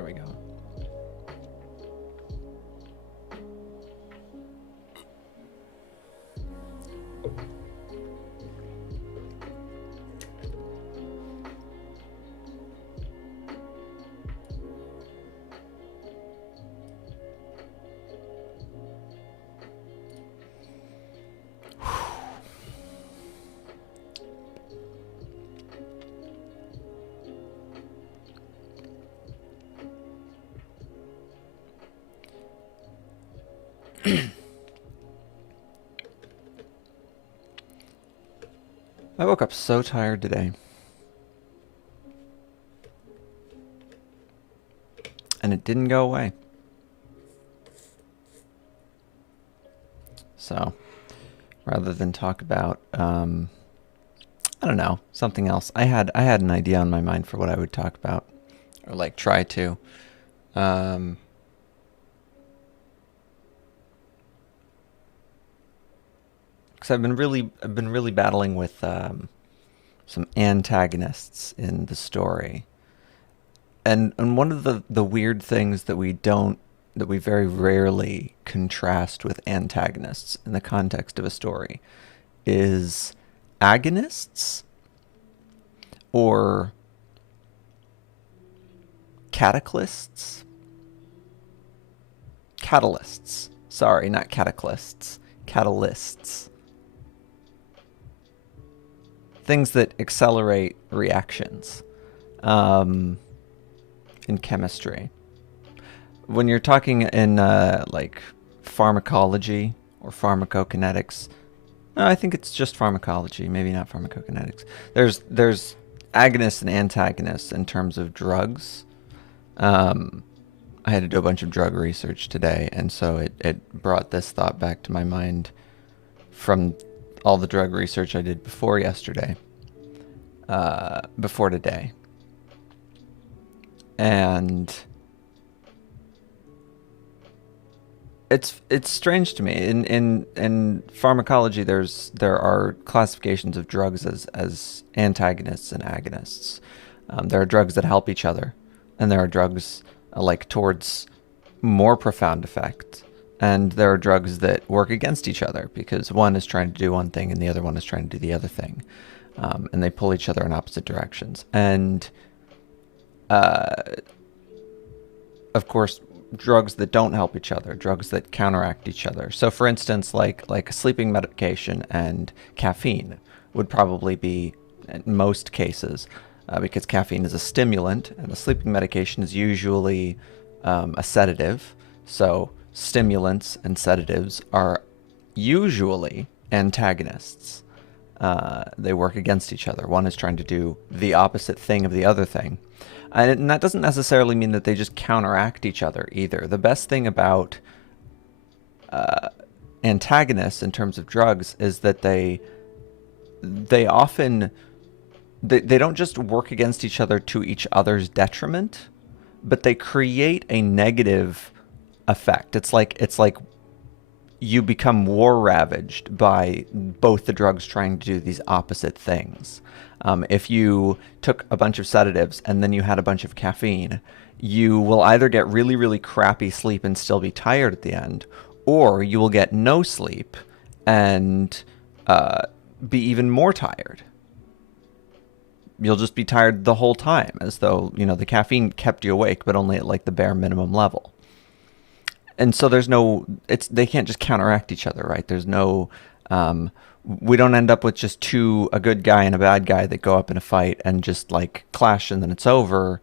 There we go. I woke up so tired today. And it didn't go away. So, rather than talk about, I don't know, something else. I had an idea on my mind for what I would talk about, or like try to. Because I've been really battling with some antagonists in the story, and one of the weird things that we very rarely contrast with antagonists in the context of a story is agonists or cataclysts. Catalysts. Sorry, not cataclysts. Catalysts. Things that accelerate reactions in chemistry. When you're talking in like pharmacology or pharmacokinetics, no, I think it's just pharmacology, maybe not pharmacokinetics. There's agonists and antagonists in terms of drugs. I had to do a bunch of drug research today, and so it brought this thought back to my mind from all the drug research I did before yesterday, before today. And it's strange to me. In pharmacology, there are classifications of drugs as antagonists and agonists. There are drugs that help each other, and there are drugs like towards more profound effect. And there are drugs that work against each other because one is trying to do one thing and the other one is trying to do the other thing. And they pull each other in opposite directions. And, of course, drugs that don't help each other, drugs that counteract each other. So, for instance, like a sleeping medication and caffeine would probably be, in most cases, because caffeine is a stimulant and a sleeping medication is usually a sedative. So stimulants and sedatives are usually antagonists. They work against each other. One is trying to do the opposite thing of the other thing. And that doesn't necessarily mean that they just counteract each other either. The best thing about antagonists in terms of drugs is that they often they don't just work against each other to each other's detriment, but they create a negative effect. It's like you become war ravaged by both the drugs trying to do these opposite things. If you took a bunch of sedatives and then you had a bunch of caffeine, you will either get really, really crappy sleep and still be tired at the end, or you will get no sleep and be even more tired. You'll just be tired the whole time, as though, the caffeine kept you awake, but only at like the bare minimum level. And so they can't just counteract each other, right? There's no, we don't end up with just a good guy and a bad guy that go up in a fight and just like clash and then it's over.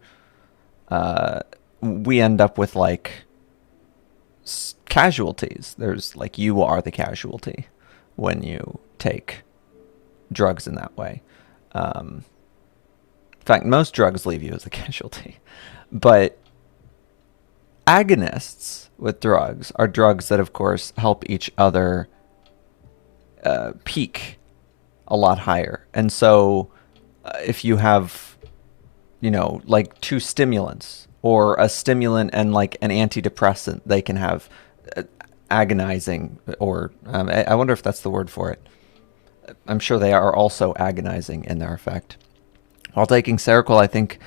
We end up with like casualties. There's like, you are the casualty when you take drugs in that way. In fact, most drugs leave you as a casualty. But agonists with drugs are drugs that, of course, help each other peak a lot higher. And so if you have, like two stimulants or a stimulant and like an antidepressant, they can have agonizing, or I wonder if that's the word for it. I'm sure they are also agonizing in their effect. While taking Seroquel, I think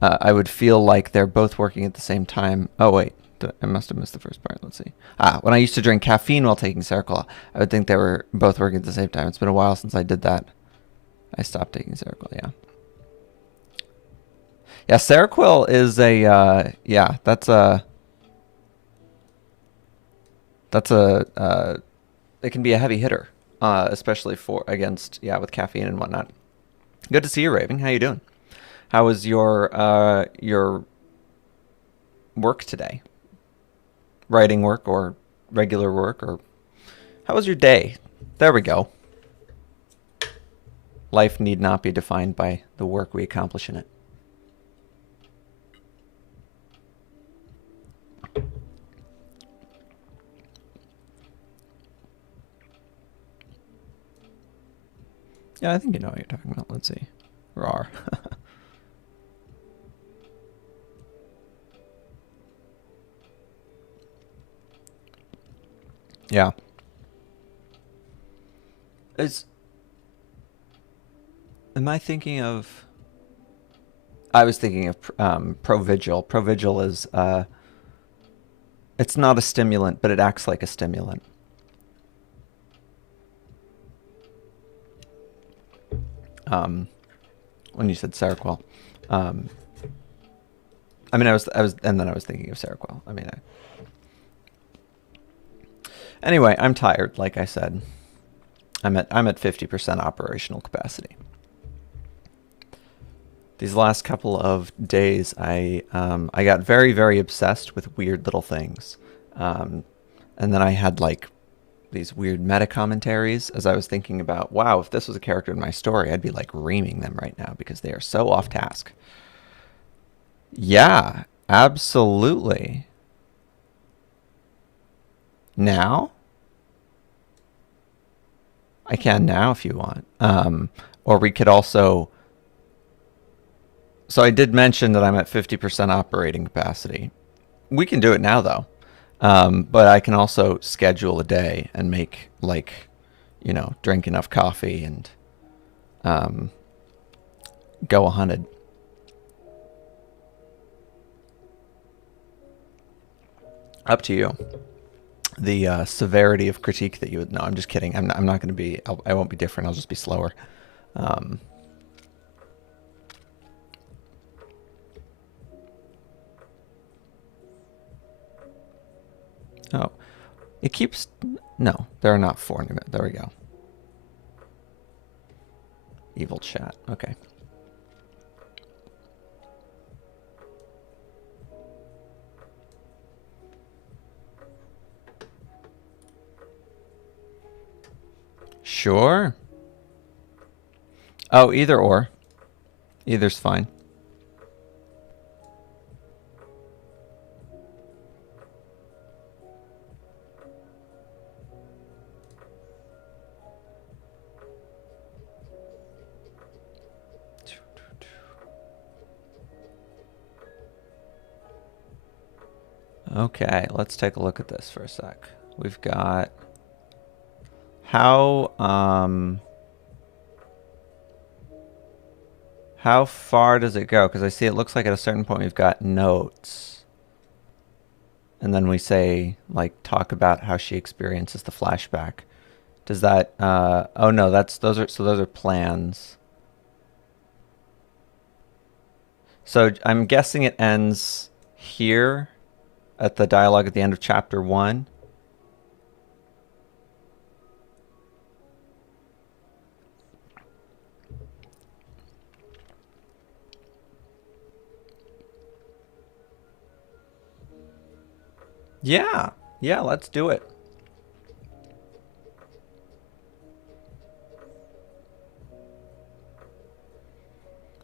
I would feel like they're both working at the same time. Oh wait, I must have missed the first part. Let's see. When I used to drink caffeine while taking Seroquel, I would think they were both working at the same time. It's been a while since I did that. I stopped taking Seroquel. Yeah. Yeah, Seroquel is a yeah. That's a it can be a heavy hitter, especially for against with caffeine and whatnot. Good to see you, Raving. How you doing? How was your work today? Writing work or regular work, or how was your day? There we go. Life need not be defined by the work we accomplish in it. Yeah, I think you know what you're talking about. Let's see. Rar. Yeah. Is am I thinking of? I was thinking of Provigil. Provigil is it's not a stimulant, but it acts like a stimulant. When you said Seroquel, um, and then I was thinking of Seroquel. Anyway, I'm tired. Like I said, I'm at 50% operational capacity. These last couple of days, I got very, very obsessed with weird little things, and then I had like these weird meta commentaries as I was thinking about, wow, if this was a character in my story, I'd be like reaming them right now because they are so off task. Yeah, absolutely. Now I can now if you want, or we could also. So I did mention that I'm at 50% operating capacity. We can do it now though. But I can also schedule a day and make drink enough coffee and um, go 100. Up to you. The severity of critique that you would. No, I'm just kidding. I'm not going to be. I won't be different. I'll just be slower. Um, oh, it keeps. No, there are not four. There we go. Evil chat. Okay. Sure. Oh, either or. Either's fine. Okay, let's take a look at this for a sec. We've got how far does it go? Because I see it looks like at a certain point we've got notes. And then we say, like, talk about how she experiences the flashback. Does that, oh no, those are plans. So I'm guessing it ends here at the dialogue at the end of chapter 1. Yeah, yeah, let's do it.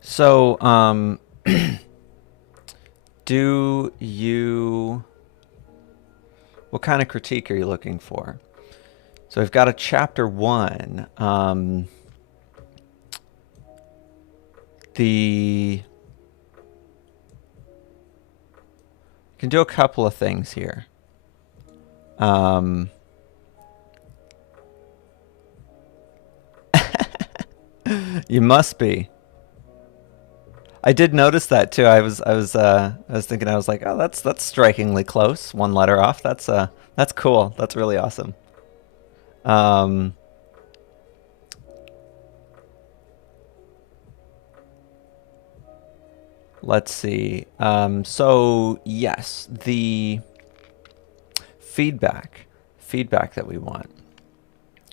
So, do you, what kind of critique are you looking for? So we've got a chapter 1. The can do a couple of things here. You must be. I did notice that too. I was thinking, I was like, oh, that's strikingly close. One letter off. That's cool. That's really awesome. Um, let's see. So yes, the feedback, feedback that we want.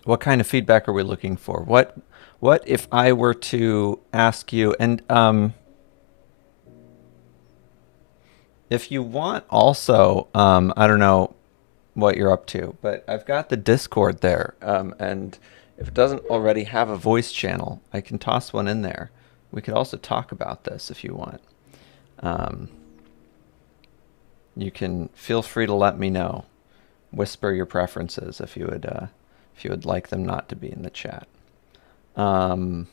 What kind of feedback are we looking for? What if I were to ask you, and if you want also, I don't know what you're up to, but I've got the Discord there, and if it doesn't already have a voice channel, I can toss one in there. We could also talk about this if you want. Um, you can feel free to let me know. Whisper your preferences if you would like them not to be in the chat. Um,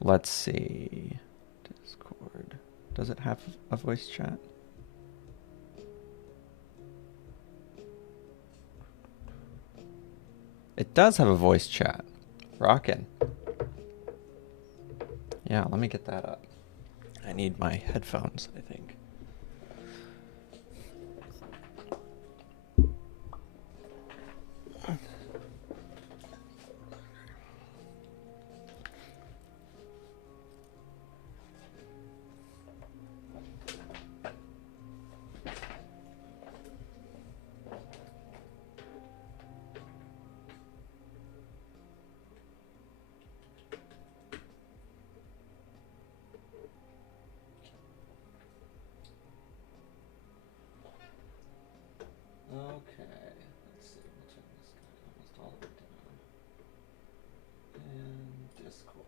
let's see. Discord. Does it have a voice chat? It does have a voice chat. Rockin'. Yeah, let me get that up. I need my headphones, I think. Okay, let's see. We'll turn this guy almost all the way down. And Discord.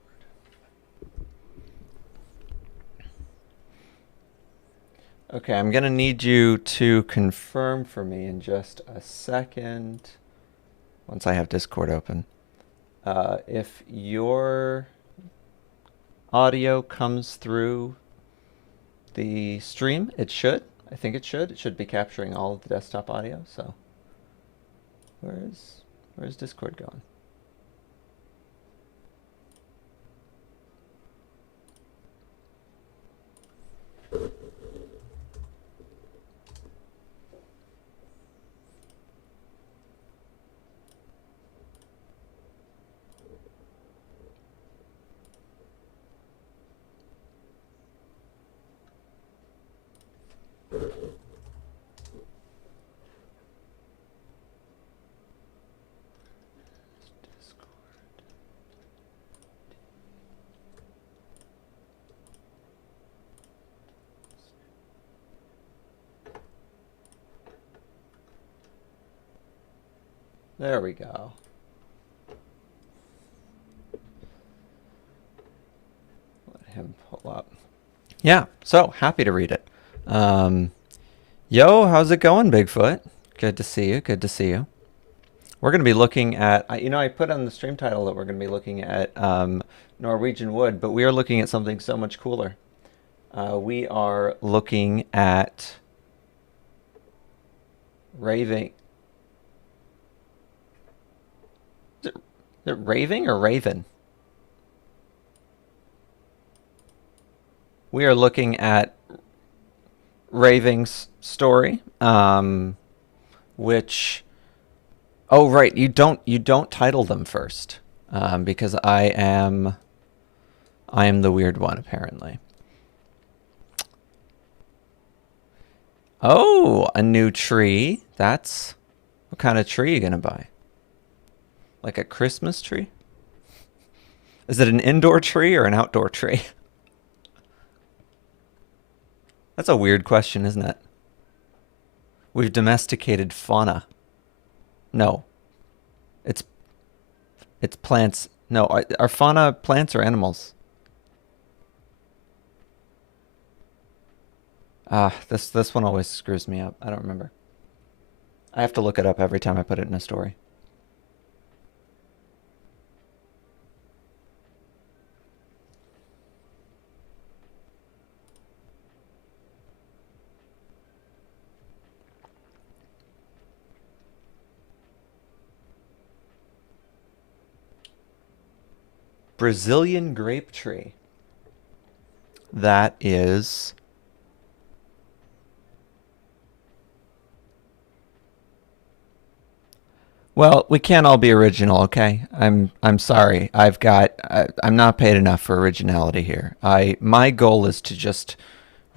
Okay, I'm gonna need you to confirm for me in just a second, once I have Discord open, if your audio comes through the stream. It should. I think it should. It should be capturing all of the desktop audio. So, where's Discord going? There we go. Let him pull up. Yeah, so happy to read it. Yo, how's it going, Bigfoot? Good to see you. Good to see you. We're going to be looking at, I put on the stream title that we're going to be looking at Norwegian wood, but we are looking at something so much cooler. We are looking at raving. Is it raving or raven? We are looking at Raving's story, which, oh right, you don't title them first, because I am the weird one apparently. Oh, a new tree. That's, what kind of tree are you gonna buy? Like a Christmas tree? Is it an indoor tree or an outdoor tree? That's a weird question, isn't it? We've domesticated fauna. No, it's it's plants. No, are fauna plants or animals? Ah, this one always screws me up. I don't remember. I have to look it up every time I put it in a story. Brazilian grape tree. That is... Well, we can't all be original, okay? I'm sorry. I'm not paid enough for originality here. My goal is to just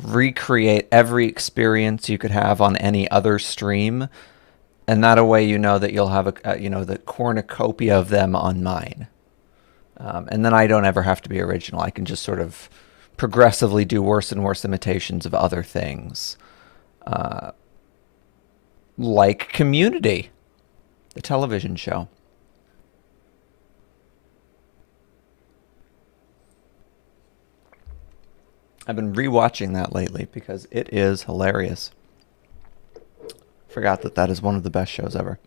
recreate every experience you could have on any other stream, and that a way you know that you'll have the cornucopia of them on mine. And then I don't ever have to be original. I can just sort of progressively do worse and worse imitations of other things. Like Community, the television show. I've been rewatching that lately because it is hilarious. Forgot that is one of the best shows ever.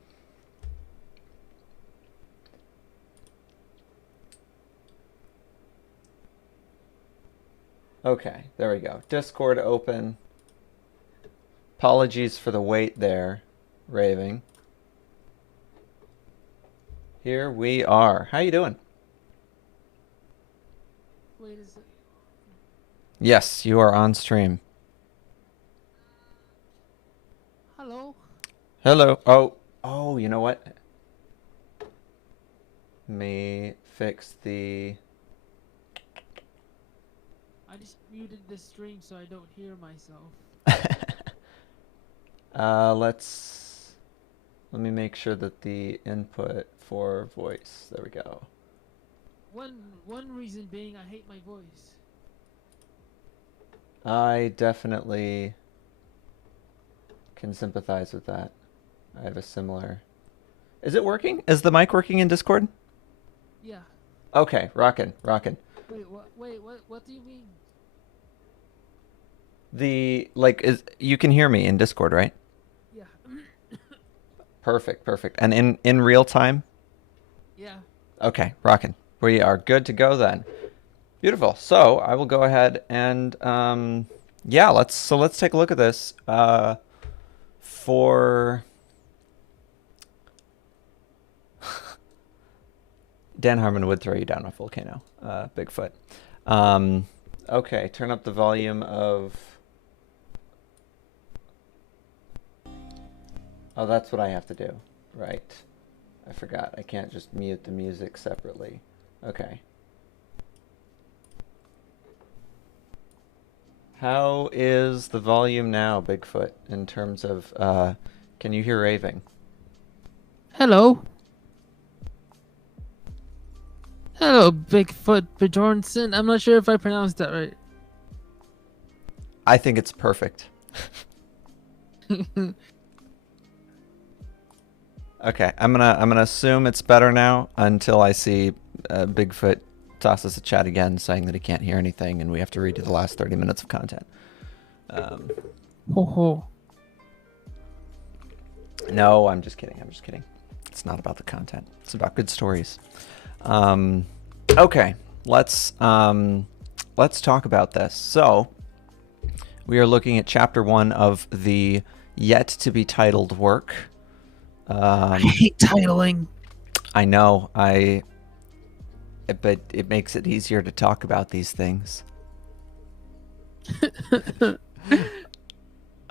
Okay, there we go. Discord open. Apologies for the wait there, Raving. Here we are. How you doing? Wait, is it? Yes, you are on stream. Hello? Hello. Oh, you know what? Let me fix the... I just muted the stream so I don't hear myself. Let me make sure that the input for voice, there we go. One reason being I hate my voice. I definitely can sympathize with that. I have a similar... Is it working? Is the mic working in Discord? Yeah. Okay, rockin'. What do you mean? You can hear me in Discord, right? Yeah. Perfect. And in real time? Yeah. Okay, rockin'. We are good to go then. Beautiful. So I will go ahead and yeah, let's take a look at this. For Dan Harmon would throw you down a volcano, Bigfoot. Okay, turn up the volume of... Oh, that's what I have to do. Right. I forgot. I can't just mute the music separately. Okay. How is the volume now, Bigfoot, in terms of, can you hear Raving? Hello. Hello, Bigfoot Bjornson. I'm not sure if I pronounced that right. I think it's perfect. Okay, I'm gonna assume it's better now until I see Bigfoot toss us a chat again saying that he can't hear anything and we have to redo the last 30 minutes of content. Ho ho. No, I'm just kidding. It's not about the content. It's about good stories. Okay, let's talk about this. So, we are looking at chapter 1 of the yet to be titled work. I hate titling. I know, but it makes it easier to talk about these things.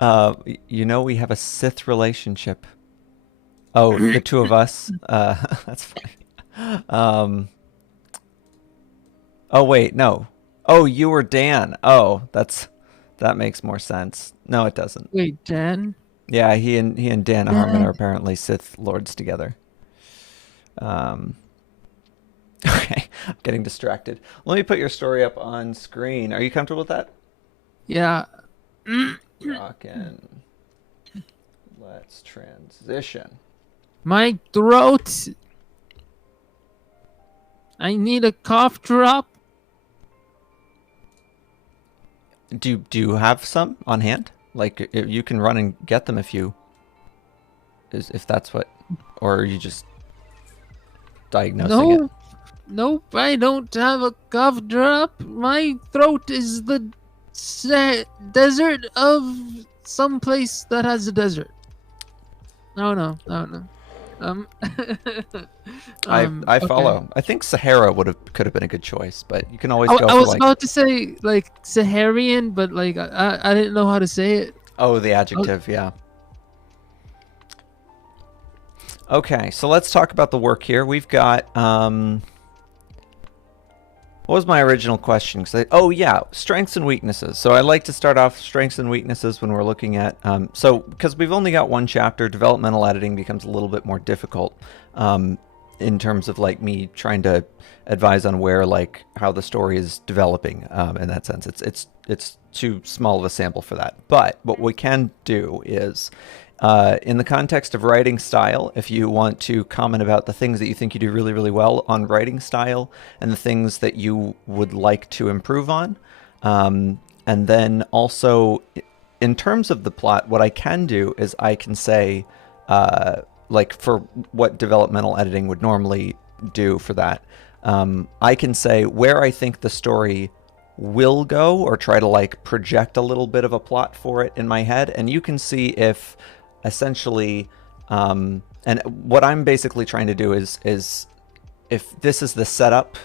We have a Sith relationship. Oh, the two of us. That's funny. Oh wait, no. Oh, you were Dan. Oh, that makes more sense. No, it doesn't. Wait, Dan? Yeah, he and Dan Harmon are apparently Sith lords together. Okay, I'm getting distracted. Let me put your story up on screen. Are you comfortable with that? Yeah. Rockin'. Let's transition. My throat. I need a cough drop. Do you have some on hand? Like, you can run and get them if that's what, or are you just diagnosing it? Nope, I don't have a cough drop. My throat is the desert of some place that has a desert. No. Um, I okay. follow. I think Sahara could have been a good choice, but you can always go I for was like, about to say like Saharian, but like I didn't know how to say it. oh, the Oh, adjective, yeah. Okay, so let's talk about the work here. We've got what was my original question? Oh yeah, strengths and weaknesses. So I like to start off strengths and weaknesses when we're looking at. So because we've only got one chapter, developmental editing becomes a little bit more difficult um, in terms of like me trying to advise on where like how the story is developing. In that sense, it's too small of a sample for that. But what we can do is in the context of writing style, if you want to comment about the things that you think you do really, really well on writing style and the things that you would like to improve on. And then also, in terms of the plot, what I can do is I can say, like for what developmental editing would normally do for that, I can say where I think the story will go or try to like project a little bit of a plot for it in my head. And you can see if essentially, and what I'm basically trying to do is if this is the setup,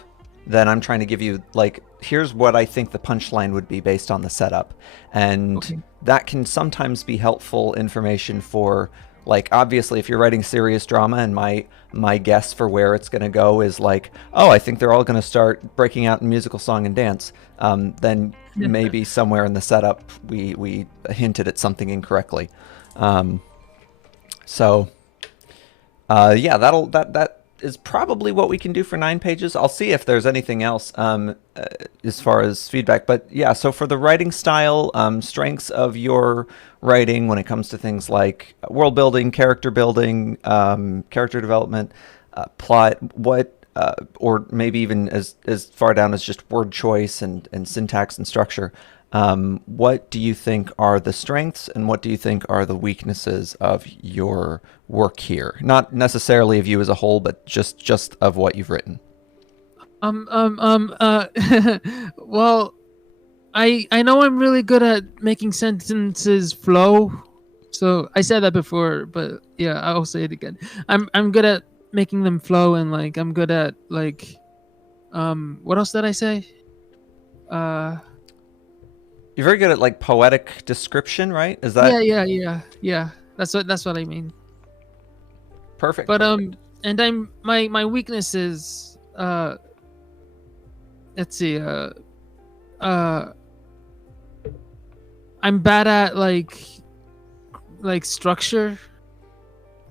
then I'm trying to give you like here's what I think the punchline would be based on the setup, and okay. that can sometimes be helpful information for like obviously if you're writing serious drama and my guess for where it's going to go is like oh I think they're all going to start breaking out in musical song and dance, then maybe somewhere in the setup we hinted at something incorrectly. um, so yeah, that is probably what we can do for 9 pages. I'll see if there's anything else as far as feedback. But yeah, so for the writing style, strengths of your writing when it comes to things like world building, character development, plot, what or maybe even as far down as just word choice and syntax and structure. What do you think are the strengths and what do you think are the weaknesses of your work here? Not necessarily of you as a whole, but just of what you've written. Um um um uh well, I know I'm really good at making sentences flow. So I said that before, but yeah, I'll say it again. I'm good at making them flow, and like I'm good at like what else did I say? Uh You're very good at like poetic description, right? Is yeah, that yeah. That's what I mean. perfect? But and I'm my weakness is let's see, uh I'm bad at like structure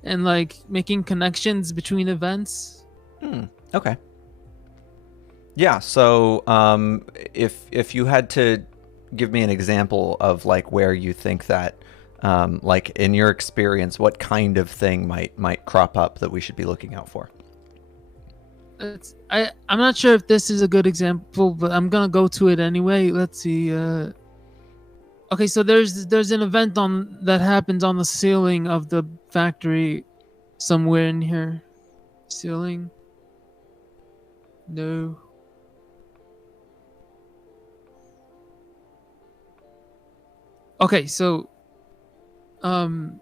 and like making connections between events. Hmm. Okay. Yeah. So, if you had to give me an example of like where you think that, like in your experience, what kind of thing might crop up that we should be looking out for? I'm not sure if this is a good example, but I'm gonna go to it anyway. Let's see. Okay, so there's an event on that happens on the ceiling of the factory somewhere in here. Ceiling? No. Okay, so um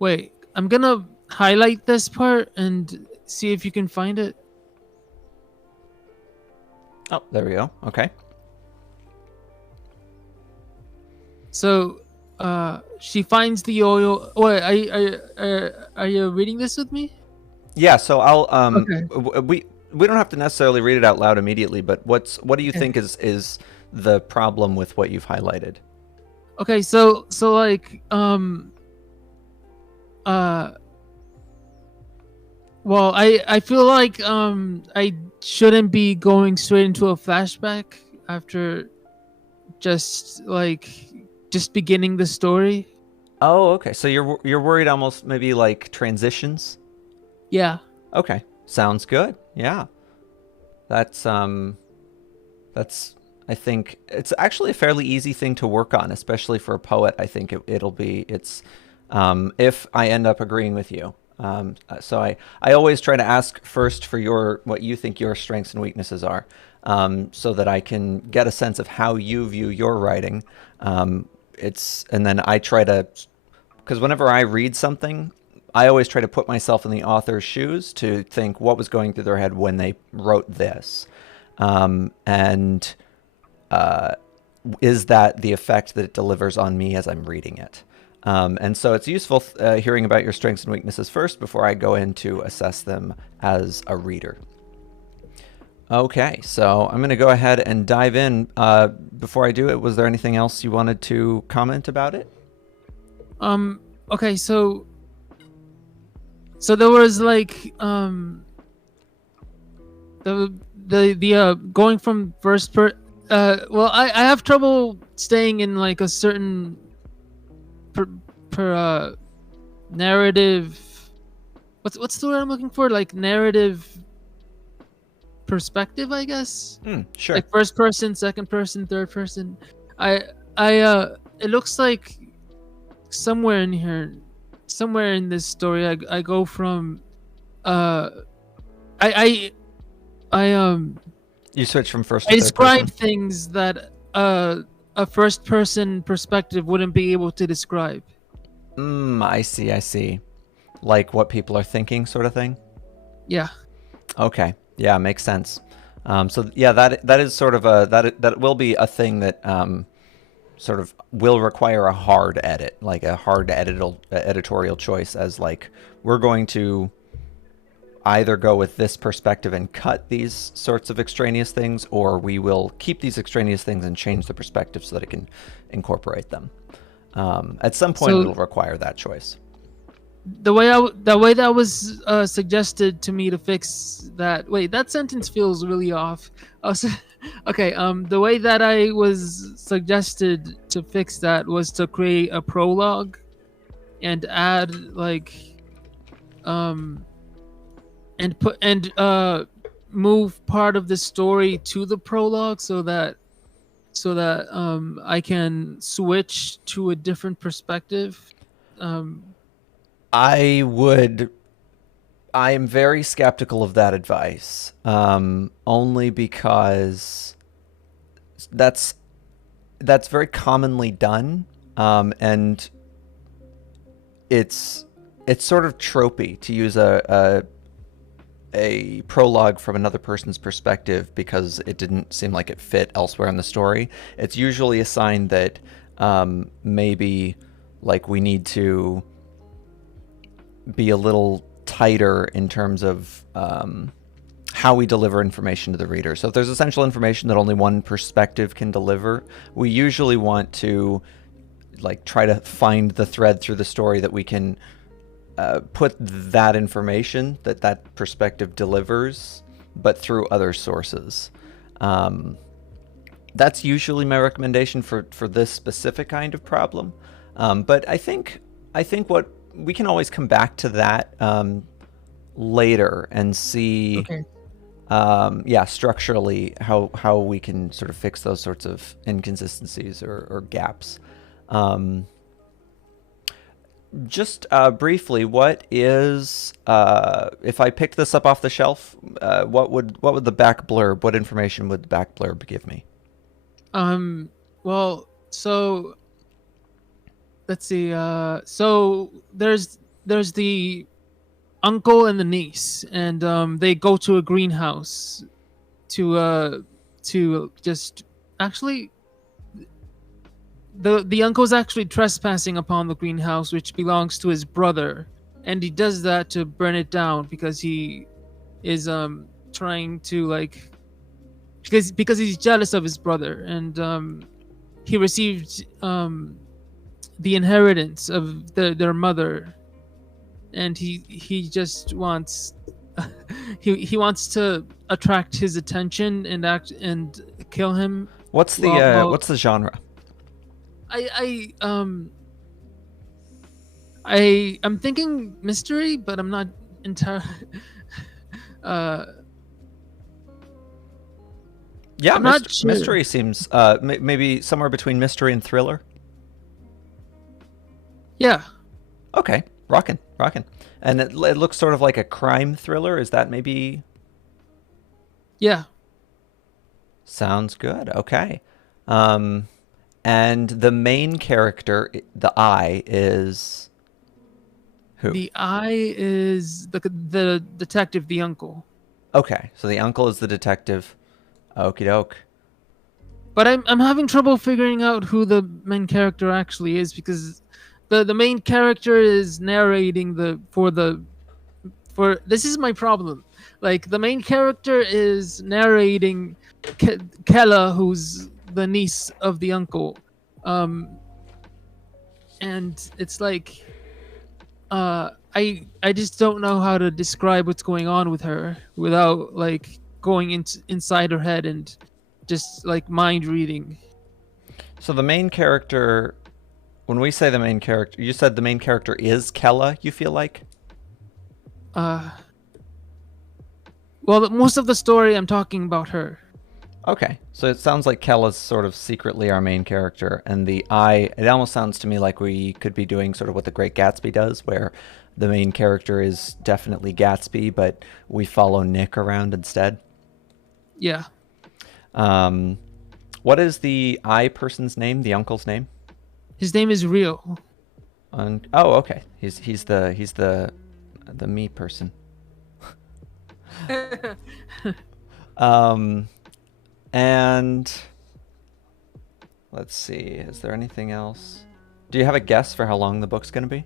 wait, I'm gonna highlight this part and see if you can find it. Oh, there we go. Okay. So she finds the oil. Wait, are you reading this with me? Yeah. So I'll Okay. we don't have to necessarily read it out loud immediately, but what do you Okay. think is the problem with what you've highlighted? Okay, so like uh well, I feel like I shouldn't be going straight into a flashback after just just beginning the story. Oh, okay. So you're worried almost maybe like transitions. Yeah. Okay. Sounds good. Yeah. That's that's I think it's actually a fairly easy thing to work on, especially for a poet. I think it'll be it's if I end up agreeing with you. So I always try to ask first for your what you think your strengths and weaknesses are, so that I can get a sense of how you view your writing. It's and then I try to because whenever I read something, I always try to put myself in the author's shoes to think what was going through their head when they wrote this, and is that the effect that it delivers on me as I'm reading it. And so it's useful hearing about your strengths and weaknesses first before I go in to assess them as a reader. Okay, so I'm going to go ahead and dive in. Before I do it, was there anything else you wanted to comment about it? Okay, so there was like the going from first per well, I have trouble staying in like a certain per narrative. What's the word I'm looking for? Like narrative perspective, I guess. Sure. Like first person, second person, third person. I it looks like somewhere in here, somewhere in this story, I go from I You switch from first I to third describe person? things that a first person perspective wouldn't be able to describe. I see, I see. Like what people are thinking, sort of thing? Yeah. Okay. Yeah, makes sense. So yeah, that is sort of that will be a thing that sort of will require a hard edit, like a hard editorial choice, as like we're going to either go with this perspective and cut these sorts of extraneous things, or we will keep these extraneous things and change the perspective so that it can incorporate them. At some point, So it'll require that choice. the way that was suggested to me to fix that. Wait, that sentence feels really off. Okay. The way that I was suggested to fix that was to create a prologue and add like and put and move part of the story to the prologue so that I can switch to a different perspective. Um, I would. I am very skeptical of that advice, only because that's that's very commonly done, and it's sort of tropey to use a prologue from another person's perspective because it didn't seem like it fit elsewhere in the story. It's usually a sign that maybe like we need to be a little tighter in terms of how we deliver information to the reader. So if there's essential information that only one perspective can deliver, we usually want to like try to find the thread through the story that we can put that information that that perspective delivers, but through other sources. That's usually my recommendation for this specific kind of problem. But I think what we can always come back to that later and see, okay. yeah, structurally how we can sort of fix those sorts of inconsistencies or gaps. Just briefly, what is if I picked this up off the shelf? What would the back blurb? What information would the back blurb give me? Well, so let's see. So there's the uncle and the niece, and they go to a greenhouse to just actually the uncle's actually trespassing upon the greenhouse, which belongs to his brother, and he does that to burn it down because he is trying to like because he's jealous of his brother, and he received the inheritance of their mother, and he just wants he wants to attract his attention and act and kill him. What's Well, the genre? I'm thinking mystery, but I'm not entirely. uh, Yeah, I'm not sure. mystery seems maybe somewhere between mystery and thriller. Yeah, Okay, rockin'. And it looks sort of like a crime thriller. Is that maybe? yeah. Sounds good. Okay. Um, and the main character, the I, is Who? The I is the detective, the uncle. Okay, so the uncle is the detective. Okie doke. But I'm having trouble figuring out who the main character actually is because the main character is narrating the for this is my problem. Like the main character is narrating Kella, who's the niece of the uncle, um, and it's like I just don't know how to describe what's going on with her without like going inside her head and just like mind reading. So the main character, when we say the main character, you said the main character is Kella, you feel like? Uh, well, most of the story I'm talking about her. Okay, so it sounds like Kella's sort of secretly our main character, and the I, it almost sounds to me like we could be doing sort of what The Great Gatsby does, where the main character is definitely Gatsby, but we follow Nick around instead. Yeah, Um, what is the I person's name, the uncle's name? his name is Rio. Oh, okay. He's the me person. Um, and let's see. Is there anything else? Do you have a guess for how long the book's gonna be?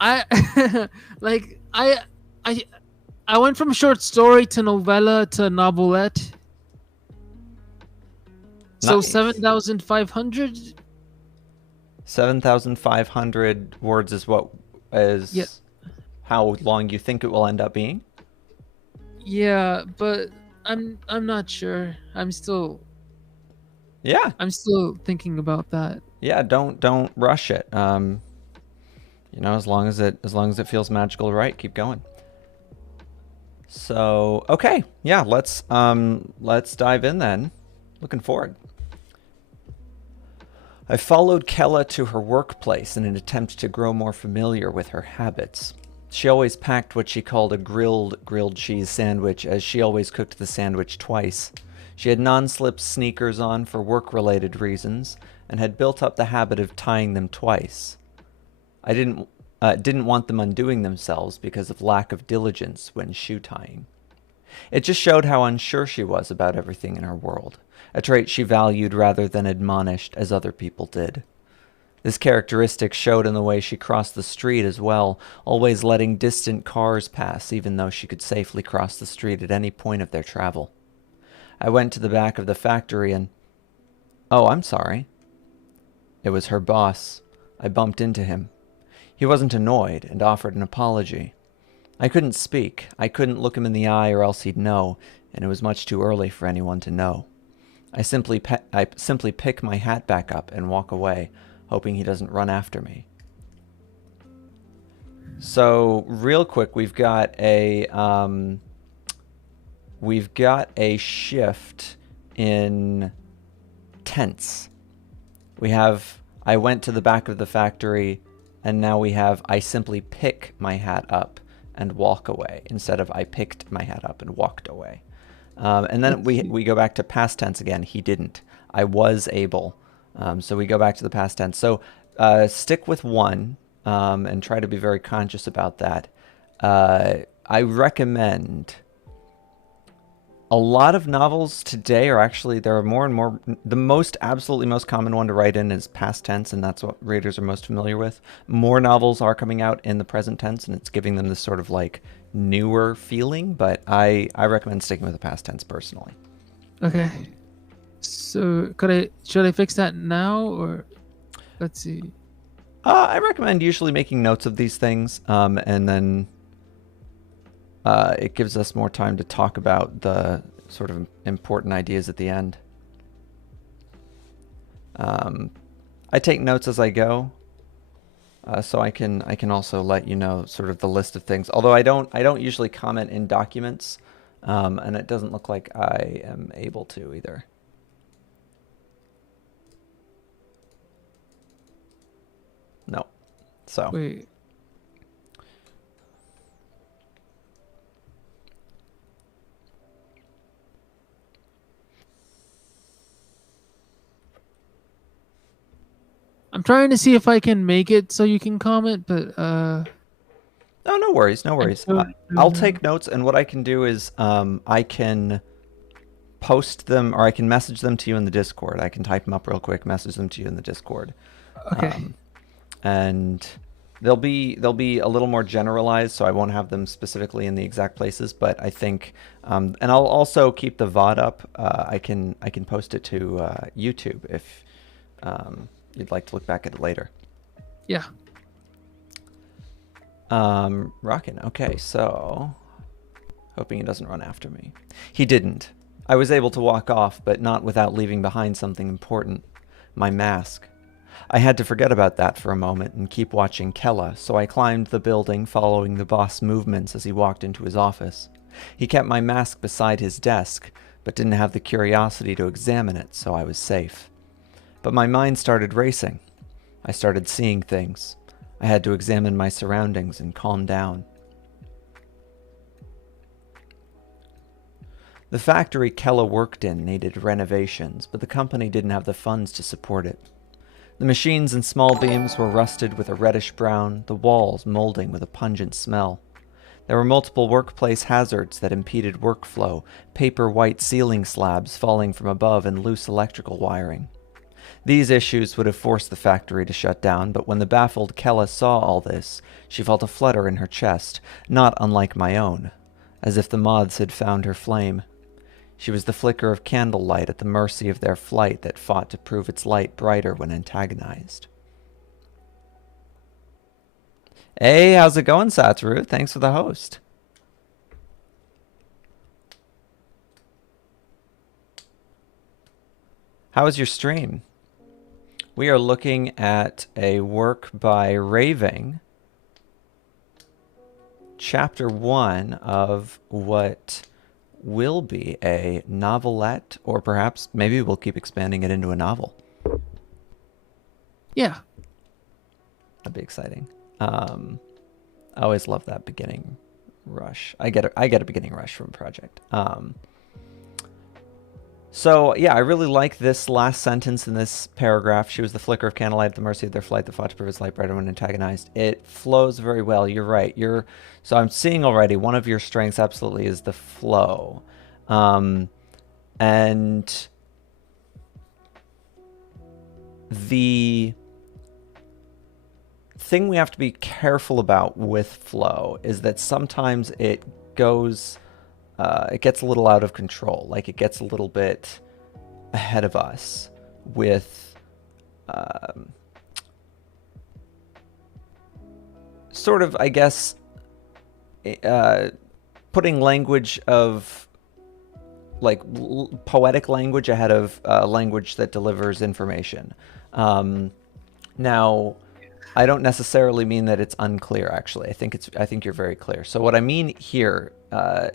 I like I I went from short story to novella to novelette. So Nice. 7,500. 7,500 words is what Yeah, is how long you think it will end up being? yeah, but I'm not sure. Yeah. I'm still thinking about that. Yeah, don't rush it. As long as it feels magical right, keep going. So, okay. Yeah, let's dive in then. Looking forward. I followed Kella to her workplace in an attempt to grow more familiar with her habits. She always packed what she called a grilled cheese sandwich, as she always cooked the sandwich twice. She had non-slip sneakers on for work-related reasons, and had built up the habit of tying them twice. I didn't want them undoing themselves because of lack of diligence when shoe tying. It just showed how unsure she was about everything in her world, a trait she valued rather than admonished as other people did. This characteristic showed in the way she crossed the street as well, always letting distant cars pass even though she could safely cross the street at any point of their travel. I went to the back of the factory and... Oh, I'm sorry. It was her boss. I bumped into him. He wasn't annoyed and offered an apology. I couldn't speak. I couldn't look him in the eye or else he'd know, and it was much too early for anyone to know. I simply pick my hat back up and walk away, hoping he doesn't run after me. So, real quick, we've got a shift in tense. We have I went to the back of the factory, and now we have I simply pick my hat up and walk away instead of I picked my hat up and walked away. And then Let's see. we go back to past tense again. He didn't. I was able. So we go back to the past tense. So stick with one and try to be very conscious about that. I recommend a lot of novels today are actually, there are more and more, absolutely most common one to write in is past tense, and that's what readers are most familiar with. More novels are coming out in the present tense, and it's giving them this sort of like newer feeling, but I recommend sticking with the past tense personally. Okay. So should I fix that now or let's see. I recommend usually making notes of these things, and then it gives us more time to talk about the sort of important ideas at the end. I take notes as I go, so I can also let you know sort of the list of things. Although I don't usually comment in documents, and it doesn't look like I am able to either. No, so. Wait. I'm trying to see if I can make it so you can comment, but Oh, no worries, no And worries. so, I'll take notes, and what I can do is I can post them, or I can message them to you in the Discord. I can type them up real quick, message them to you in the Discord, okay. and they'll be a little more generalized, so I won't have them specifically in the exact places. But I think, and I'll also keep the VOD up. I can post it to YouTube if you'd like to look back at it later. Yeah. Rockin'. Okay, so hoping he doesn't run after me. He didn't. I was able to walk off, but not without leaving behind something important. My mask. I had to forget about that for a moment and keep watching Kella, so I climbed the building, following the boss' movements as he walked into his office. He kept my mask beside his desk, but didn't have the curiosity to examine it, so I was safe. But my mind started racing. I started seeing things. I had to examine my surroundings and calm down. The factory Kella worked in needed renovations, but the company didn't have the funds to support it. The machines and small beams were rusted with a reddish brown, the walls molding with a pungent smell. There were multiple workplace hazards that impeded workflow, paper white ceiling slabs falling from above and loose electrical wiring. These issues would have forced the factory to shut down, but when the baffled Kella saw all this, she felt a flutter in her chest, not unlike my own, as if the moths had found her flame. She was the flicker of candlelight at the mercy of their flight that fought to prove its light brighter when antagonized. Hey, how's it going, Satoru? Thanks for the host. How was your stream? We are looking at a work by Raving, chapter 1 of what will be a novelette, or perhaps maybe we'll keep expanding it into a novel. Yeah. That'd be exciting. I always love that beginning rush. I get a beginning rush from a project. So, yeah, I really like this last sentence in this paragraph. She was the flicker of candlelight at the mercy of their flight that fought to prove its light brighter when antagonized. It flows very well. You're right. So I'm seeing already one of your strengths absolutely is the flow. And the thing we have to be careful about with flow is that sometimes it gets a little out of control. Like it gets a little bit ahead of us with sort of, I guess, putting language of like poetic language ahead of language that delivers information. Now, I don't necessarily mean that it's unclear. Actually, I think you're very clear. So what I mean here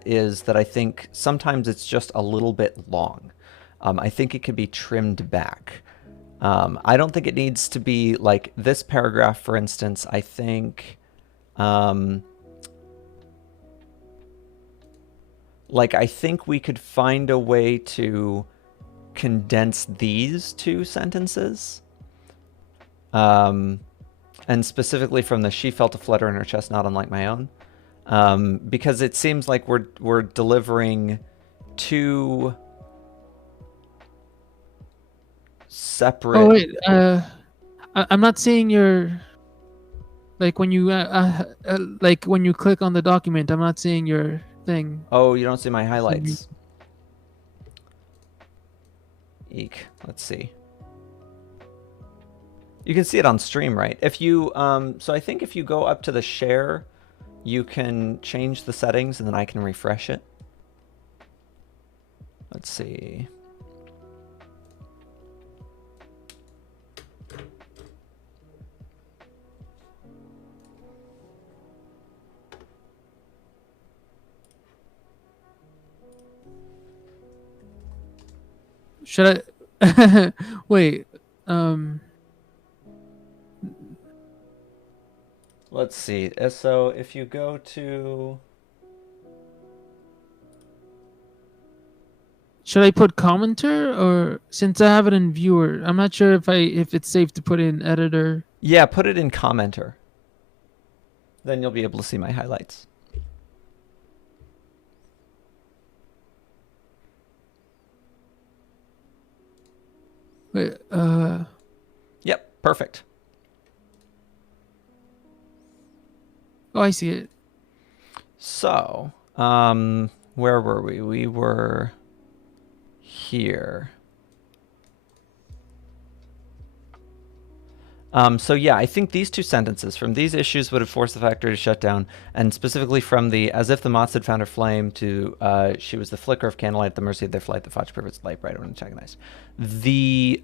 is that I think sometimes it's just a little bit long. I think it could be trimmed back. I don't think it needs to be like this paragraph, for instance. I think, I think we could find a way to condense these two sentences. And specifically from the she felt a flutter in her chest, not unlike my own. Because it seems like we're delivering two separate... Oh wait, I'm not seeing your, like when you like when you click on the document, I'm not seeing your thing. Oh, you don't see my highlights. Eek. Let's see. You can see it on stream, right? If you, so I think if you go up to the share, you can change the settings and then I can refresh it. Let's see. Should I wait? Let's see. So if you go to... Should I put commenter, or since I have it in viewer, I'm not sure if it's safe to put in editor. Yeah, put it in commenter. Then you'll be able to see my highlights. Wait, Yep, perfect. oh, I see it. So, where were we? We were here. So yeah, I think these two sentences from these issues would have forced the factory to shut down, and specifically from the as if the moths had found her flame to she was the flicker of candlelight at the mercy of their flight, the Fotch Privet's light bright when antagonized. The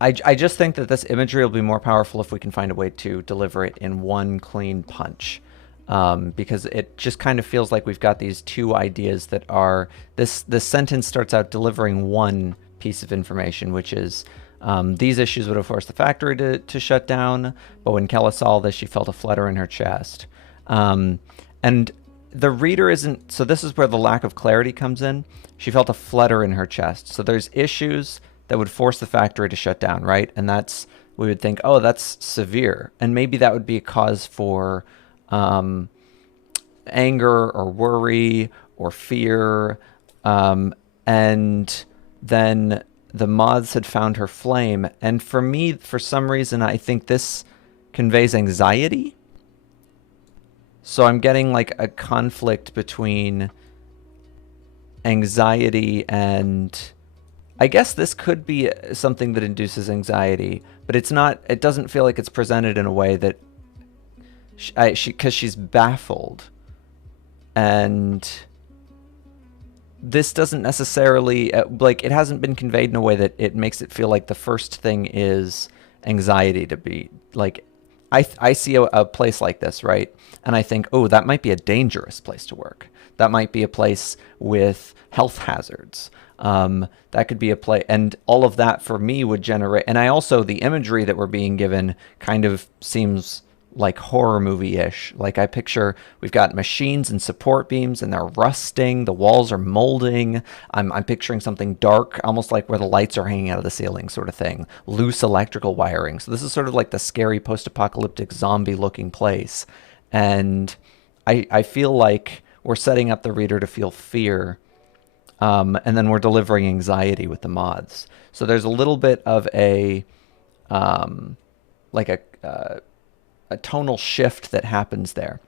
I just think that this imagery will be more powerful if we can find a way to deliver it in one clean punch. Because it just kind of feels like we've got these two ideas that are this sentence starts out delivering one piece of information, which is these issues would have forced the factory to shut down, but when Kella saw this, she felt a flutter in her chest. And the reader isn't, so this is where the lack of clarity comes in. She felt a flutter in her chest. So there's issues that would force the factory to shut down, right? And that's, we would think, oh, that's severe. And maybe that would be a cause for anger or worry or fear. And then the moths had found her flame. And for me, for some reason, I think this conveys anxiety. So I'm getting like a conflict between anxiety and I guess this could be something that induces anxiety, but it's not, it doesn't feel like it's presented in a way that because she's baffled. And this doesn't necessarily, like, it hasn't been conveyed in a way that it makes it feel like the first thing is anxiety to be, like, I see a place like this, right? And I think, oh, that might be a dangerous place to work. That might be a place with health hazards. That could be a play, and all of that for me would generate. And I also, the imagery that we're being given kind of seems like horror movie-ish. Like I picture we've got machines and support beams and they're rusting, the walls are molding. I'm picturing something dark, almost like where the lights are hanging out of the ceiling sort of thing. Loose electrical wiring. So this is sort of like the scary post-apocalyptic zombie-looking place. And I feel like we're setting up the reader to feel fear, and then we're delivering anxiety with the moths. So there's a little bit of a like a tonal shift that happens there.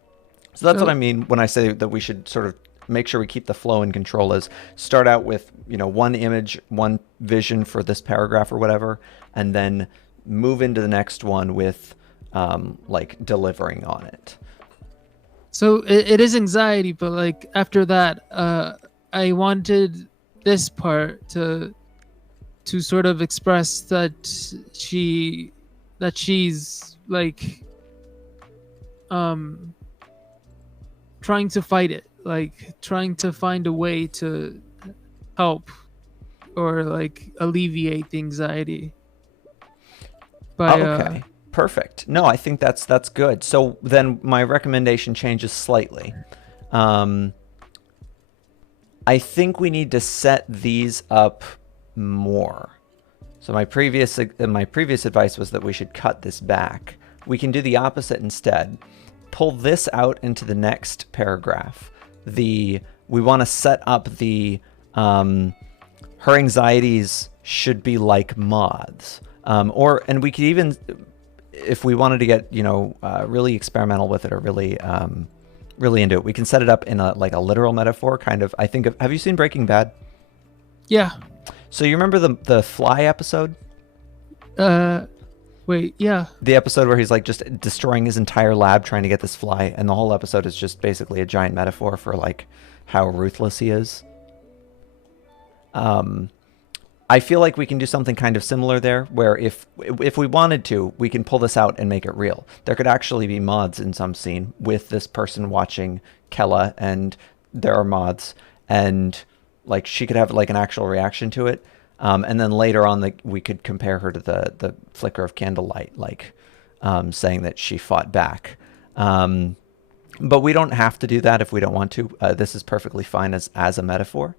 So that's what I mean when I say that we should sort of make sure we keep the flow in control, is start out with, you know, one image, one vision for this paragraph or whatever, and then move into the next one with like delivering on it. So it is anxiety, but like after that, I wanted this part to sort of express that she's like trying to fight it, like trying to find a way to help or like alleviate the anxiety by okay. Perfect. No, I think that's good. So then my recommendation changes slightly. I think we need to set these up more. So my previous advice was that we should cut this back. We can do the opposite instead. Pull this out into the next paragraph. We want to set up the her anxieties should be like moths. And we could even, if we wanted to get, you know, really experimental with it or really really into it, we can set it up in a literal metaphor, kind of. I think have you seen Breaking Bad? Yeah. So you remember the fly episode? Wait, yeah. The episode where he's like just destroying his entire lab trying to get this fly, and the whole episode is just basically a giant metaphor for like how ruthless he is. I feel like we can do something kind of similar there, where if we wanted to, we can pull this out and make it real. There could actually be mods in some scene with this person watching Kella, and there are mods, and like she could have like an actual reaction to it. And then later on, we could compare her to the flicker of candlelight, like saying that she fought back. But we don't have to do that if we don't want to. This is perfectly fine as a metaphor.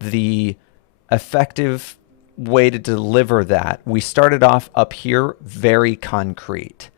The effective way to deliver that, we started off up here very concrete.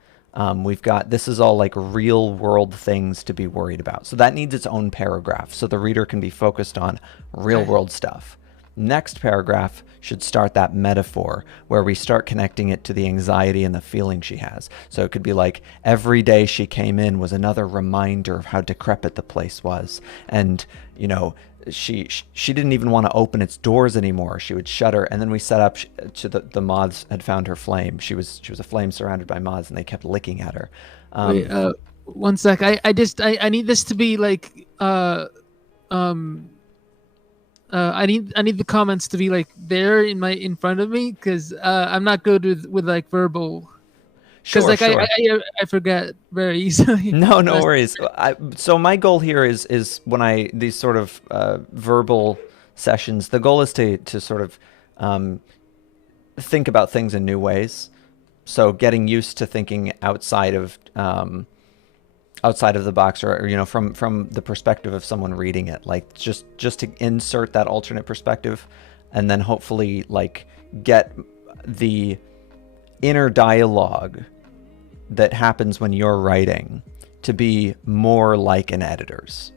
We've got this is all like real world things to be worried about. So that needs its own paragraph so the reader can be focused on real Okay. world stuff. Next paragraph should start that metaphor where we start connecting it to the anxiety and the feeling she has. So it could be like every day she came in was another reminder of how decrepit the place was. And, you know, she didn't even want to open its doors anymore. She would shudder. And then we set up to the moths had found her flame. She was a flame surrounded by moths, and they kept licking at her. Wait, one sec. I need this to be like um I need the comments to be like there in front of me because I'm not good with like verbal because Sure, like sure. I forget very easily. No, no That's- worries. So my goal here is when I these sort of verbal sessions. The goal is to sort of um, think about things in new ways. So getting used to thinking outside of the box, or you know, from the perspective of someone reading it, like just to insert that alternate perspective, and then hopefully like get the inner dialogue that happens when you're writing to be more like an editor's,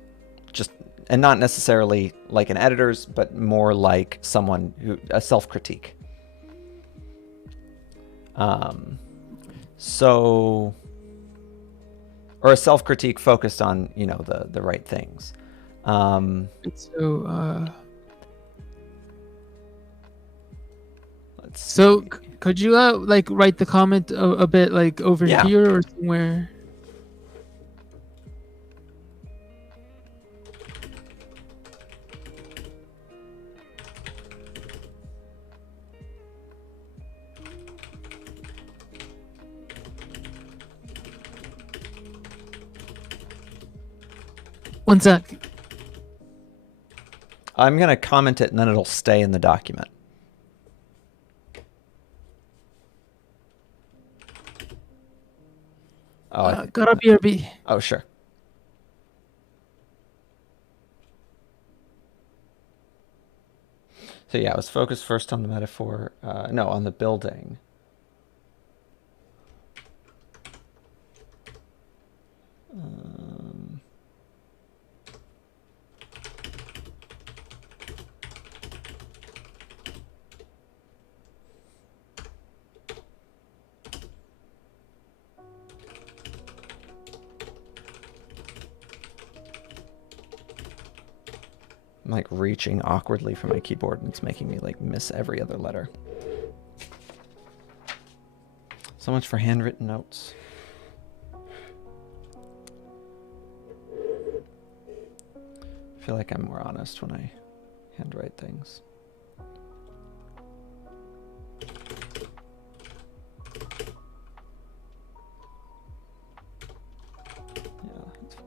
just, and not necessarily like an editor's, but more like someone who a self-critique. um so or a self-critique focused on, you know, the right things. so Let's so see. could you like write the comment a bit like over Yeah. here or somewhere? One sec. I'm gonna comment it and then it'll stay in the document. Oh, Gotta BRB. oh, sure. So yeah, I was focused first on the metaphor. No, on the building. Um, I'm like reaching awkwardly for my keyboard and it's making me like miss every other letter. So much for handwritten notes. I feel like I'm more honest when I handwrite things. Yeah, that's fine.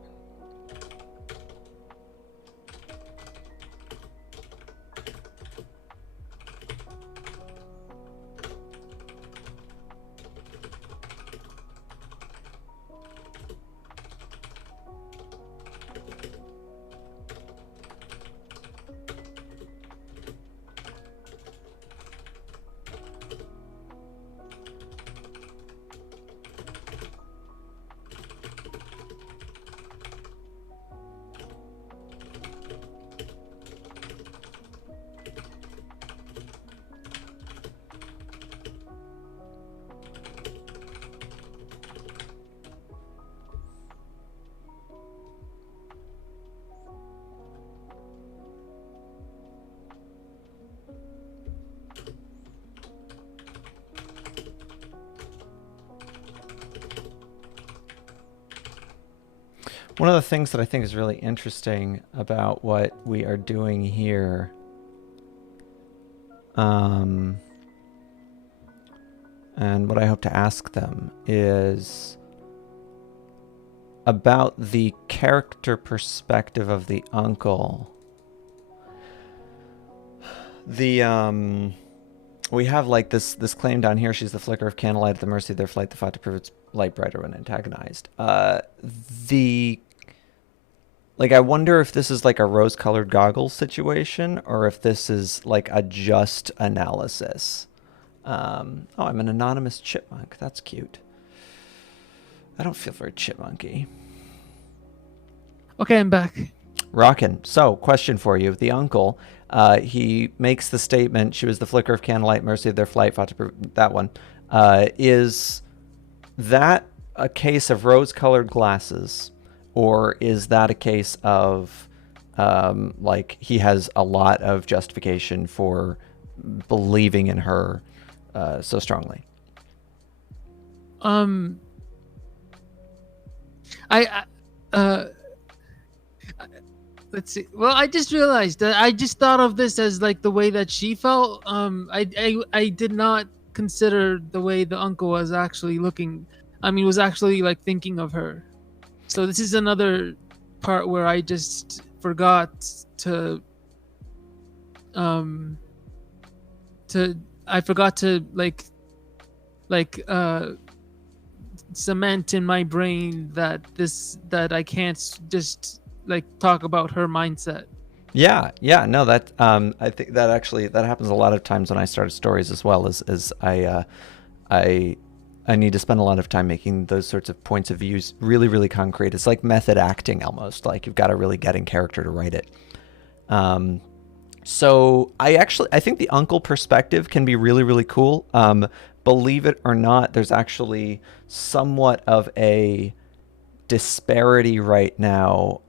One of the things that I think is really interesting about what we are doing here, and what I hope to ask them, is about the character perspective of the uncle. We have like this claim down here: she's the flicker of candlelight at the mercy of their flight, the fought to prove its light brighter when antagonized. The Like, I wonder if this is like a rose-colored goggles situation, or if this is like a just analysis. Oh, I'm an anonymous chipmunk. That's cute. I don't feel very chipmunky. Okay, I'm back. Rockin'. So, question for you. The uncle, he makes the statement, she was the flicker of candlelight, mercy of their flight, fought to prove that one. Is that a case of rose-colored glasses, or is that a case of like he has a lot of justification for believing in her so strongly? Um, I let's see. Well, I just realized that I just thought of this as like the way that she felt. I did not consider the way the uncle was actually looking. I mean, was actually like thinking of her. So this is another part where I just forgot to um I forgot to like cement in my brain that I can't just like talk about her mindset. Yeah, no, that I think that actually that happens a lot of times when I start stories as well. As I I need to spend a lot of time making those sorts of points of views really, really concrete. It's like method acting almost. Like you've got to really get in character to write it. Um, so I think the uncle perspective can be really, really cool. Believe it or not, there's actually somewhat of a disparity right now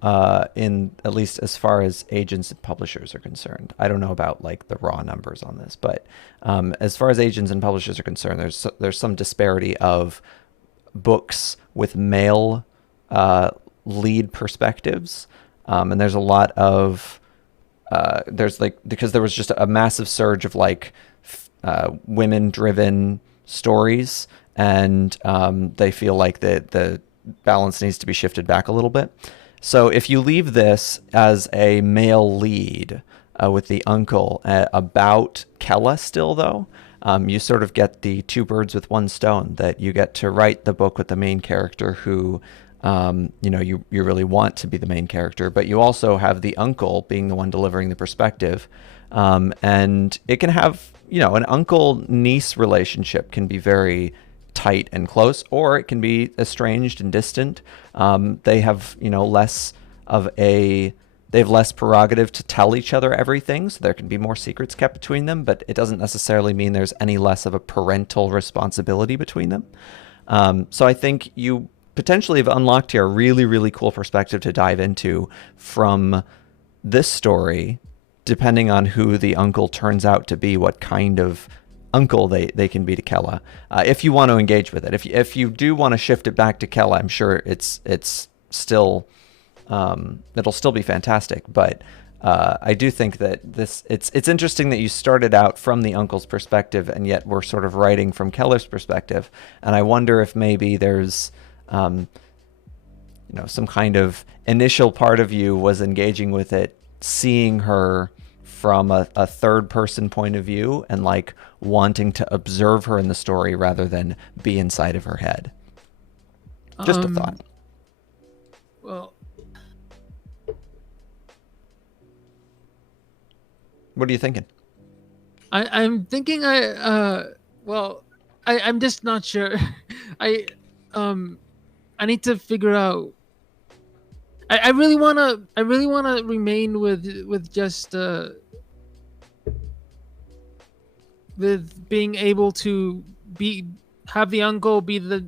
in at least as far as agents and publishers are concerned. I don't know about like the raw numbers on this, but as far as agents and publishers are concerned, there's some disparity of books with male lead perspectives, and there's a lot of there's like because there was just a massive surge of like women driven stories, and they feel like the balance needs to be shifted back a little bit. So if you leave this as a male lead with the uncle about Kella still, though, you sort of get the two birds with one stone, that you get to write the book with the main character who, you really want to be the main character, but you also have the uncle being the one delivering the perspective. And it can have, an uncle-niece relationship can be very tight and close, or it can be estranged and distant. They have, they have less prerogative to tell each other everything, so there can be more secrets kept between them, but it doesn't necessarily mean there's any less of a parental responsibility between them. So I think you potentially have unlocked here a really, really cool perspective to dive into from this story, depending on who the uncle turns out to be, what kind of uncle they can be to Kella. If you want to engage with it. If you do want to shift it back to Kella, I'm sure it's still it'll still be fantastic. But I do think that it's interesting that you started out from the uncle's perspective, and yet we're sort of writing from Keller's perspective. And I wonder if maybe there's some kind of initial part of you was engaging with it, seeing her from a third person point of view and like wanting to observe her in the story rather than be inside of her head. Just a thought. Well, what are you thinking? I'm thinking I'm just not sure. I I need to figure out. I really wanna remain with just with being able to have the uncle be the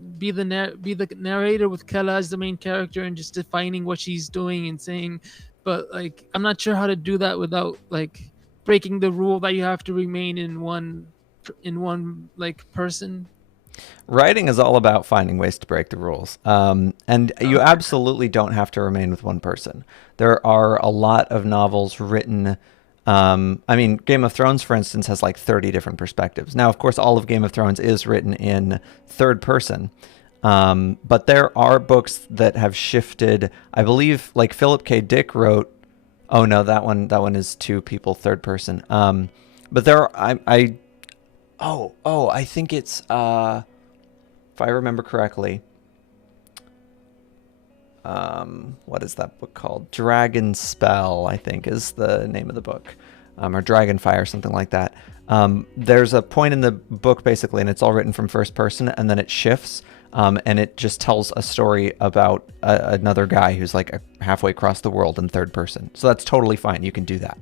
narrator with Kella as the main character and just defining what she's doing and saying, but like I'm not sure how to do that without like breaking the rule that you have to remain in one like person. Writing is all about finding ways to break the rules. And you absolutely don't have to remain with one person. There are a lot of novels written. Game of Thrones, for instance, has like 30 different perspectives. Now, of course, all of Game of Thrones is written in third person. But there are books that have shifted. I believe like Philip K. Dick wrote. Oh no, that one is two people, third person. But there are, I think it's if I remember correctly, what is that book called? Dragon Spell, I think, is the name of the book, or Dragonfire, something like that. There's a point in the book, basically, and it's all written from first person, and then it shifts and it just tells a story about another guy who's like halfway across the world in third person. So that's totally fine. You can do that.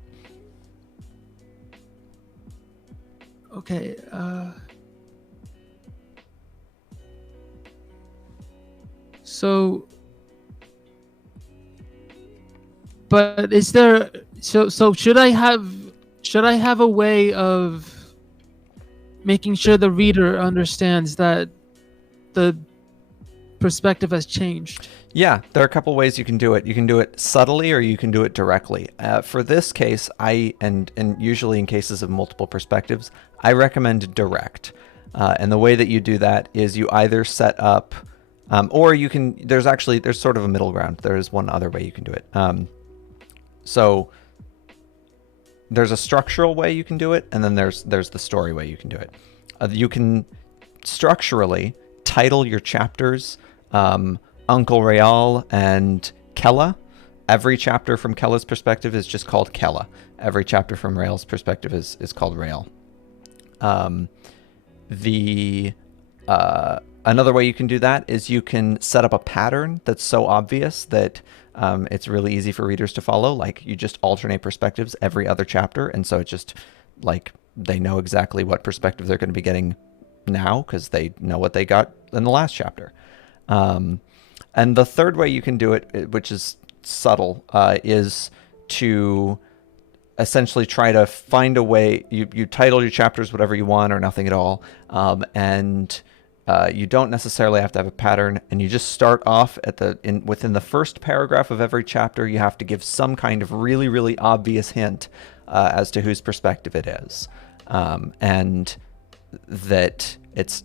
Okay. So, but is there so should I have a way of making sure the reader understands that the perspective has changed? Yeah, there are a couple ways you can do it. You can do it subtly or you can do it directly. For this case, and usually in cases of multiple perspectives, I recommend direct. And the way that you do that is you either set up, or you can. There's sort of a middle ground. There's one other way you can do it. So there's a structural way you can do it, and then there's the story way you can do it. You can structurally title your chapters Uncle Real and Kella. Every chapter from Kella's perspective is just called Kella. Every chapter from Rael's perspective is called Rael. Another way you can do that is you can set up a pattern that's so obvious that it's really easy for readers to follow. Like you just alternate perspectives every other chapter, and so it's just like they know exactly what perspective they're going to be getting now because they know what they got in the last chapter. And the third way you can do it, which is subtle, is to essentially try to find a way. You title your chapters whatever you want or nothing at all, and you don't necessarily have to have a pattern. And you just start off within the first paragraph of every chapter. You have to give some kind of really, really obvious hint as to whose perspective it is, and that it's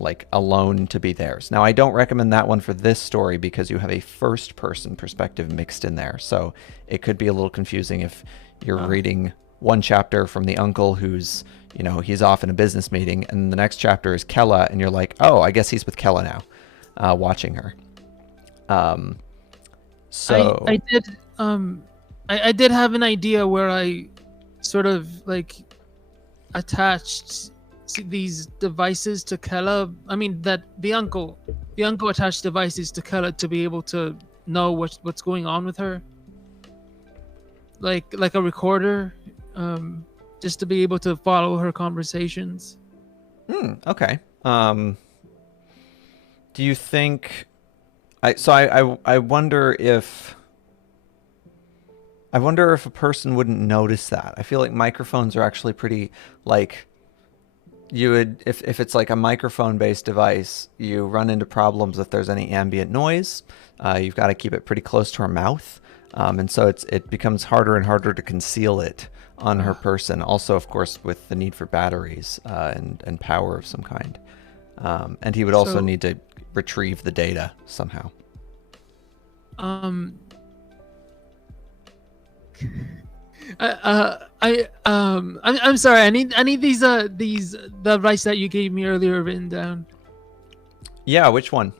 like alone to be theirs. Now, I don't recommend that one for this story because you have a first person perspective mixed in there. So it could be a little confusing if you're reading one chapter from the uncle who's, he's off in a business meeting, and the next chapter is Kella, and you're like, oh, I guess he's with Kella now, watching her. So I did have an idea where I sort of like attached these devices to Kella. I mean that the uncle attached devices to Kella to be able to know what's going on with her, like a recorder, just to be able to follow her conversations. Okay. Do you think? I wonder if. I wonder if a person wouldn't notice that. I feel like microphones are actually pretty like. You would, if it's like a microphone based device, you run into problems if there's any ambient noise. You've got to keep it pretty close to her mouth, and so it becomes harder and harder to conceal it on her person. Also, of course, with the need for batteries and power of some kind, and he would also need to retrieve the data somehow. I'm sorry. I need these the rights that you gave me earlier written down. Yeah, which one?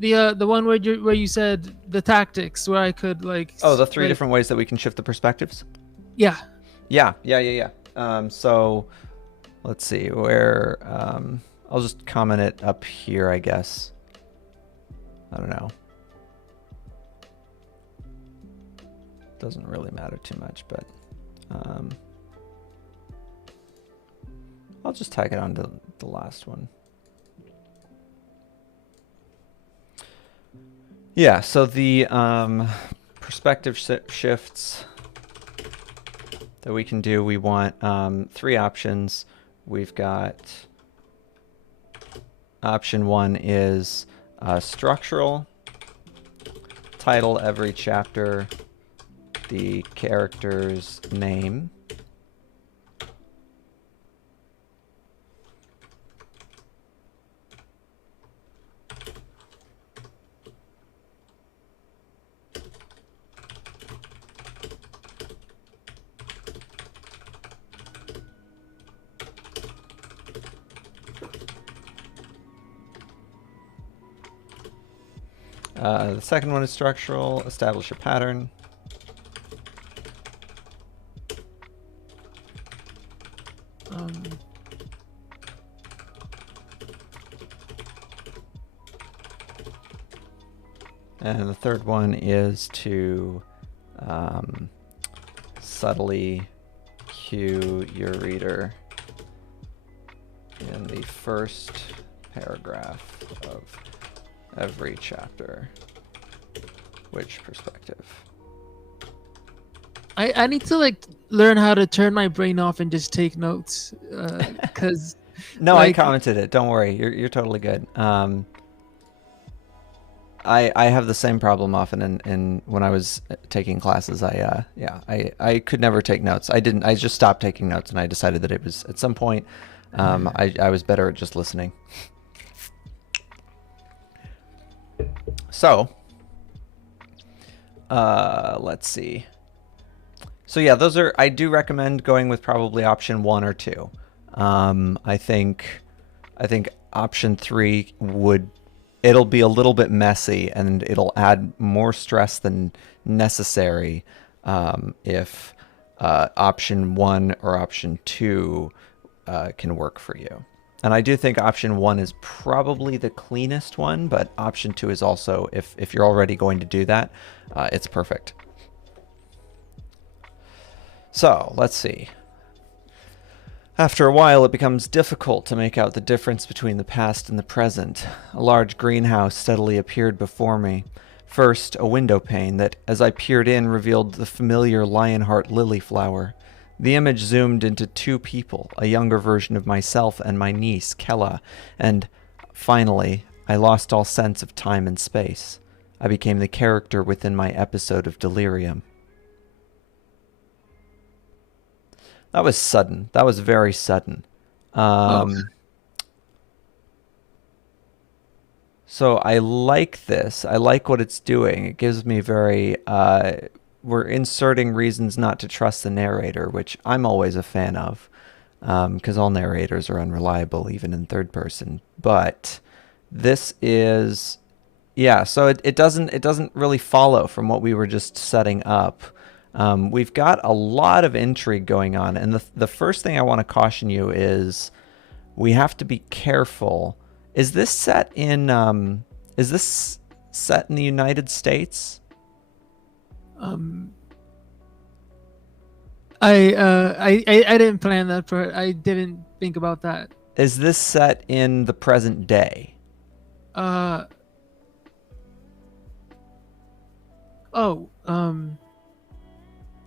The one where you said the tactics where I could like. Oh, the three different ways that we can shift the perspectives. Yeah. Yeah. So let's see where. I'll just comment it up here, I guess. I don't know. Doesn't really matter too much, but I'll just tag it onto the last one. Yeah, so the perspective shifts that we can do, we want 3 options. We've got option 1 is structural, title every chapter the character's name. The second one is structural, establish a pattern. And the third one is to subtly cue your reader in the first paragraph of every chapter. Which perspective? I need to like learn how to turn my brain off and just take notes, because No, I like commented it. Don't worry, you're totally good. I have the same problem often in when I was taking classes. I could never take notes. I just stopped taking notes, and I decided that it was at some point I was better at just listening. So let's see. So yeah, those are, I do recommend going with probably option 1 or 2. I think option 3 it'll be a little bit messy and it'll add more stress than necessary if option 1 or option 2 can work for you. And I do think option 1 is probably the cleanest one, but option 2 is also, if you're already going to do that, it's perfect. So let's see. After a while, it becomes difficult to make out the difference between the past and the present. A large greenhouse steadily appeared before me. First, a window pane that, as I peered in, revealed the familiar lionheart lily flower. The image zoomed into 2 people, a younger version of myself and my niece, Kella, and, finally, I lost all sense of time and space. I became the character within my episode of delirium. That was sudden. That was very sudden. oh, So I like this. I like what it's doing. It gives me very... we're inserting reasons not to trust the narrator, which I'm always a fan of, because all narrators are unreliable, even in third person. But this is... Yeah, so it doesn't really follow from what we were just setting up. We've got a lot of intrigue going on, and the first thing I want to caution you is we have to be careful. Is this set in the United States? um, I didn't plan that part. I didn't think about that. Is this set in the present day? Uh oh.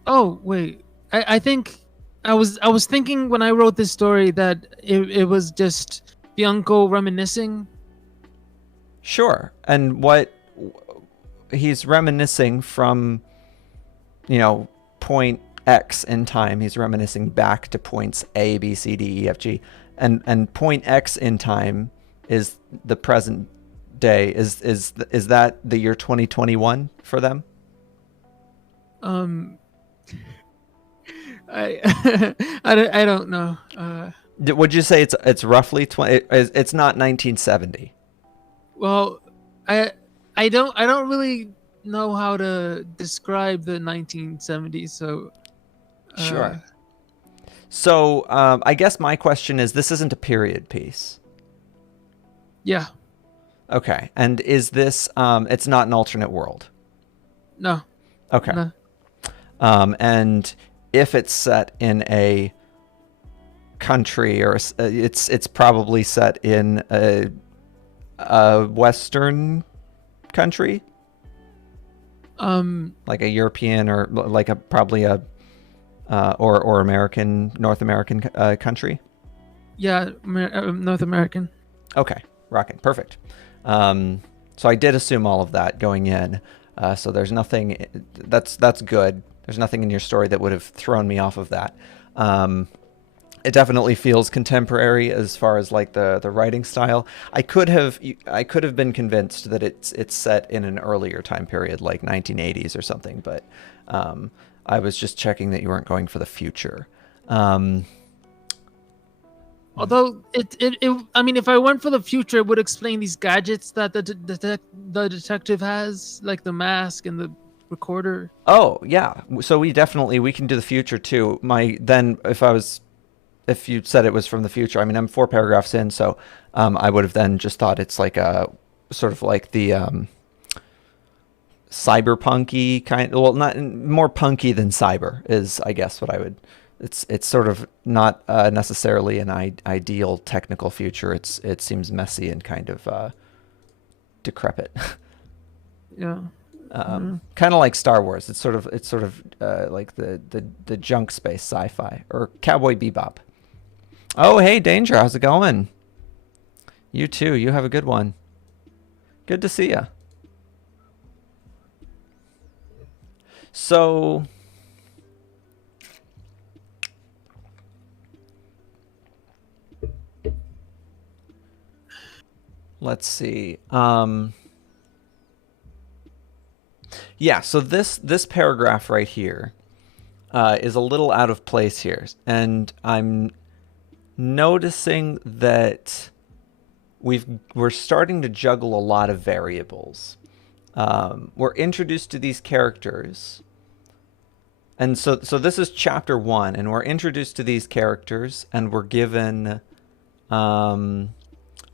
Oh wait. I think I was thinking when I wrote this story that it was just the uncle reminiscing. Sure. And what he's reminiscing from, point X in time. He's reminiscing back to points A, B, C, D, E, F, G. And point X in time is the present day. Is that the year 2021 for them? Um I I don't know. Would you say it's roughly 20? It's not 1970. Well, I don't really know how to describe the 1970s, so Sure. So I guess my question is, this isn't a period piece. yeah. Okay. And is this, it's not an alternate world? No. Okay. No. And if it's set in a country, or it's probably set in a Western country, like a European, or like probably a or American, North American country. Yeah, North American. Okay, rocking, perfect. So I did assume all of that going in. So there's nothing that's good. There's nothing in your story that would have thrown me off of that. It definitely feels contemporary as far as like the writing style. I could have been convinced that it's set in an earlier time period, like 1980s or something, but I was just checking that you weren't going for the future. Although I mean, if I went for the future, it would explain these gadgets that the detective has, like the mask and the recorder. Oh yeah, so we can do the future too. If you said it was from the future, I mean, I'm 4 paragraphs in, so I would have then just thought it's like a sort of like the cyberpunky kind. Well, not more punky than cyber is, I guess, what I would. It's sort of not necessarily an ideal technical future. It seems messy and kind of decrepit. Yeah. Mm. Kind of like Star Wars. It's sort of like the junk space sci-fi or Cowboy Bebop. Oh, hey, Danger, how's it going? You too. You have a good one. Good to see ya. So, let's see. Yeah, so this paragraph right here is a little out of place here, and I'm noticing that we're starting to juggle a lot of variables. We're introduced to these characters, and so this is chapter 1, and we're introduced to these characters, and we're given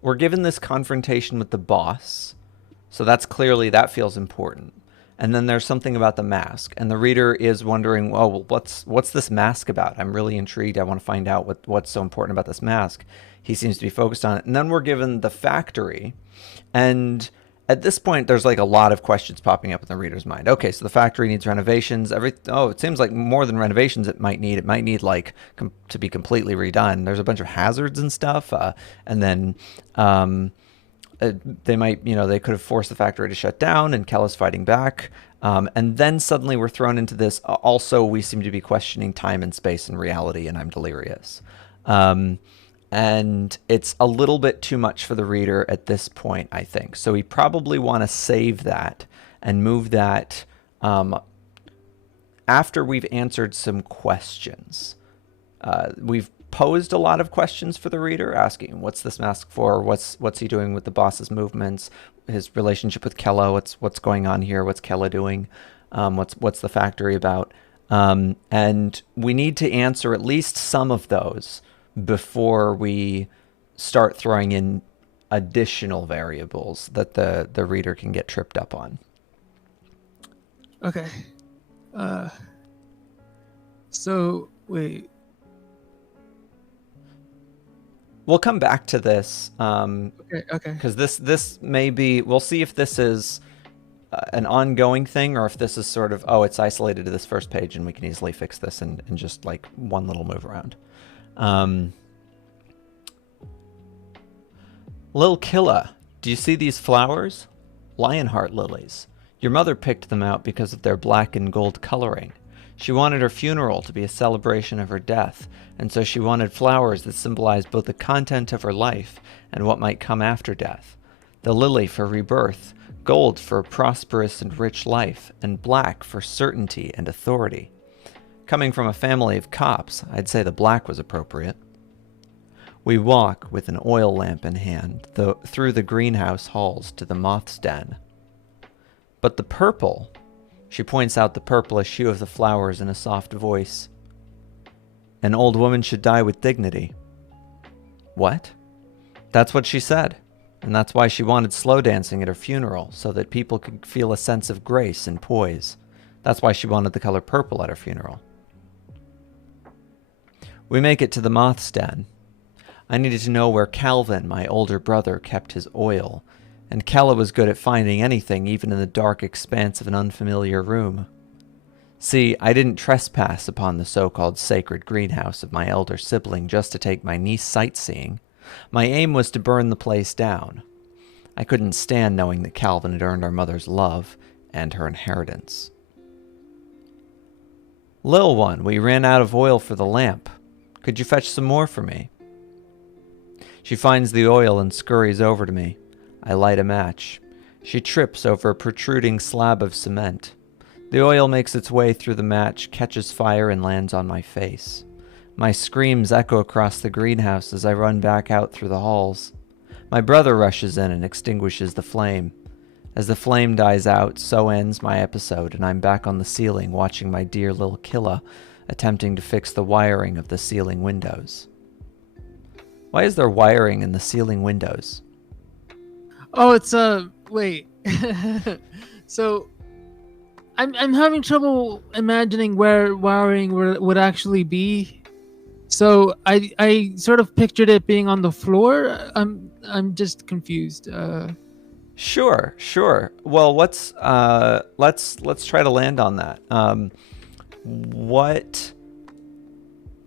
this confrontation with the boss. So that's clearly, that feels important. And then there's something about the mask, and the reader is wondering, oh, well, what's this mask about? I'm really intrigued. I want to find out what's so important about this mask. He seems to be focused on it. And then we're given the factory, and at this point, there's like a lot of questions popping up in the reader's mind. Okay, so the factory needs renovations. It seems like more than renovations it might need. It might need like to be completely redone. There's a bunch of hazards and stuff, and then they might, they could have forced the factory to shut down, and Kella's fighting back. And then suddenly we're thrown into this. Also, we seem to be questioning time and space and reality, and I'm delirious. And it's a little bit too much for the reader at this point, I think. So we probably want to save that and move that after we've answered some questions. We've posed a lot of questions for the reader, asking, what's this mask for? What's he doing with the boss's movements? His relationship with Kella? What's going on here? What's Kella doing? What's the factory about? And we need to answer at least some of those before we start throwing in additional variables that the reader can get tripped up on. Okay. So wait. We'll come back to this. Okay. Because this may be. We'll see if this is an ongoing thing, or if this is sort of, it's isolated to this first page, and we can easily fix this in just like one little move around. Lil Killa, do you see these flowers? Lionheart lilies. Your mother picked them out because of their black and gold coloring. She wanted her funeral to be a celebration of her death, and so she wanted flowers that symbolized both the content of her life and what might come after death. The lily for rebirth, gold for a prosperous and rich life, and black for certainty and authority. Coming from a family of cops, I'd say the black was appropriate. We walk with an oil lamp in hand through the greenhouse halls to the moth's den. But the purple, she points out the purplish hue of the flowers in a soft voice. An old woman should die with dignity. What? That's what she said, and that's why she wanted slow dancing at her funeral, so that people could feel a sense of grace and poise. That's why she wanted the color purple at her funeral. We make it to the moth's den. I needed to know where Calvin, my older brother, kept his oil, and Kella was good at finding anything, even in the dark expanse of an unfamiliar room. See, I didn't trespass upon the so-called sacred greenhouse of my elder sibling just to take my niece sightseeing. My aim was to burn the place down. I couldn't stand knowing that Calvin had earned our mother's love and her inheritance. Lil one, we ran out of oil for the lamp. Could you fetch some more for me? She finds the oil and scurries over to me. I light a match. She trips over a protruding slab of cement. The oil makes its way through the match, catches fire, and lands on my face. My screams echo across the greenhouse as I run back out through the halls. My brother rushes in and extinguishes the flame. As the flame dies out, so ends my episode, and I'm back on the ceiling watching my dear little Killa attempting to fix the wiring of the ceiling windows. Why is there wiring in the ceiling windows? Oh, it's wait. So I'm having trouble imagining where wiring would actually be. So I sort of pictured it being on the floor. I'm just confused. Sure, sure. Well, let's try to land on that. What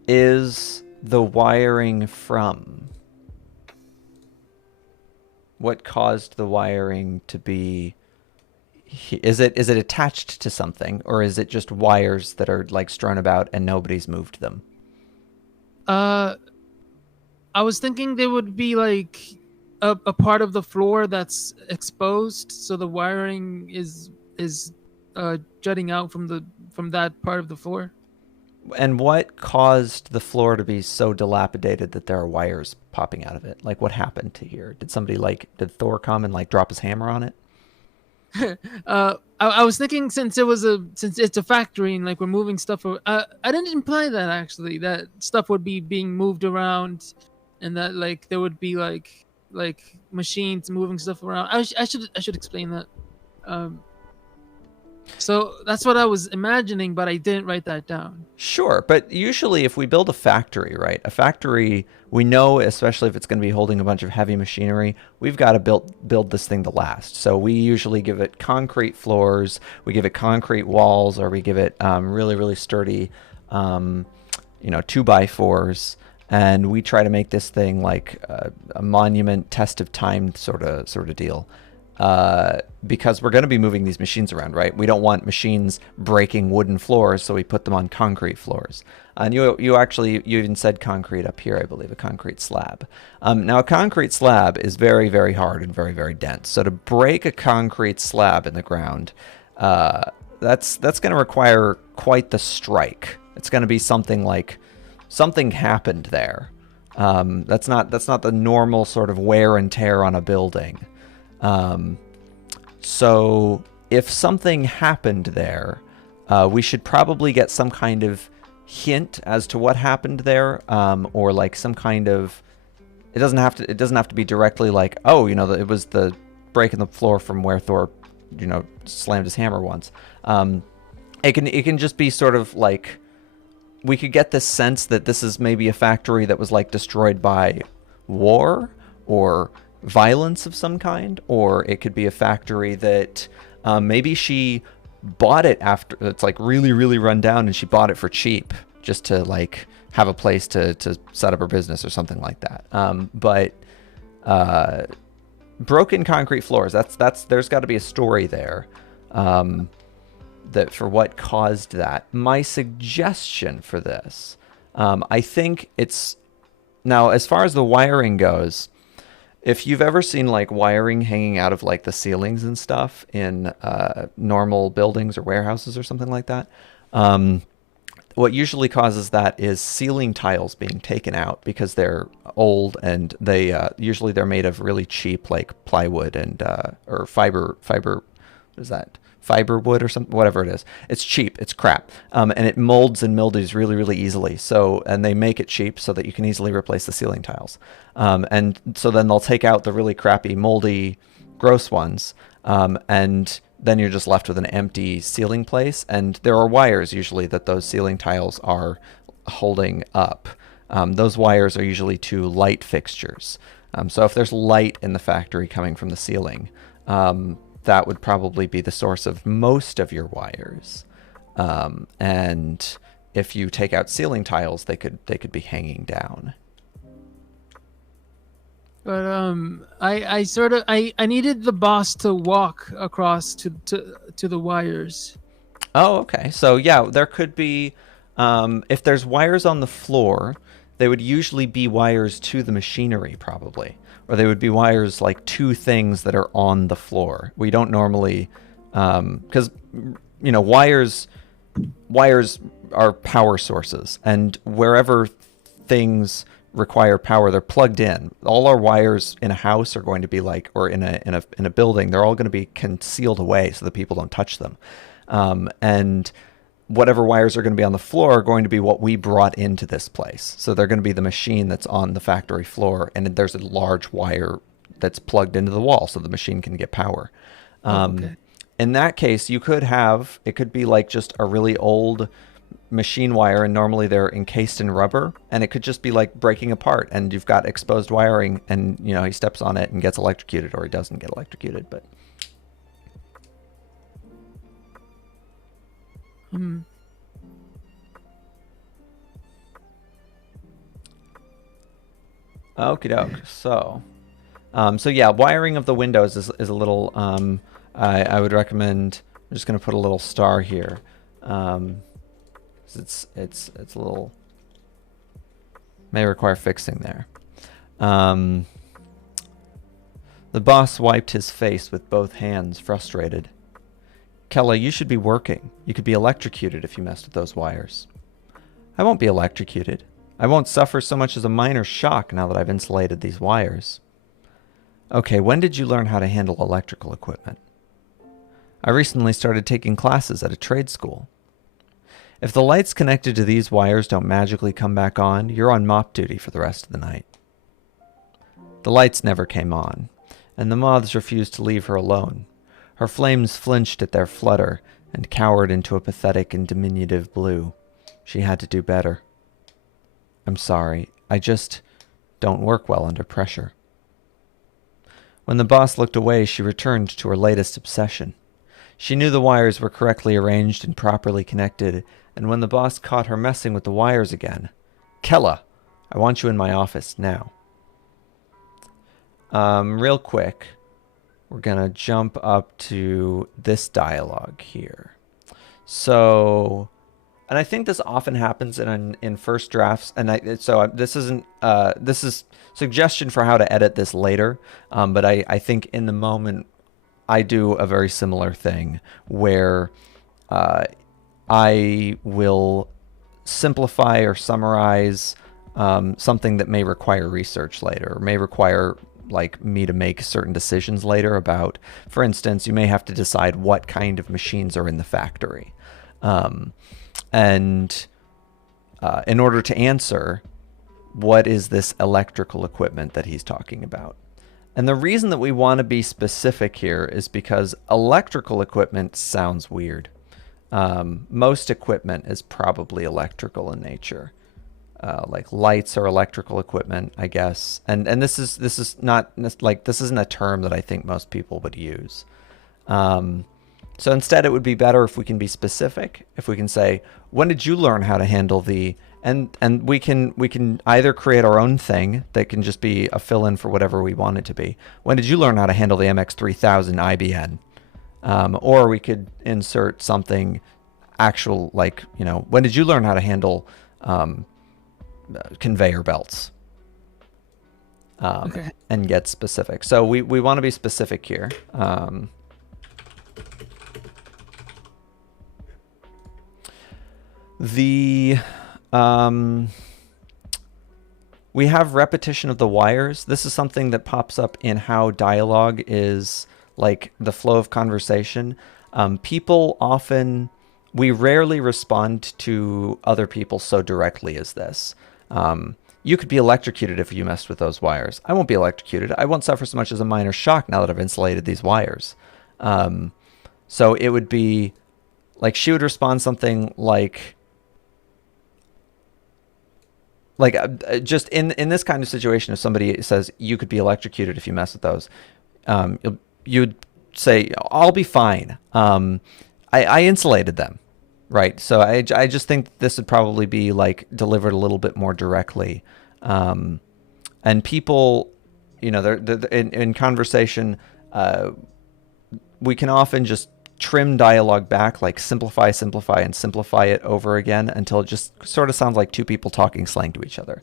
is the wiring from? What caused the wiring to be? Is it attached to something, or is it just wires that are like strewn about and nobody's moved them? Uh, I was thinking there would be like a part of the floor that's exposed, so the wiring is jutting out from that part of the floor. And what caused the floor to be so dilapidated that there are wires popping out of it? Like, what happened to here? Did Thor come and like drop his hammer on it? I was thinking since it's a factory and like we're moving stuff. I didn't imply that actually that stuff would be being moved around, and that like there would be like machines moving stuff around. I should explain that. Um, so that's what I was imagining, but I didn't write that down. Sure, but usually if we build a factory, right? A factory, we know, especially if it's going to be holding a bunch of heavy machinery, we've got to build this thing to last. So we usually give it concrete floors, we give it concrete walls, or we give it really really sturdy, um, 2x4s, and we try to make this thing like a monument, test of time sort of deal. Because we're going to be moving these machines around, right? We don't want machines breaking wooden floors, so we put them on concrete floors. And you even said concrete up here, I believe, a concrete slab. Now, a concrete slab is very, very hard and very, very dense. So to break a concrete slab in the ground, that's going to require quite the strike. It's going to be something like something happened there. That's not the normal sort of wear and tear on a building. So if something happened there, we should probably get some kind of hint as to what happened there, or like some kind of. It doesn't have to be directly like, oh, it was the break in the floor from where Thor, slammed his hammer once. It can just be sort of like we could get this sense that this is maybe a factory that was like destroyed by war or violence of some kind, or it could be a factory that maybe she bought it after it's like really really run down and she bought it for cheap just to like have a place to set up her business or something like that. But broken concrete floors, that's there's got to be a story there, that for what caused that. My suggestion for this, I think it's now, as far as the wiring goes, if you've ever seen like wiring hanging out of like the ceilings and stuff in normal buildings or warehouses or something like that, what usually causes that is ceiling tiles being taken out because they're old, and usually they're made of really cheap like plywood and or fiber. What is that? Fiber wood or something, whatever it is. It's cheap. It's crap, and it molds and mildews really, really easily. So, and they make it cheap so that you can easily replace the ceiling tiles. And so then they'll take out the really crappy, moldy, gross ones, and then you're just left with an empty ceiling place. And there are wires usually that those ceiling tiles are holding up. Those wires are usually to light fixtures. So if there's light in the factory coming from the ceiling, that would probably be the source of most of your wires. And if you take out ceiling tiles, they could be hanging down. But I needed the boss to walk across to the wires. Oh, okay. So yeah, there could be, if there's wires on the floor, they would usually be wires to the machinery probably, or they would be wires like to things that are on the floor. We don't normally, because wires are power sources, and wherever things require power, they're plugged in. All our wires in a house are going to be like, or in a building, they're all going to be concealed away so that people don't touch them. And whatever wires are going to be on the floor are going to be what we brought into this place. So they're going to be the machine that's on the factory floor, and there's a large wire that's plugged into the wall so the machine can get power. Okay. In that case, you could have, it could be like just a really old machine wire, and normally they're encased in rubber, and it could just be like breaking apart, and you've got exposed wiring, and he steps on it and gets electrocuted, or he doesn't get electrocuted. But okie doke. So yeah, wiring of the windows is a little. I would recommend. I'm just gonna put a little star here. It's a little, may require fixing there. The boss wiped his face with both hands, frustrated. Kella, you should be working. You could be electrocuted if you messed with those wires. I won't be electrocuted. I won't suffer so much as a minor shock now that I've insulated these wires. Okay, when did you learn how to handle electrical equipment? I recently started taking classes at a trade school. If the lights connected to these wires don't magically come back on, you're on mop duty for the rest of the night. The lights never came on, and the moths refused to leave her alone. Her flames flinched at their flutter and cowered into a pathetic and diminutive blue. She had to do better. I'm sorry, I just don't work well under pressure. When the boss looked away, she returned to her latest obsession. She knew the wires were correctly arranged and properly connected, and when the boss caught her messing with the wires again, Kella, I want you in my office now. Real quick, we're gonna jump up to this dialogue here. So, and I think this often happens in first drafts, and this isn't this is suggestion for how to edit this later. But I think in the moment I do a very similar thing where I will simplify or summarize something that may require research later, or may require like me to make certain decisions later about, for instance, you may have to decide what kind of machines are in the factory. And in order to answer, what is this electrical equipment that he's talking about? And the reason that we want to be specific here is because electrical equipment sounds weird. Most equipment is probably electrical in nature. Like lights are electrical equipment, I guess. And this is not like, this isn't a term that I think most people would use. So instead, it would be better if we can be specific. If we can say, when did you learn how to handle the, and we can either create our own thing that can just be a fill-in for whatever we want it to be. When did you learn how to handle the MX3000 IBN? Or we could insert something actual, like, when did you learn how to handle conveyor belts? Okay. And get specific. So we want to be specific here. We have repetition of the wires. This is something that pops up in how dialogue is, like the flow of conversation. People often, we rarely respond to other people so directly as this. You could be electrocuted if you messed with those wires. I won't be electrocuted. I won't suffer so much as a minor shock now that I've insulated these wires. So it would be like, she would respond something like just in this kind of situation, if somebody says you could be electrocuted if you mess with those, you'd say, I'll be fine. I insulated them, right? So I just think this would probably be like delivered a little bit more directly. And people, they're in conversation, we can often just trim dialogue back, like simplify, and simplify it over again until it just sort of sounds like two people talking slang to each other.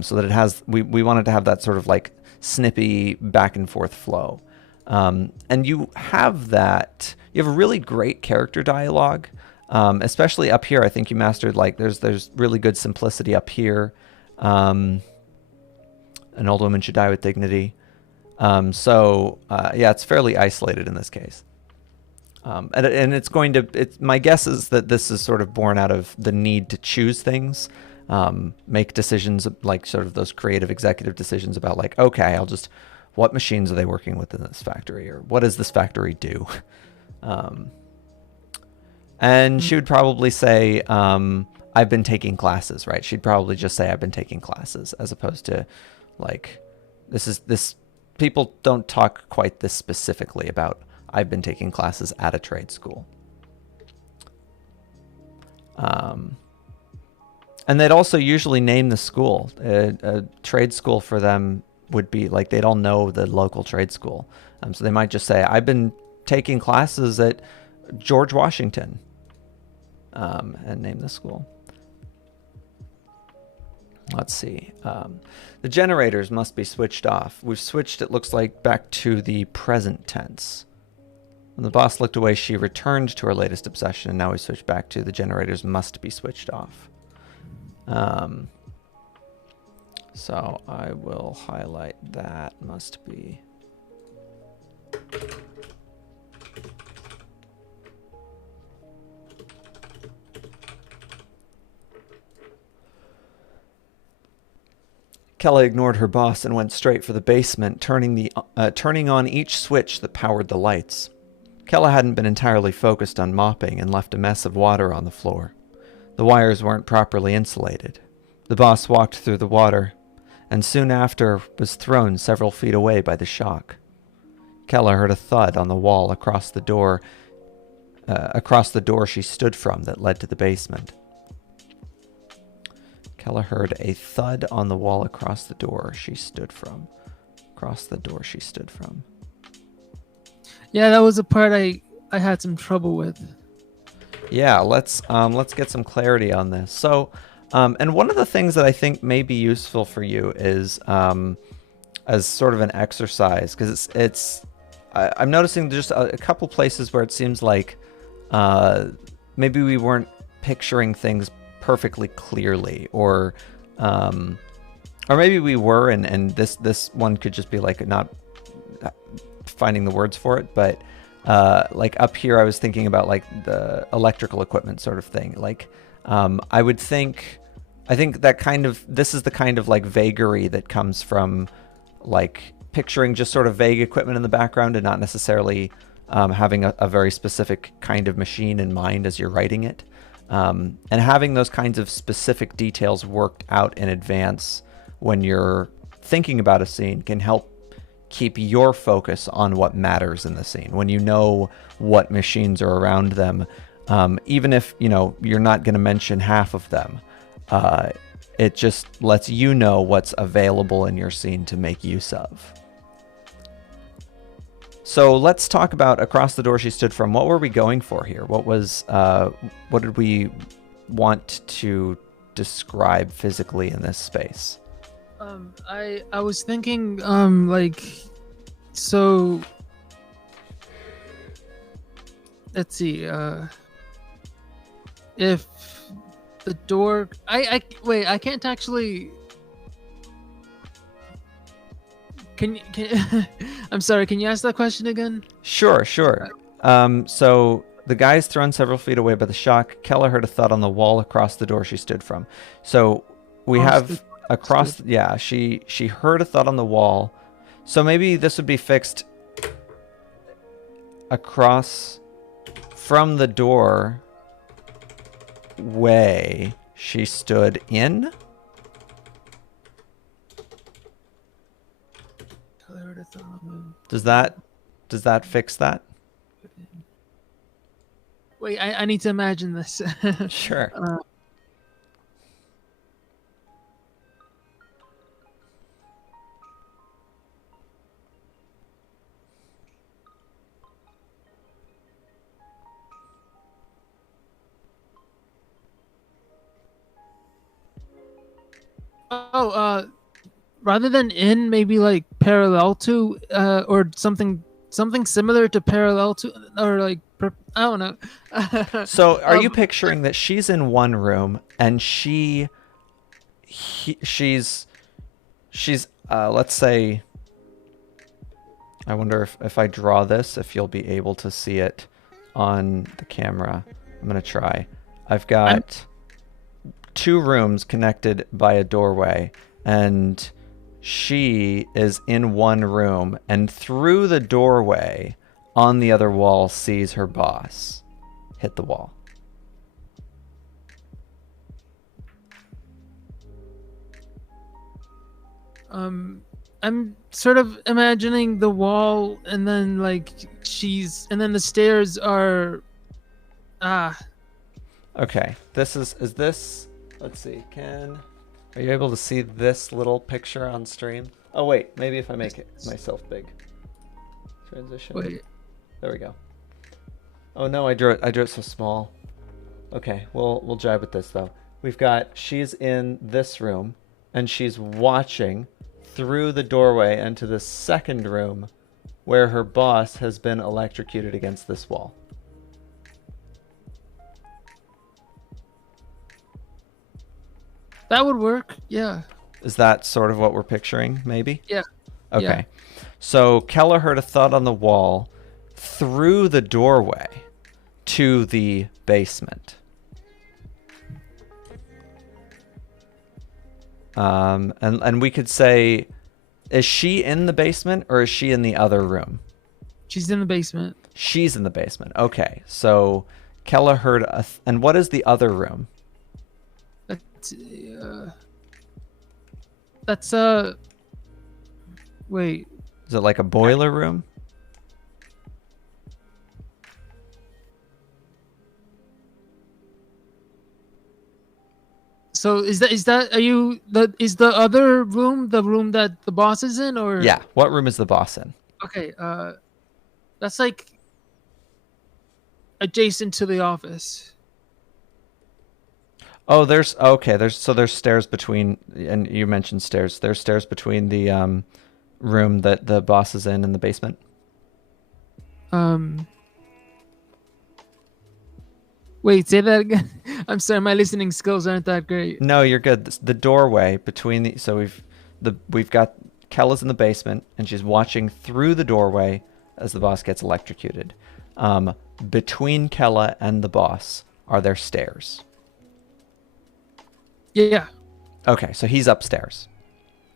So that it has, we wanted to have that sort of like snippy back and forth flow. And you have that, you have a really great character dialogue, especially up here. I think you mastered, like, there's really good simplicity up here. An old woman should die with dignity. Yeah, it's fairly isolated in this case. And it's going to, my guess is that this is sort of born out of the need to choose things, make decisions, like sort of those creative executive decisions about, like, okay, what machines are they working with in this factory, or what does this factory do? Um, and she would probably say, I've been taking classes, right? She'd probably just say, I've been taking classes, as opposed to like, this, people don't talk quite this specifically about, I've been taking classes at a trade school. And they'd also usually name the school. A trade school for them would be like, they'd all know the local trade school. So they might just say, I've been taking classes at George Washington, and name the school. Let's see. The generators must be switched off. We've switched, it looks like, back to the present tense. When the boss looked away, she returned to her latest obsession, and now we switch back to the generators must be switched off. So I will highlight that must be. Kella ignored her boss and went straight for the basement, turning on each switch that powered the lights. Kella hadn't been entirely focused on mopping and left a mess of water on the floor. The wires weren't properly insulated. The boss walked through the water, and soon after was thrown several feet away by the shock. Kella heard a thud on the wall across the door she stood from that led to the basement. Kella heard a thud on the wall across the door she stood from. Yeah, that was a part I had some trouble with. Yeah, let's get some clarity on this. So, and one of the things that I think may be useful for you is as sort of an exercise, because I'm noticing just a couple places where it seems like maybe we weren't picturing things perfectly clearly, or maybe we were, and this one could just be like not finding the words for it, but like up here I was thinking about like the electrical equipment sort of thing. Like I think that this is the kind of like vagary that comes from like picturing just sort of vague equipment in the background and not necessarily having a very specific kind of machine in mind as you're writing it. And having those kinds of specific details worked out in advance when you're thinking about a scene can help keep your focus on what matters in the scene. When you know what machines are around them, even if you're not going to mention half of them, it just lets you know what's available in your scene to make use of. So let's talk about across the door she stood from. What were we going for here? What did we want to describe physically in this space? I was thinking so let's see, if the door wait, I can't actually. Can I'm sorry, can you ask that question again? Sure. So the guy's thrown several feet away by the shock. Kella heard a thud on the wall across the door she stood from. So we have across, yeah, she heard a thud on the wall. So maybe this would be fixed across from the door way she stood in. Does that fix that? Wait, I need to imagine this. Sure. Rather than in, maybe like parallel to, or something similar to parallel to, or like I don't know. So are you picturing that she's in one room and she's let's say, I wonder if I draw this, if you'll be able to see it on the camera. I'm gonna try. I've got two rooms connected by a doorway, and she is in one room, and through the doorway on the other wall sees her boss hit the wall. I'm sort of imagining the wall, and then like and then the stairs are. Ah, Okay, this is this, let's see, are you able to see this little picture on stream? Oh wait, maybe if I make it myself big. Transition. wait. There we go. Oh no, I drew it so small. Okay, we'll jibe with this though. We've got, she's in this room and she's watching through the doorway into the second room where her boss has been electrocuted against this wall. That would work. Yeah. Is that sort of what we're picturing, maybe? Yeah. Okay. Yeah. So Keller heard a thud on the wall through the doorway to the basement. And we could say, is she in the basement or is she in the other room? She's in the basement. She's in the basement. Okay. So Keller heard and what is the other room? That's wait. Is it like a boiler room? So is that are you is the other room the room that the boss is in, or? Yeah. What room is the boss in? Okay. That's like adjacent to the office. Oh, there's stairs between, and you mentioned stairs. There's stairs between the room that the boss is in and the basement. Wait, say that again. I'm sorry, my listening skills aren't that great. No, you're good. The doorway between we've got Kella's in the basement and she's watching through the doorway as the boss gets electrocuted. Between Kella and the boss are there stairs. Yeah. Okay, so he's upstairs.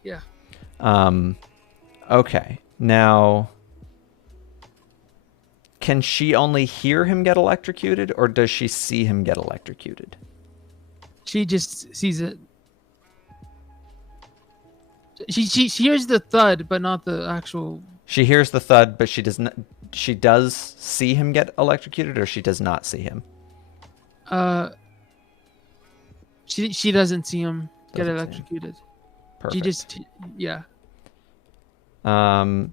Yeah. Okay. Now, can she only hear him get electrocuted, or does she see him get electrocuted? She just sees it. She hears the thud, but not the actual. She hears the thud, but she does not. She does see him get electrocuted, or she does not see him. She doesn't see him get Doesn't see him. electrocuted. Perfect. She just yeah.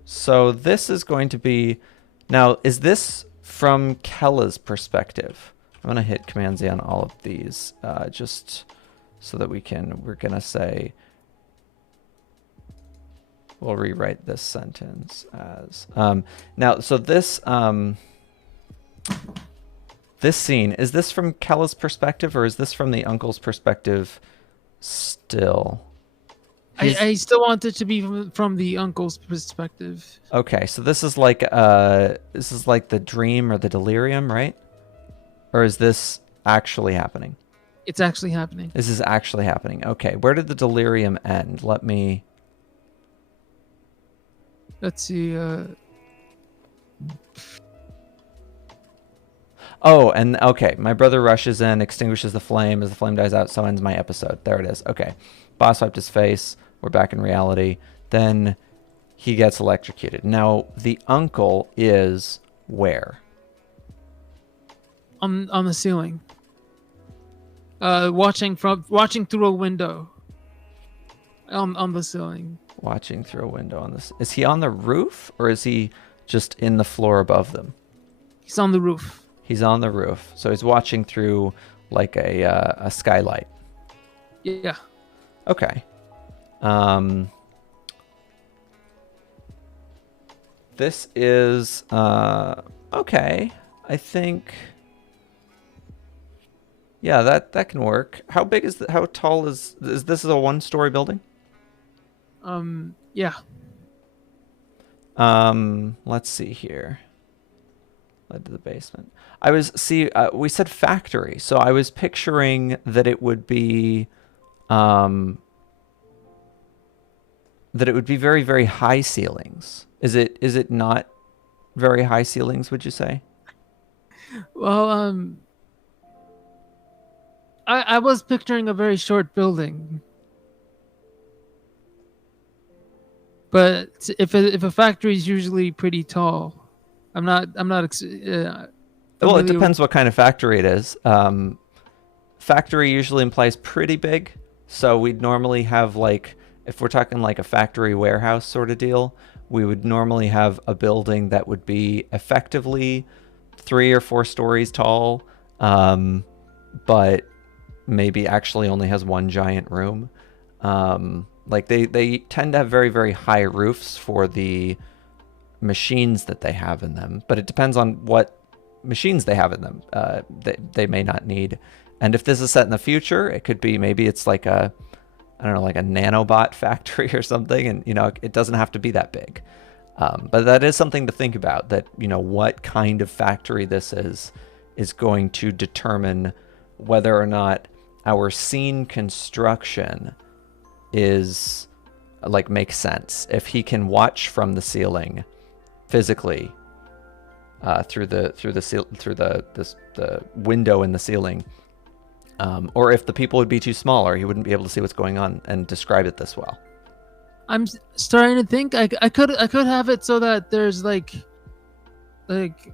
So this is going to be, now is this from Kella's perspective? I'm gonna hit Command Z on all of these, just so that we're gonna say, we'll rewrite this sentence as, now, so this scene, is this from Kella's perspective or is this from the uncle's perspective still? I still want it to be from the uncle's perspective. Okay, so this is like the dream or the delirium, right? Or is this actually happening? It's actually happening. This is actually happening. Okay, where did the delirium end? Let's see. Oh, and okay, my brother rushes in, extinguishes the flame. As the flame dies out, so ends my episode. There it is. Okay, boss wiped his face. We're back in reality. Then he gets electrocuted. Now the uncle is where? On the ceiling. Watching through a window. On the ceiling. Watching through a window on this. Is he on the roof or is he just in the floor above them? He's on the roof. He's on the roof. So he's watching through like a skylight. Yeah. Okay. This is okay. I think, yeah, that can work. How big is how tall is this a one-story building? Yeah. Let's see here. Led to the basement. We said factory, so I was picturing that it would be very, very high ceilings. Is it not very high ceilings, would you say? Well, I was picturing a very short building, but if a factory is usually pretty tall, I'm not Well, it familiar with. depends what kind of factory it is. Factory usually implies pretty big, so we'd normally have like, if we're talking like a factory warehouse sort of deal, we would normally have a building that would be effectively 3 or 4 stories tall, but maybe actually only has one giant room. Like they tend to have very, very high roofs for the machines that they have in them, but it depends on what machines they have in them. They may not need. And if this is set in the future, it could be maybe it's like a, I don't know, like a nanobot factory or something, and it doesn't have to be that big. But that is something to think about. That what kind of factory this is going to determine whether or not our scene construction is like makes sense. If he can watch from the ceiling physically through the window in the ceiling, or if the people would be too small, or he wouldn't be able to see what's going on and describe it this well. I'm starting to think I could have it so that there's like like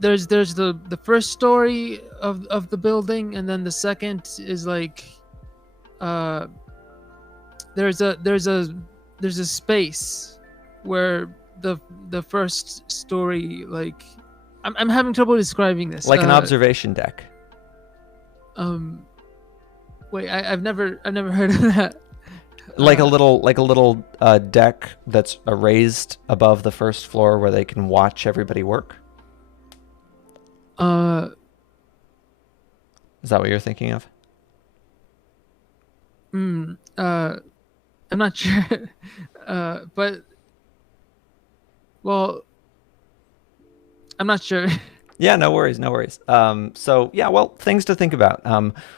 there's the first story of the building, and then the second is like uh there's a space where the first story, like I'm having trouble describing this. Like an observation deck. Wait, I've never heard of that. Like a little deck that's raised above the first floor where they can watch everybody work. Uh, Is that what you're thinking of? I'm not sure. But well, I'm not sure. Yeah, no worries, no worries. So yeah, well, things to think about.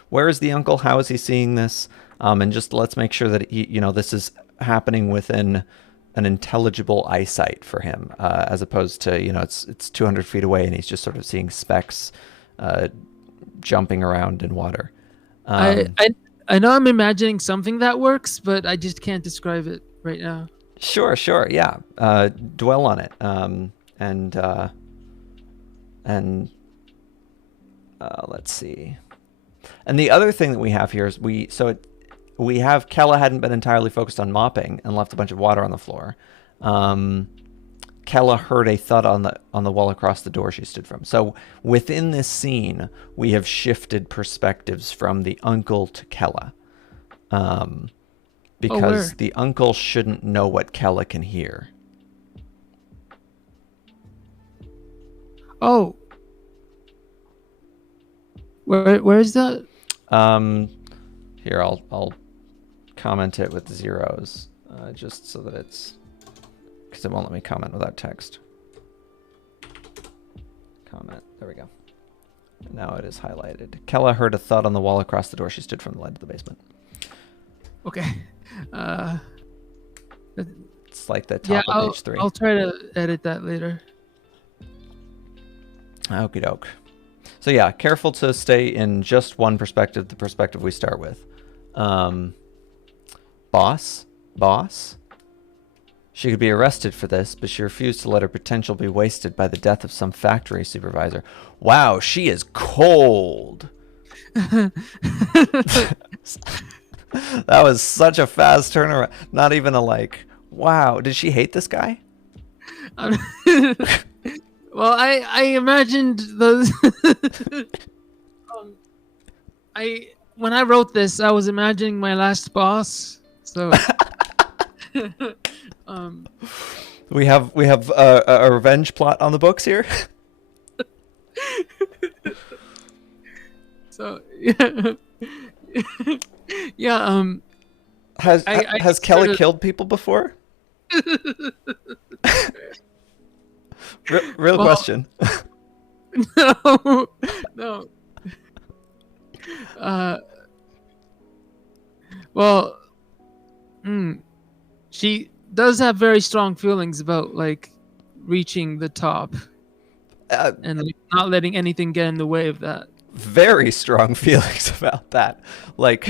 Where is the uncle? How is he seeing this? And just let's make sure that this is happening within an intelligible eyesight for him, as opposed to it's 200 feet away and he's just sort of seeing specks jumping around in water. I know I'm imagining something that works, but I just can't describe it right now. Sure, yeah. Dwell on it, and let's see. And the other thing that we have here is we have Kella hadn't been entirely focused on mopping and left a bunch of water on the floor. Kella heard a thud on the wall across the door she stood from. So within this scene, we have shifted perspectives from the uncle to Kella, because the uncle shouldn't know what Kella can hear. Oh, where is that? Here I'll comment it with zeros, just so that it's, because it won't let me comment without text. Comment. There we go. Now it is highlighted. Kella heard a thud on the wall across the door she stood from the light of the basement. Okay. It's like the top of page 3. I'll try to edit that later. Okie doke. So yeah, careful to stay in just one perspective, the perspective we start with. Boss? She could be arrested for this, but she refused to let her potential be wasted by the death of some factory supervisor. Wow, she is cold. That was such a fast turnaround. Not even a wow. Did she hate this guy? Well, I imagined those. When I wrote this, I was imagining my last boss. So, we have a revenge plot on the books here. So yeah. Has Kella killed people before? Real question. No. Well, does have very strong feelings about like reaching the top Uh, and like not letting anything get in the way of that. very strong feelings about that. Like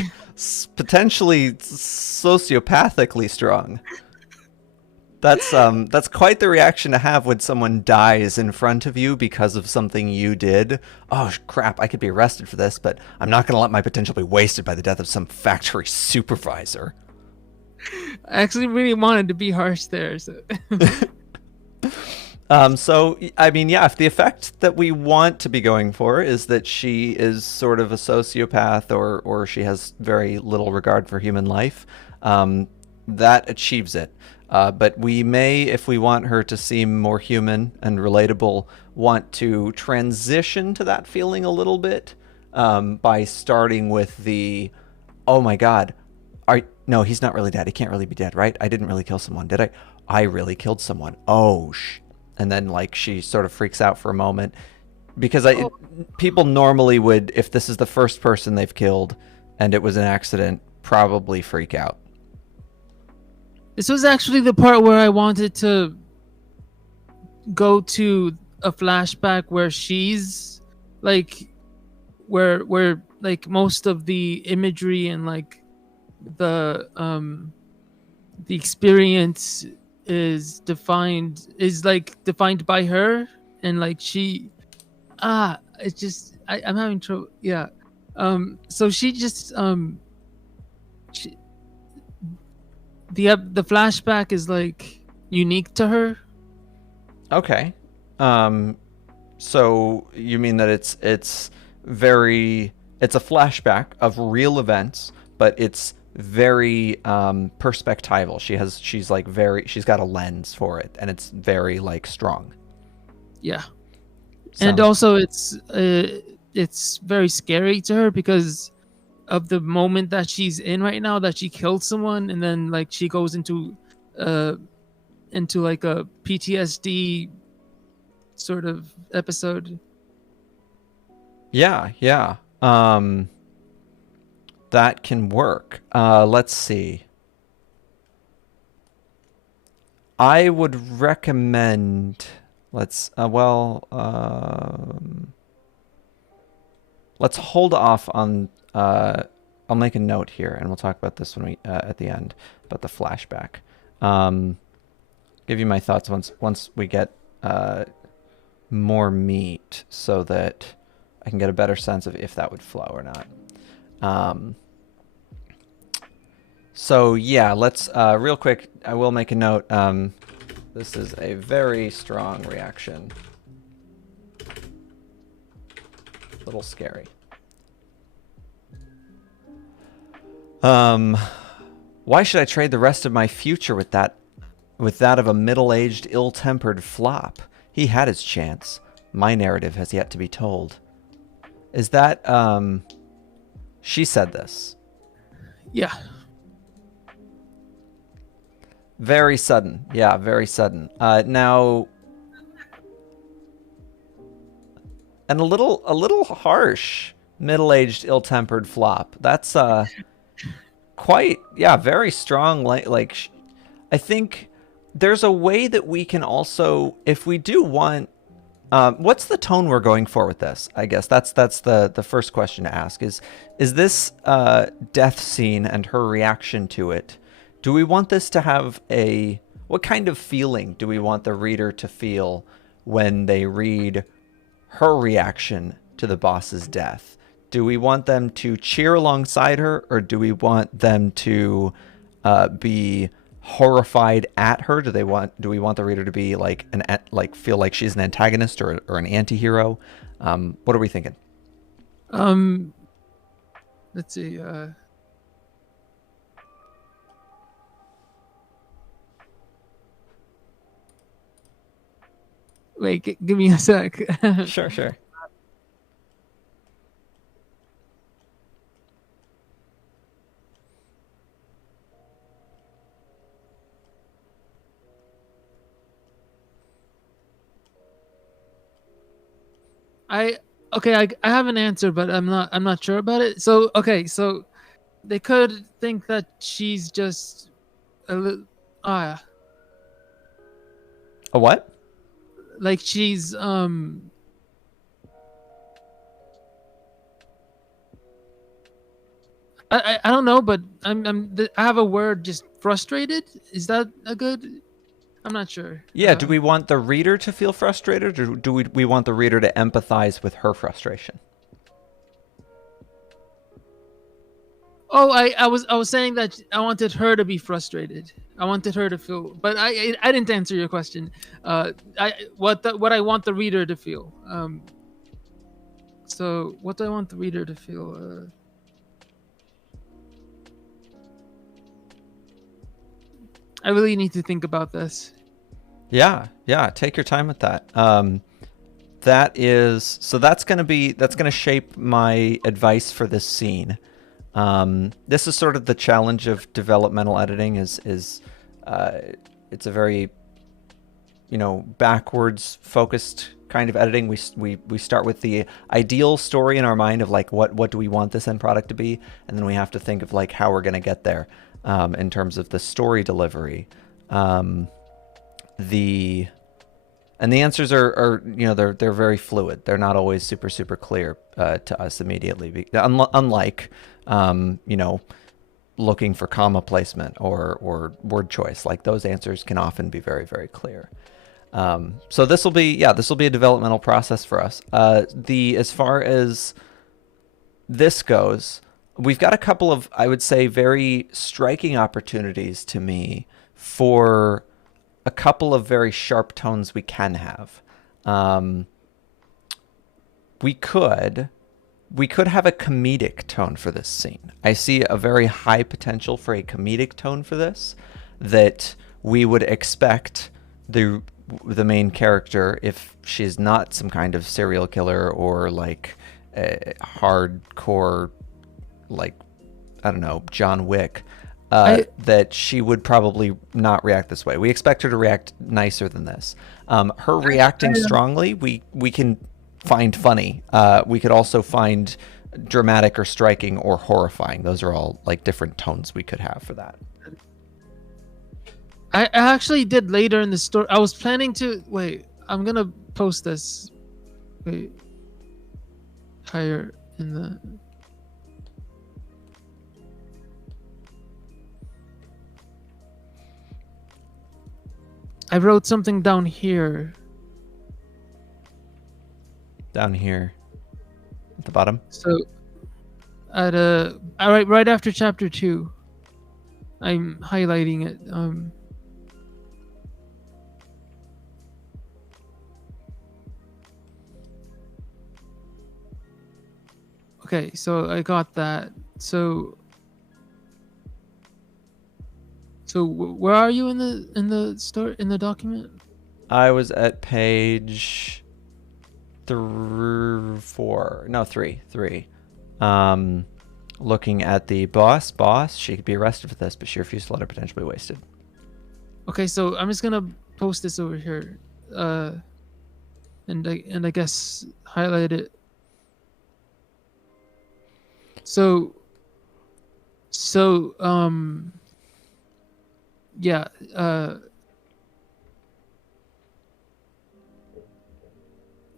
potentially sociopathically strong. That's quite the reaction to have when someone dies in front of you because of something you did. Oh crap, I could be arrested for this, but I'm not going to let my potential be wasted by the death of some factory supervisor. I actually really wanted to be harsh there. So. So I mean, yeah, if the effect that we want to be going for is that she is sort of a sociopath or she has very little regard for human life, that achieves it. But we may, if we want her to seem more human and relatable, want to transition to that feeling a little bit by starting with the, oh my god, no, he's not really dead. He can't really be dead, right? I didn't really kill someone, did I? I really killed someone. Oh, and then like she sort of freaks out for a moment because people normally would, if this is the first person they've killed and it was an accident, probably freak out. This was actually the part where I wanted to go to a flashback where she's like where like most of the imagery and like the experience is defined by her, and like it's just I'm having trouble. Yeah. So she just the flashback is like unique to her. Okay. So you mean that it's a flashback of real events, but it's very perspectival. She's got a lens for it, and it's very like strong. Yeah. And also it's very scary to her because of the moment that she's in right now, that she killed someone and then like she goes into like a PTSD sort of episode. Yeah. That can work. Let's see. I would recommend let's hold off on I'll make a note here and we'll talk about this when we at the end about the flashback. Give you my thoughts once we get more meat so that I can get a better sense of if that would flow or not. So yeah, let's real quick. I will make a note. This is a very strong reaction. A little scary. Why should I trade the rest of my future with that of a middle-aged, ill-tempered flop? He had his chance. My narrative has yet to be told. Is that she said this? Yeah. Very sudden. Yeah, very sudden. Now, and a little harsh. Middle-aged, ill-tempered flop. That's quite, yeah, very strong. Like, I think there's a way that we can also, if we do want, what's the tone we're going for with this? I guess that's the first question to ask. Is this death scene and her reaction to it? Do we want this to have what kind of feeling do we want the reader to feel when they read her reaction to the boss's death? Do we want them to cheer alongside her, or do we want them to be horrified at her? Do we want the reader to be feel like she's an antagonist or an anti-hero? What are we thinking? Let's see. Wait, give me a sec. Sure. I have an answer, but I'm not sure about it. So so they could think that she's just a little A what? Like she's I don't know, but I have a word, just frustrated. Is that a good? I'm not sure. Yeah, do we want the reader to feel frustrated, or do we want the reader to empathize with her frustration? Oh, I was saying that I wanted her to be frustrated. I wanted her to feel, but I didn't answer your question. What I want the reader to feel. So what do I want the reader to feel? I really need to think about this. Yeah, yeah. Take your time with that. That's gonna shape my advice for this scene. This is sort of the challenge of developmental editing. It's a very backwards focused kind of editing. We start with the ideal story in our mind of like what do we want this end product to be, and then we have to think of like how we're gonna get there in terms of the story delivery. The and the answers are they're very fluid. They're not always super clear to us immediately. Unlike looking for comma placement or word choice, like those answers can often be very clear. So this will be a developmental process for us. As far as this goes, we've got a couple of, I would say, very striking opportunities to me for a couple of very sharp tones we can have. We could have a comedic tone for this scene. I see a very high potential for a comedic tone for this, that we would expect the main character, if she's not some kind of serial killer or like a hardcore, like, I don't know, John Wick, that she would probably not react this way. We expect her to react nicer than this. Her reacting strongly, we can find funny. We could also find dramatic or striking or horrifying. Those are all like different tones we could have for that. I actually did later in the story. I was planning to wait. I'm gonna post this. Wait, higher in the. I wrote something down here. Down here, at the bottom. So, right after chapter 2, I'm highlighting it. Okay, so I got that. So where are you in the document? I was at page 3. Looking at the boss. She could be arrested for this, but she refused to let her potential be wasted. Okay, so I'm just gonna post this over here, and I guess highlight it. So yeah,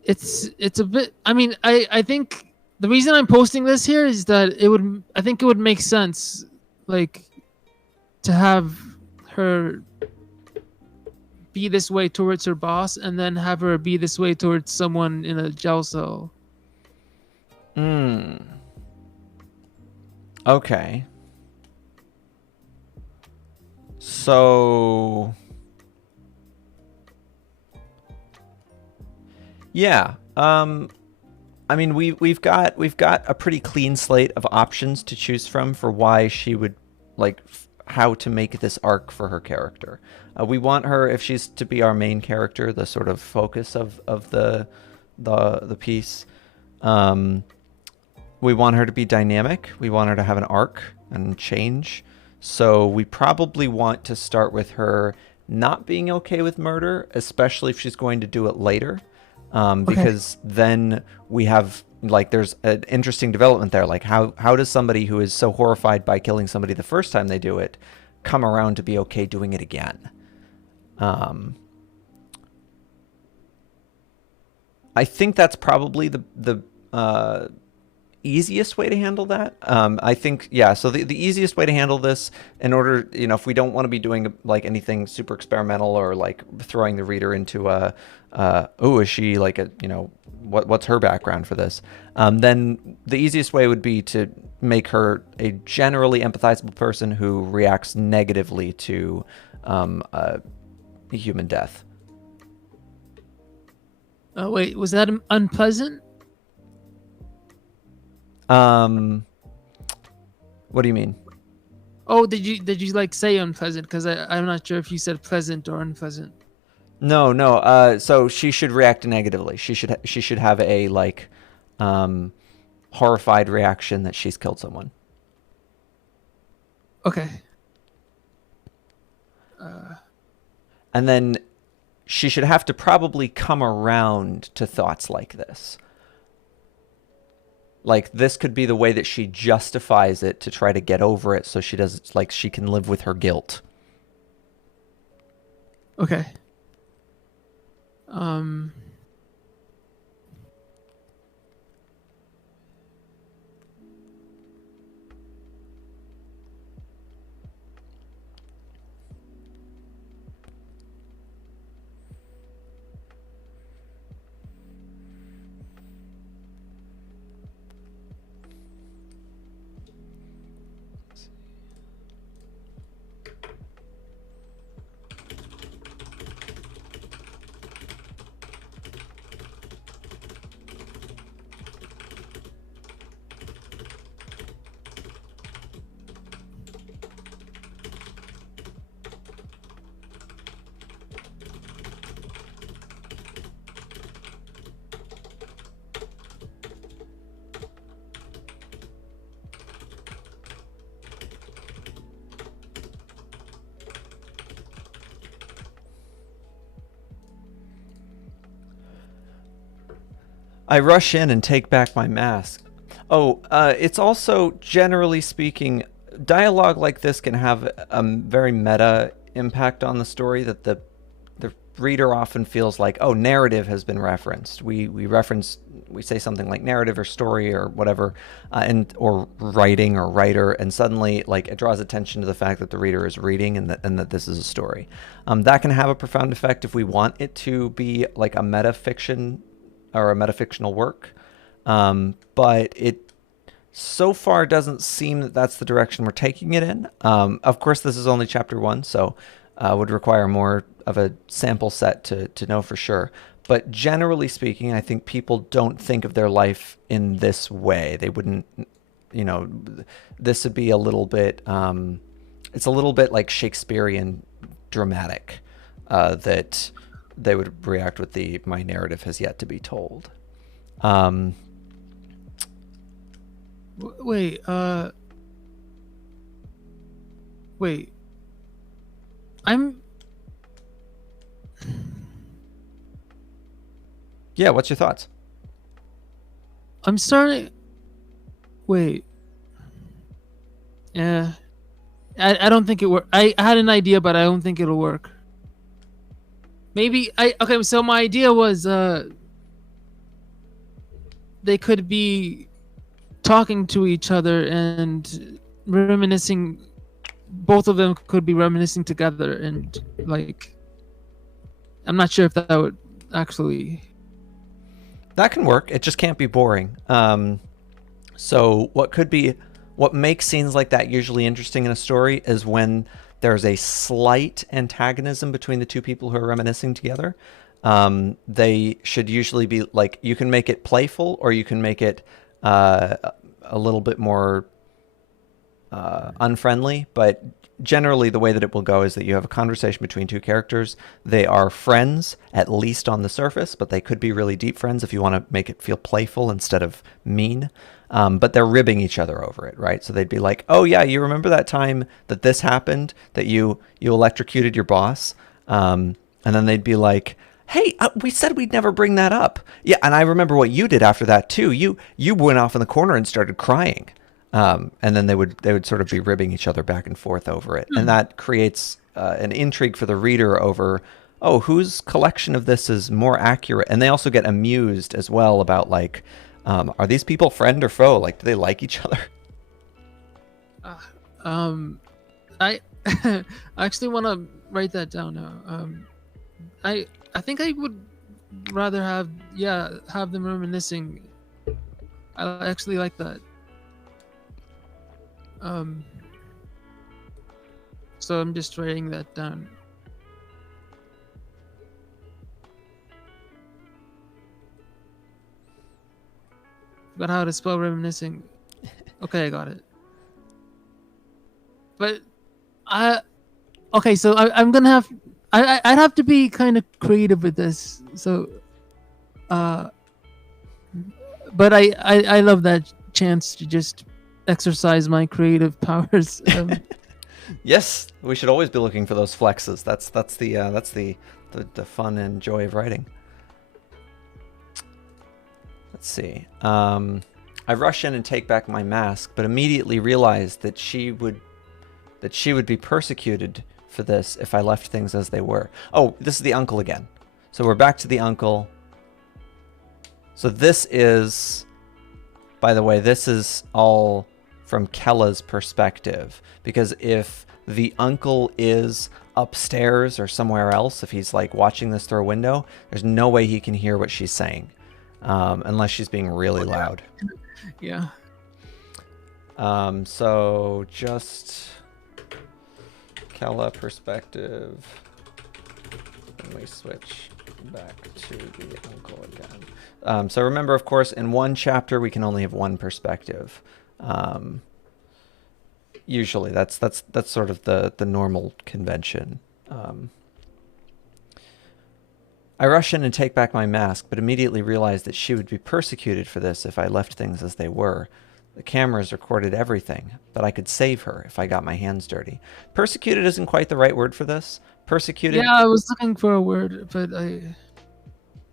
it's a bit. I mean, I think the reason I'm posting this here is that I think it would make sense, like, to have her be this way towards her boss, and then have her be this way towards someone in a jail cell. Okay. So yeah, I mean, we've got a pretty clean slate of options to choose from for why she would like how to make this arc for her character. We want her, if she's to be our main character, the sort of focus of the piece. We want her to be dynamic. We want her to have an arc and change. So we probably want to start with her not being okay with murder, especially if she's going to do it later. Because then we have, like, there's an interesting development there. Like, how does somebody who is so horrified by killing somebody the first time they do it come around to be okay doing it again? I think that's probably the easiest way to handle that. I think, yeah. So the easiest way to handle this, in order, if we don't want to be doing like anything super experimental or like throwing the reader into oh, is she like a, what's her background for this? Then the easiest way would be to make her a generally empathizable person who reacts negatively to human death. Oh wait, was that unpleasant? Um, what do you mean? Oh, did you like say unpleasant? Because I'm not sure if you said pleasant or unpleasant. No, no. So she should react negatively. She should have a like um, horrified reaction that she's killed someone. Okay. And then she should have to probably come around to thoughts like this. Like this could be the way that she justifies it to try to get over it, so she does, like, she can live with her guilt. Okay. Um. I rush in and take back my mask. Oh, it's also, generally speaking, dialogue like this can have a very meta impact on the story, that the reader often feels like, oh, narrative has been referenced. We say something like narrative or story or whatever, and or writing or writer, and suddenly like it draws attention to the fact that the reader is reading, and that this is a story. That can have a profound effect if we want it to be like a meta fiction or a metafictional work. But it so far doesn't seem that that's the direction we're taking it in. Of course, this is only chapter one, so would require more of a sample set to know for sure. But generally speaking, I think people don't think of their life in this way. They wouldn't, you know, this would be a little bit, it's a little bit like Shakespearean dramatic, that they would react with the my narrative has yet to be told. Um, Wait. Wait. I'm. yeah, what's your thoughts? I'm starting. Wait. Yeah. I don't think it work. I had an idea, but I don't think it'll work. Maybe I. Okay, so my idea was they could be talking to each other and reminiscing. Both of them could be reminiscing together, and like, I'm not sure if that would actually. That can work. It just can't be boring. So what makes scenes like that usually interesting in a story is when there's a slight antagonism between the two people who are reminiscing together. They should usually be like, you can make it playful, or you can make it a little bit more unfriendly, but generally the way that it will go is that you have a conversation between two characters. They are friends, at least on the surface, but they could be really deep friends if you want to make it feel playful instead of mean. But they're ribbing each other over it, right? So they'd be like, oh yeah, you remember that time that this happened, that you electrocuted your boss? And then they'd be like, hey, we said we'd never bring that up. Yeah, and I remember what you did after that too. You went off in the corner and started crying. And then they would sort of be ribbing each other back and forth over it, and that creates an intrigue for the reader over oh, whose collection of this is more accurate? And they also get amused as well about like, are these people friend or foe? Like, do they like each other? Uh, um, I I actually want to write that down now. I think I would rather have them reminiscing. I actually like that. Um, so I'm just writing that down. Forgot how to spell reminiscing. Okay, I got it. But I okay, so I'm gonna have I'd have to be kind of creative with this. So, uh, but I love that chance to just exercise my creative powers. Yes, we should always be looking for those flexes. That's the fun and joy of writing. Let's see. I rush in and take back my mask, but immediately realize that she would be persecuted for this if I left things as they were. Oh, this is the uncle again. So we're back to the uncle. So this is, by the way, this is all from Kella's perspective, because if the uncle is upstairs or somewhere else, if he's like watching this through a window, there's no way he can hear what she's saying, unless she's being really loud. Yeah. So just Kella perspective. And we switch back to the uncle again. So remember, of course, in one chapter we can only have one perspective. Usually, that's sort of the normal convention. I rush in and take back my mask, but immediately realize that she would be persecuted for this if I left things as they were. The cameras recorded everything, but I could save her if I got my hands dirty. Persecuted isn't quite the right word for this. Persecuted. Yeah, I was looking for a word, but I.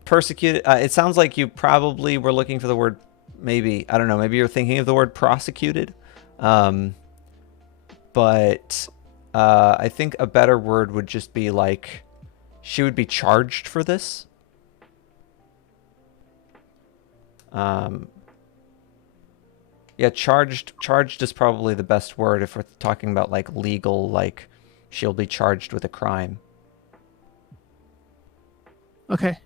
Persecuted. It sounds like you probably were looking for the word. Maybe, I don't know. Maybe you're thinking of the word prosecuted. But I think a better word would just be like, she would be charged for this. Yeah, charged is probably the best word if we're talking about like legal, like she'll be charged with a crime. Okay.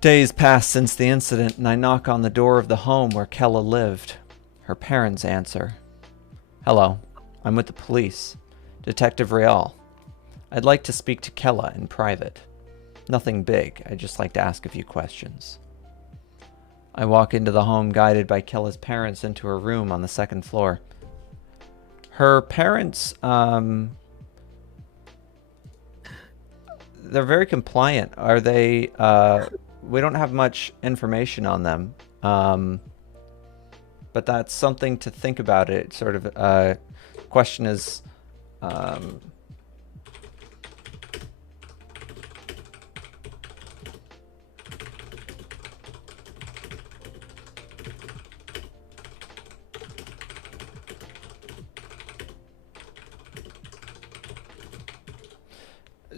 Days pass since the incident, and I knock on the door of the home where Kella lived. Her parents answer. Hello, I'm with the police. Detective Real. I'd like to speak to Kella in private. Nothing big, I'd just like to ask a few questions. I walk into the home guided by Kella's parents into her room on the second floor. Her parents, they're very compliant. Are they, we don't have much information on them. But that's something to think about. It sort of, question is,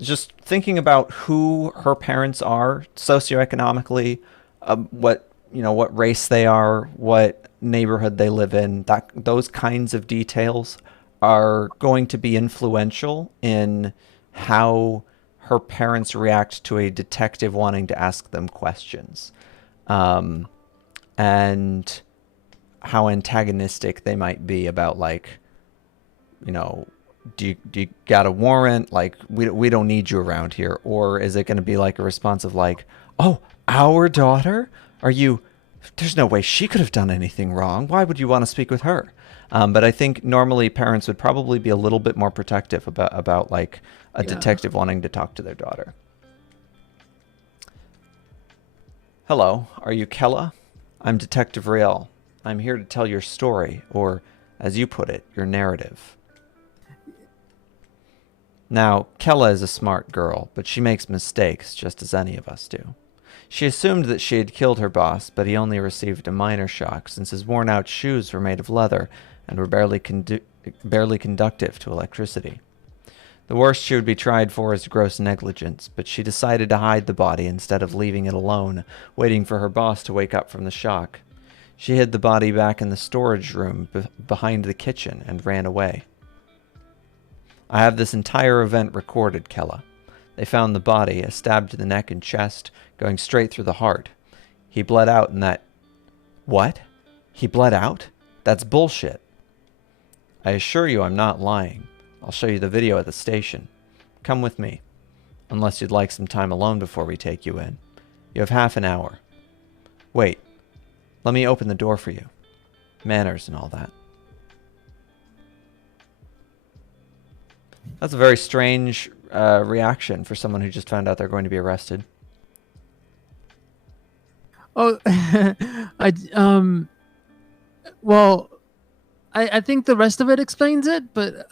just thinking about who her parents are socioeconomically, what race they are, what neighborhood they live in. That those kinds of details are going to be influential in how her parents react to a detective wanting to ask them questions, and how antagonistic they might be about like, you know, do you got a warrant? Like, we don't need you around here. Or is it going to be like a response of like, oh, our daughter? Are you? There's no way she could have done anything wrong. Why would you want to speak with her? But I think normally parents would probably be a little bit more protective about like a detective wanting to talk to their daughter. Hello, are you Kella? I'm Detective Real. I'm here to tell your story, or as you put it, your narrative. Now, Kella is a smart girl, but she makes mistakes just as any of us do. She assumed that she had killed her boss, but he only received a minor shock since his worn-out shoes were made of leather and were barely conductive to electricity. The worst she would be tried for is gross negligence, but she decided to hide the body instead of leaving it alone, waiting for her boss to wake up from the shock. She hid the body back in the storage room behind the kitchen and ran away. I have this entire event recorded, Kella. They found the body, a stab to the neck and chest, going straight through the heart. He bled out in that... What? He bled out? That's bullshit. I assure you I'm not lying. I'll show you the video at the station. Come with me. Unless you'd like some time alone before we take you in. You have half an hour. Wait. Let me open the door for you. Manners and all that. That's a very strange reaction for someone who just found out they're going to be arrested. Oh, well, I think the rest of it explains it, but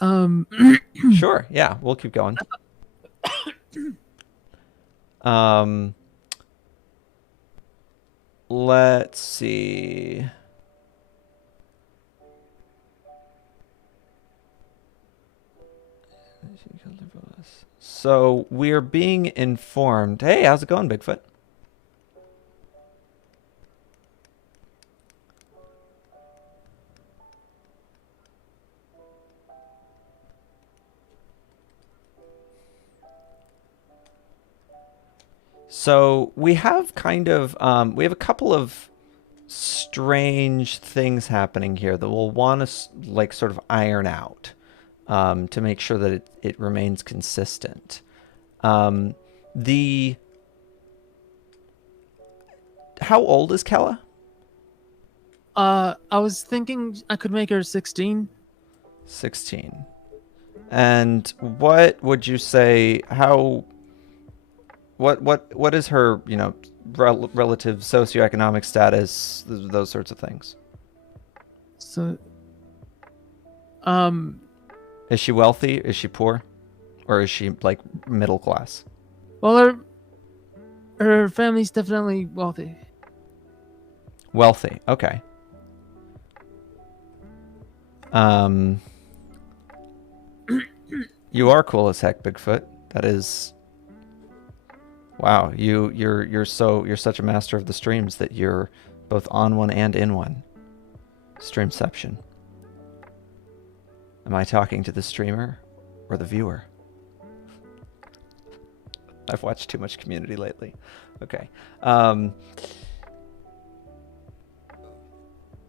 Sure, yeah, we'll keep going. Let's see. So we're being informed. Hey, how's it going, Bigfoot? So we have we have a couple of strange things happening here that we'll want to like sort of iron out to make sure that it remains consistent. How old is Kella? I was thinking I could make her 16. 16. And what would you say? What is her, relative socioeconomic status? Those sorts of things. So, is she wealthy? Is she poor? Or is she like middle class? Well, her family's definitely wealthy. Wealthy, okay. You are cool as heck, Bigfoot. That is... Wow, you're such a master of the streams that you're both on one and in one. Streamception. Am I talking to the streamer or the viewer? I've watched too much Community lately. Okay.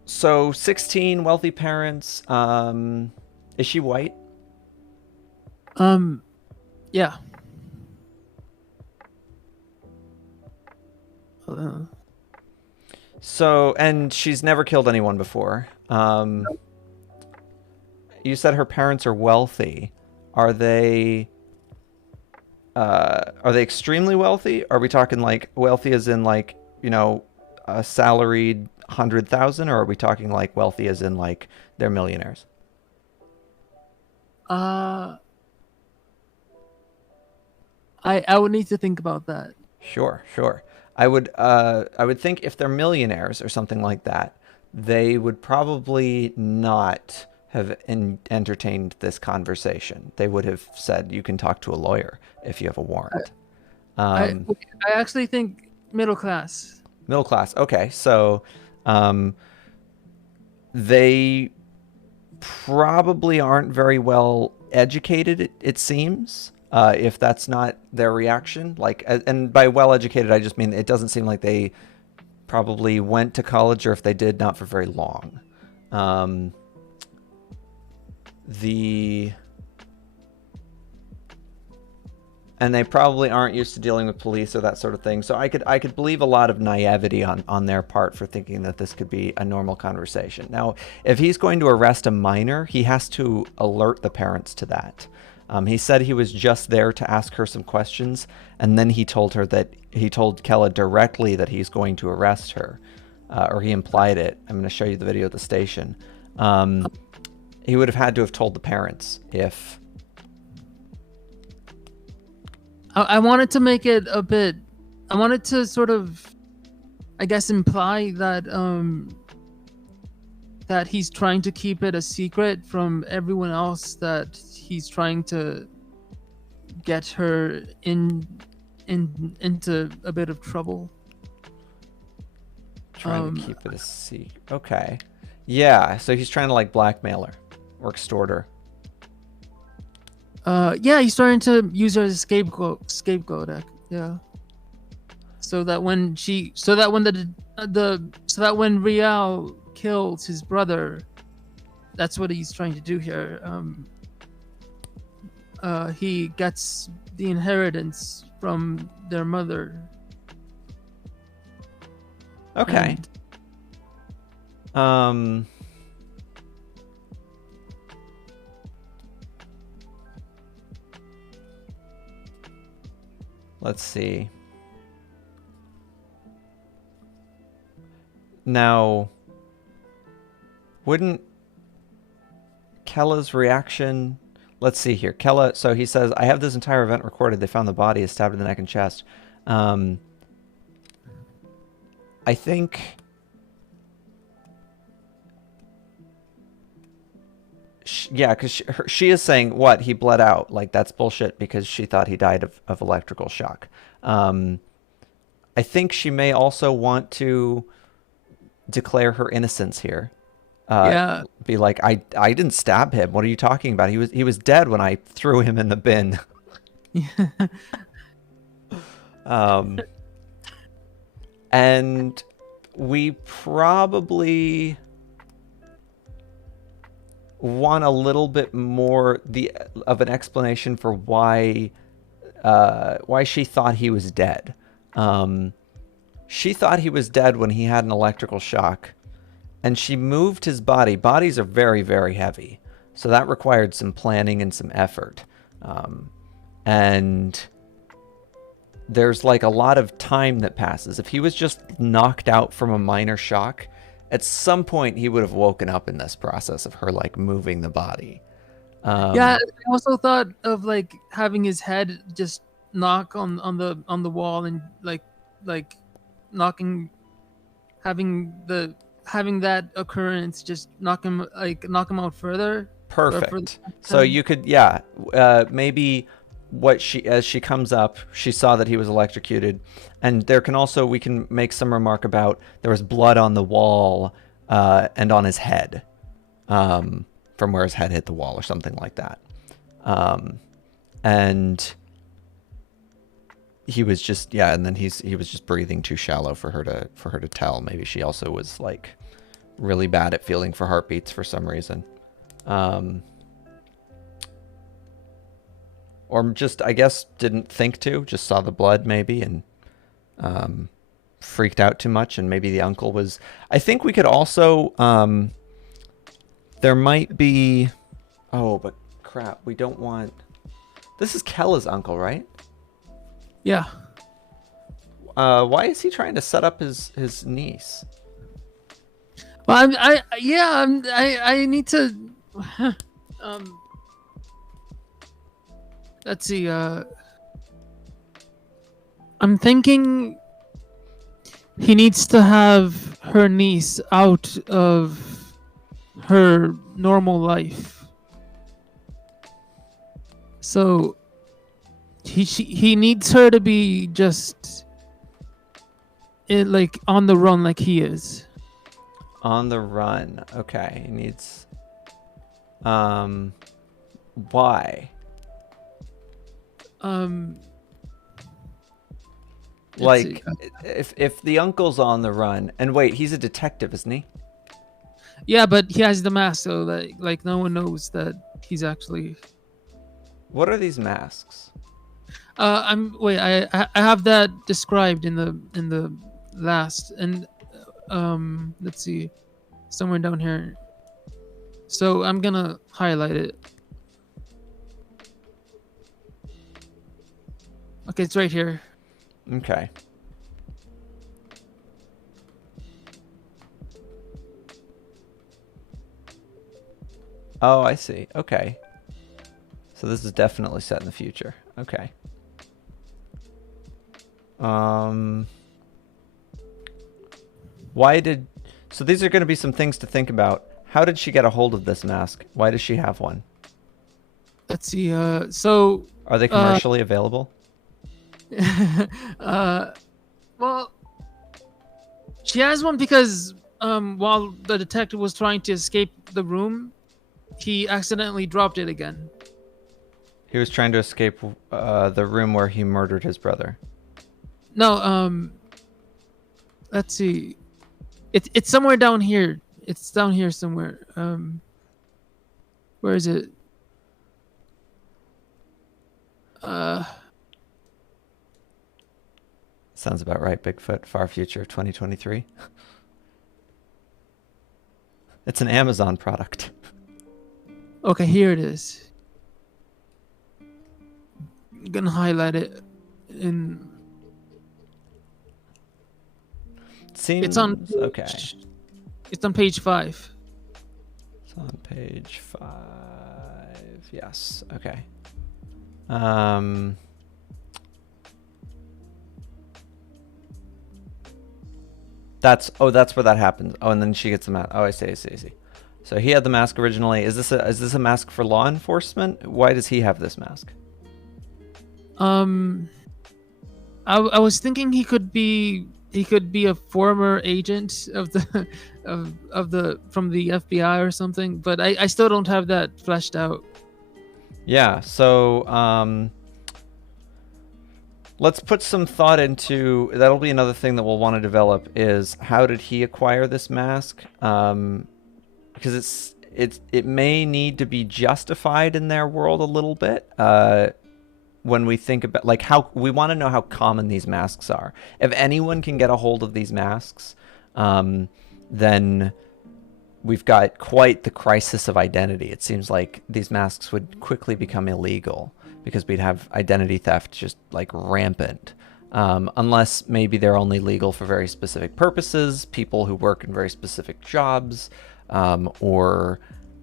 So 16, wealthy parents. Is she white? Yeah. So, and she's never killed anyone before. You said her parents are wealthy. Are they extremely wealthy? Are we talking like wealthy as in like, a salaried 100,000, or are we talking like wealthy as in like they're millionaires? I would need to think about that. Sure. I would think if they're millionaires or something like that, they would probably not have entertained this conversation. They would have said, you can talk to a lawyer if you have a warrant. I actually think middle class. Middle class. Okay. So they probably aren't very well educated, it seems. If that's not their reaction, like, and by well educated, I just mean it doesn't seem like they probably went to college, or if they did, not for very long. And they probably aren't used to dealing with police or that sort of thing. So I could believe a lot of naivety on their part for thinking that this could be a normal conversation. Now, if he's going to arrest a minor, he has to alert the parents to that. He said he was just there to ask her some questions, and then he told Kella directly that he's going to arrest her, or he implied it. I'm going to show you the video at the station. He would have had to have told the parents if... I wanted to make it a bit I wanted to sort of, I guess, imply that that he's trying to keep it a secret from everyone else, that he's trying to get her into a bit of trouble. Trying to keep it a secret. Okay. Yeah, so he's trying to like blackmail her or extort her. Yeah, he's starting to use her as a scapegoat. Yeah. So that when when Rial kills his brother, that's what he's trying to do here. He gets the inheritance from their mother. Okay. And, let's see. Now, wouldn't Kella's reaction... Let's see here. Kella, so he says, I have this entire event recorded. They found the body is stabbed in the neck and chest. I think... Yeah, because she is saying, what, he bled out. Like, that's bullshit because she thought he died of electrical shock. I think she may also want to declare her innocence here. Yeah. Be like, I didn't stab him. What are you talking about? He was dead when I threw him in the bin. And we probably want a little bit more of an explanation for why she thought he was dead. She thought he was dead when he had an electrical shock, and she moved his body. Bodies are very, very heavy, so that required some planning and some effort. And there's like a lot of time that passes. If he was just knocked out from a minor shock, at some point he would have woken up in this process of her like moving the body. Yeah, I also thought of like having his head just knock on the wall and like knocking, having that occurrence just knock him out further. Perfect. So you could, yeah, maybe as she comes up, she saw that he was electrocuted, and we can make some remark about there was blood on the wall and on his head, from where his head hit the wall or something like that. And he was just, yeah, and then he was just breathing too shallow for her to tell. Maybe she also was like really bad at feeling for heartbeats for some reason. Or just, I guess, didn't think to, just saw the blood maybe and freaked out too much, and maybe the uncle was... I think we could also... there might be... Oh, but crap, we don't want... This is Kella's uncle, right? Yeah. Why is he trying to set up his niece? Well, I need to... Let's see. I'm thinking he needs to have her niece out of her normal life. So he needs her to be just like on the run, like he is. On the run. Okay, he needs... Why? Like, if the uncle's on the run, and wait, he's a detective, isn't he? Yeah, but he has the mask, so that like no one knows that he's actually... What are these masks? I have that described in the last, and let's see, somewhere down here. So I'm gonna highlight it. Okay, it's right here. Okay. Oh, I see. Okay. So this is definitely set in the future. Okay. Um, why did... So these are going to be some things to think about. How did she get a hold of this mask? Why does she have one? Let's see. So, Are they uh, commercially available? uh, well, she has one because while the detective was trying to escape the room, he accidentally dropped it again. He was trying to escape the room where he murdered his brother. No, let's see. It's somewhere down here. It's down here somewhere. Where is it? Uh, Sounds about right, Bigfoot. Far future, 2023. It's an Amazon product. okay, here it is. I'm gonna highlight it. In it's on. Seems okay. It's on page 5. It's on page 5. Yes. Okay. Um. That's where that happens. Oh, and then she gets the mask. Oh, I see. So he had the mask originally. Is this a mask for law enforcement? Why does he have this mask? Um, I was thinking he could be a former agent of the of the from the FBI or something, but I still don't have that fleshed out. Yeah. So let's put some thought into that'll be another thing that we'll want to develop is how did he acquire this mask? Because it may need to be justified in their world a little bit. When we think about like how we want to know how common these masks are. If anyone can get a hold of these masks, then we've got quite the crisis of identity. It seems like these masks would quickly become illegal because we'd have identity theft just like rampant. Unless maybe they're only legal for very specific purposes, people who work in very specific jobs, or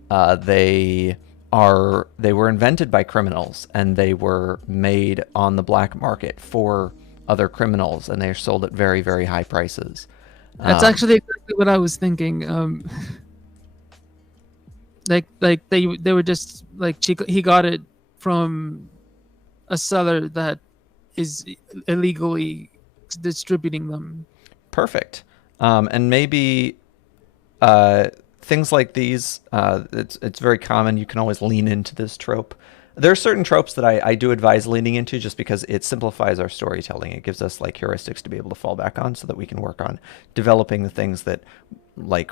they were invented by criminals and they were made on the black market for other criminals and they're sold at very, very high prices. That's actually exactly what I was thinking. Like they were just like he got it from a seller that is illegally distributing them. Perfect. And maybe things like these, it's very common. You can always lean into this trope. There are certain tropes that I do advise leaning into just because it simplifies our storytelling. It gives us like heuristics to be able to fall back on so that we can work on developing the things that like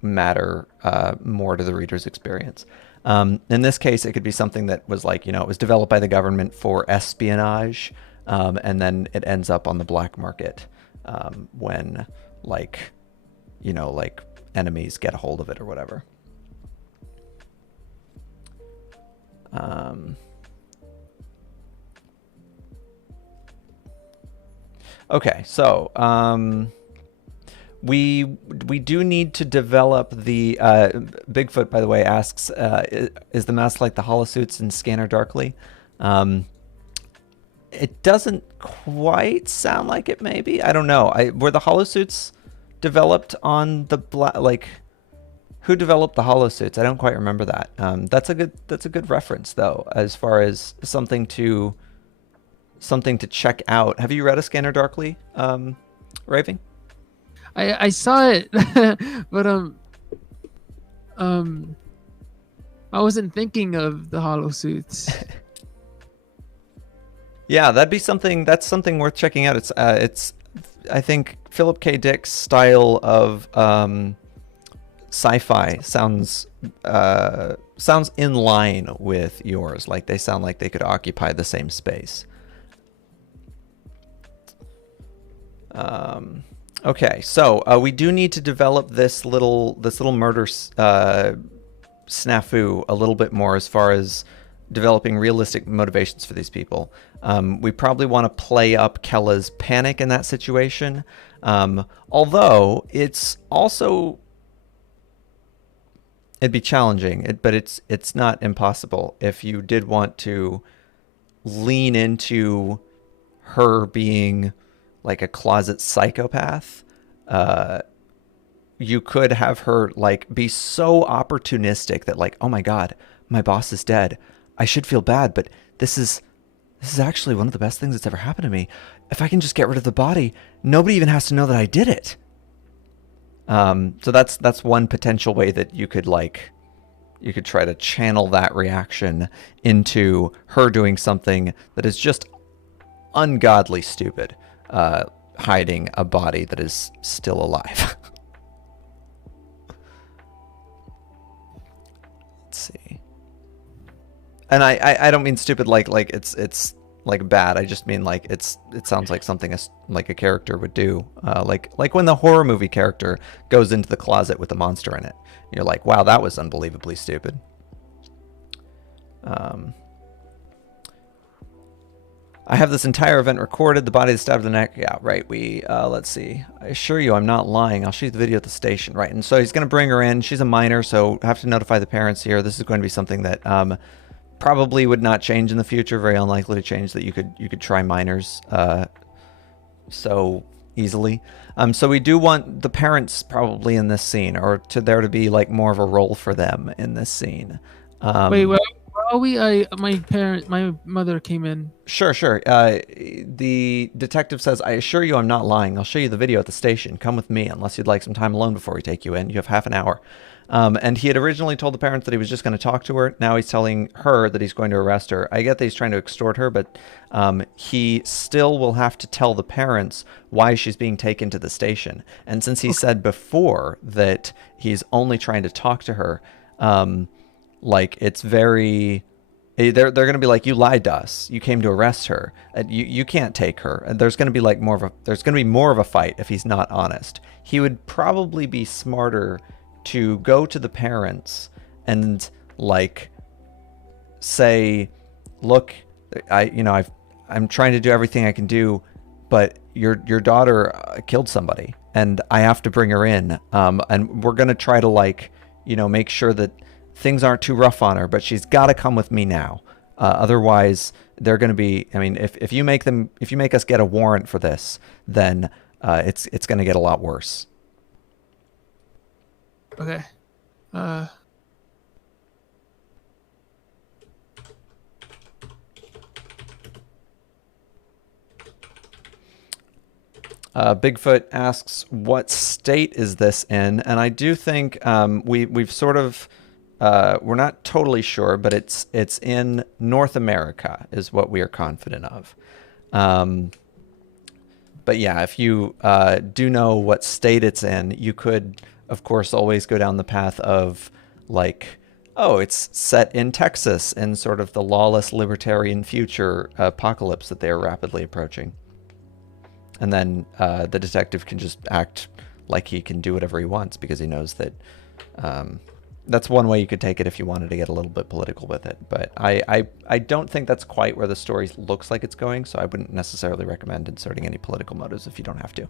matter more to the reader's experience. In this case, it could be something that was like, it was developed by the government for espionage, and then it ends up on the black market when like enemies get a hold of it or whatever. Okay, so we do need to develop the Bigfoot, by the way, asks, is the mask like the holosuits in Scanner Darkly? It doesn't quite sound like it, maybe. I don't know. Were the holosuits developed on the who developed the holosuits? I don't quite remember that. That's a good reference though, as far as something to check out. Have you read A Scanner Darkly, Raving? I saw it, but I wasn't thinking of the holosuits. Yeah, that's something worth checking out. It's I think Philip K. Dick's style of sci-fi sounds in line with yours. Like they sound like they could occupy the same space. Okay, so we do need to develop this little murder snafu a little bit more as far as developing realistic motivations for these people. We probably want to play up Kella's panic in that situation, although it's also it'd be challenging, but it's not impossible if you did want to lean into her being like a closet psychopath, uh, you could have her like be so opportunistic that like, oh my god, my boss is dead. I should feel bad, but this is actually one of the best things that's ever happened to me. If I can just get rid of the body, nobody even has to know that I did it. So that's one potential way that you could try to channel that reaction into her doing something that is just ungodly stupid, hiding a body that is still alive. Let's see. And I don't mean stupid like it's like bad. I just mean like it sounds like something like a character would do. Like when the horror movie character goes into the closet with a monster in it. You're like, wow, that was unbelievably stupid. I have this entire event recorded. The body is stabbed in the neck. Yeah, right. Let's see. I assure you I'm not lying. I'll shoot the video at the station. Right. And so he's going to bring her in. She's a minor, so have to notify the parents here. This is going to be something that probably would not change in the future. Very unlikely to change that you could try minors so easily. So we do want the parents probably in this scene, or to there to be like more of a role for them in this scene. Wait, where are we? My mother came in. Sure. The detective says, I assure you I'm not lying. I'll show you the video at the station. Come with me, unless you'd like some time alone before we take you in. You have half an hour. And he had originally told the parents that he was just going to talk to her. Now he's telling her that he's going to arrest her. I get that he's trying to extort her, but he still will have to tell the parents why she's being taken to the station. And since he said before that he's only trying to talk to her, like it's very... They're going to be like, you lied to us. You came to arrest her. You can't take her. And there's going to be like there's going to be more of a fight if he's not honest. He would probably be smarter to go to the parents and like say, look, I'm trying to do everything I can do, but your daughter killed somebody and I have to bring her in. And we're going to try to like, make sure that things aren't too rough on her, but she's got to come with me now. Otherwise they're going to be, I mean, if you make us get a warrant for this, then it's going to get a lot worse. Okay. Bigfoot asks, what state is this in? And I do think we've sort of, we're not totally sure, but it's in North America is what we are confident of. But yeah, if you do know what state it's in, you could, of course, always go down the path of like, oh, it's set in Texas in sort of the lawless libertarian future apocalypse that they are rapidly approaching. And then the detective can just act like he can do whatever he wants because he knows that that's one way you could take it if you wanted to get a little bit political with it. But I don't think that's quite where the story looks like it's going, so I wouldn't necessarily recommend inserting any political motives if you don't have to.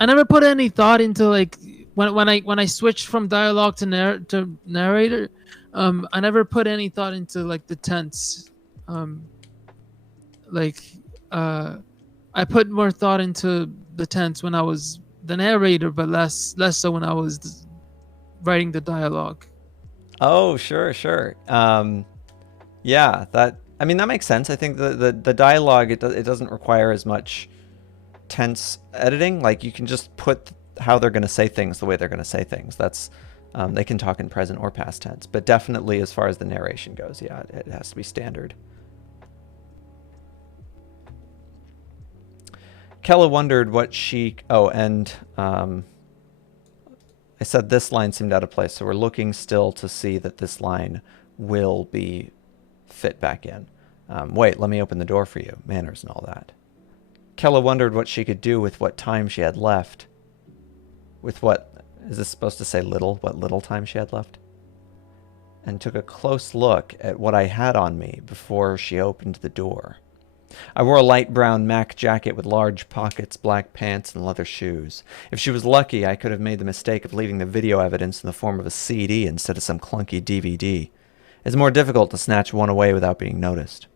I never put any thought into like when I switched from dialogue to narrator. I never put any thought into like the tense. I put more thought into the tense when I was the narrator, but less so when I was writing the dialogue. Oh, sure. Yeah, that makes sense. I think the dialogue, it doesn't require as much tense editing. Like you can just put how they're going to say things the way they're going to say things. That's they can talk in present or past tense, but definitely as far as the narration goes, yeah, it has to be standard. Kella wondered what she... Oh, and I said this line seemed out of place, so we're looking still to see that this line will be fit back in. Wait, let me open the door for you. Manners and all that. Kella wondered what she could do with what time she had left. With what... Is this supposed to say little? What little time she had left? and took a close look at what I had on me before she opened the door. I wore a light brown Mac jacket with large pockets, black pants, and leather shoes. If she was lucky, I could have made the mistake of leaving the video evidence in the form of a CD instead of some clunky DVD. It's more difficult to snatch one away without being noticed.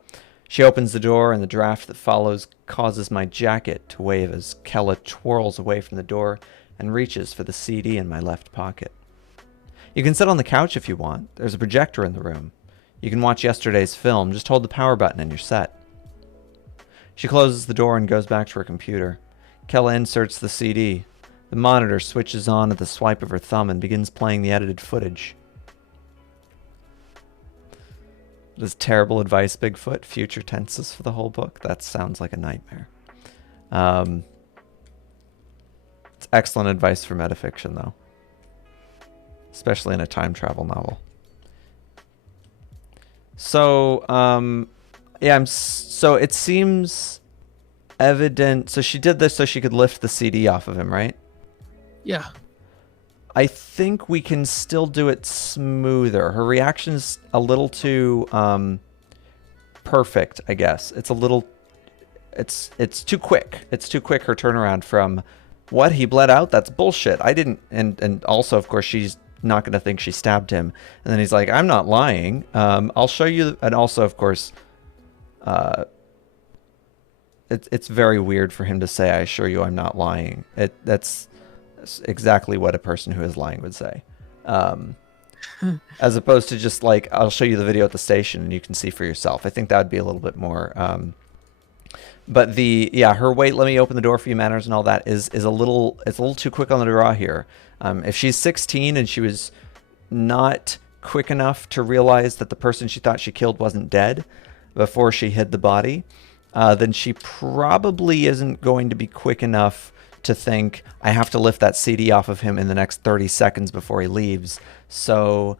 She opens the door, and the draft that follows causes my jacket to wave as Kella twirls away from the door and reaches for the CD in my left pocket. You can sit on the couch if you want. There's a projector in the room. You can watch yesterday's film. Just hold the power button and you're set. She closes the door and goes back to her computer. Kella inserts the CD. The monitor switches on at the swipe of her thumb and begins playing the edited footage. This terrible advice, Bigfoot. Future tenses for the whole book. That sounds like a nightmare. It's excellent advice for metafiction, though. Especially in a time travel novel. So, yeah, so it seems evident. So she did this so she could lift the CD off of him, right? Yeah. I think we can still do it smoother. Her reaction's a little too perfect, I guess. It's a little, it's too quick. It's too quick, her turnaround from, what, he bled out? That's bullshit. I didn't, and also, of course, she's not going to think she stabbed him. And then he's like, I'm not lying. I'll show you. And also, of course, it's very weird for him to say, I assure you I'm not lying. That's exactly what a person who is lying would say. As opposed to just like, I'll show you the video at the station and you can see for yourself. I think that would be a little bit more, but her wait, let me open the door for you manners and all that is a little too quick on the draw here. If she's 16 and she was not quick enough to realize that the person she thought she killed wasn't dead before she hid the body, then she probably isn't going to be quick enough to think, I have to lift that CD off of him in the next 30 seconds before he leaves. So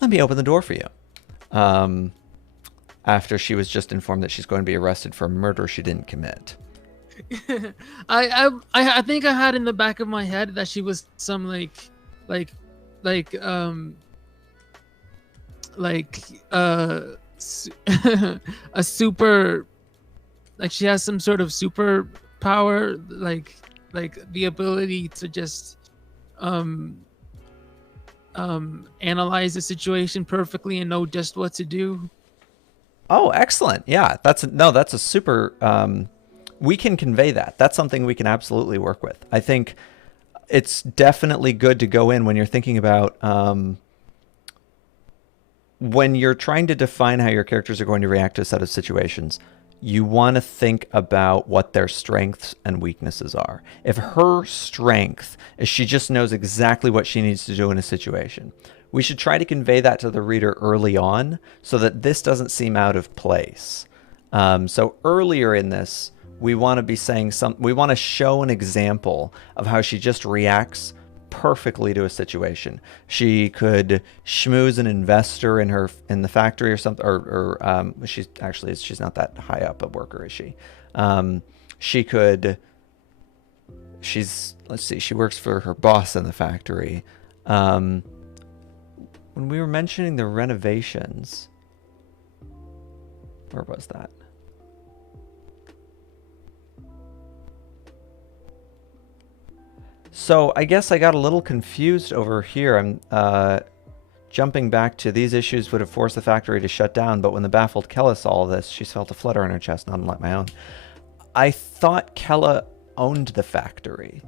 let me open the door for you. After she was just informed that she's going to be arrested for a murder she didn't commit. I think I had in the back of my head that she was some a super, like she has some sort of super power, like the ability to just analyze the situation perfectly and know just what to do. Oh, excellent. Yeah, that's a super, we can convey that. That's something we can absolutely work with. I think it's definitely good to go in when you're thinking about, when you're trying to define how your characters are going to react to a set of situations, you want to think about what their strengths and weaknesses are. If her strength is she just knows exactly what she needs to do in a situation, we should try to convey that to the reader early on so that this doesn't seem out of place. So earlier in this, we want to be saying we want to show an example of how she just reacts perfectly to a situation. She could schmooze an investor in the factory or something, or she's not that high up a worker, is she? She works for her boss in the factory. When we were mentioning the renovations, where was that? So I guess I got a little confused over here. I'm jumping back to these issues would have forced the factory to shut down, but when the baffled Kella saw all this, she felt a flutter in her chest, not unlike my own. I thought Kella owned the factory.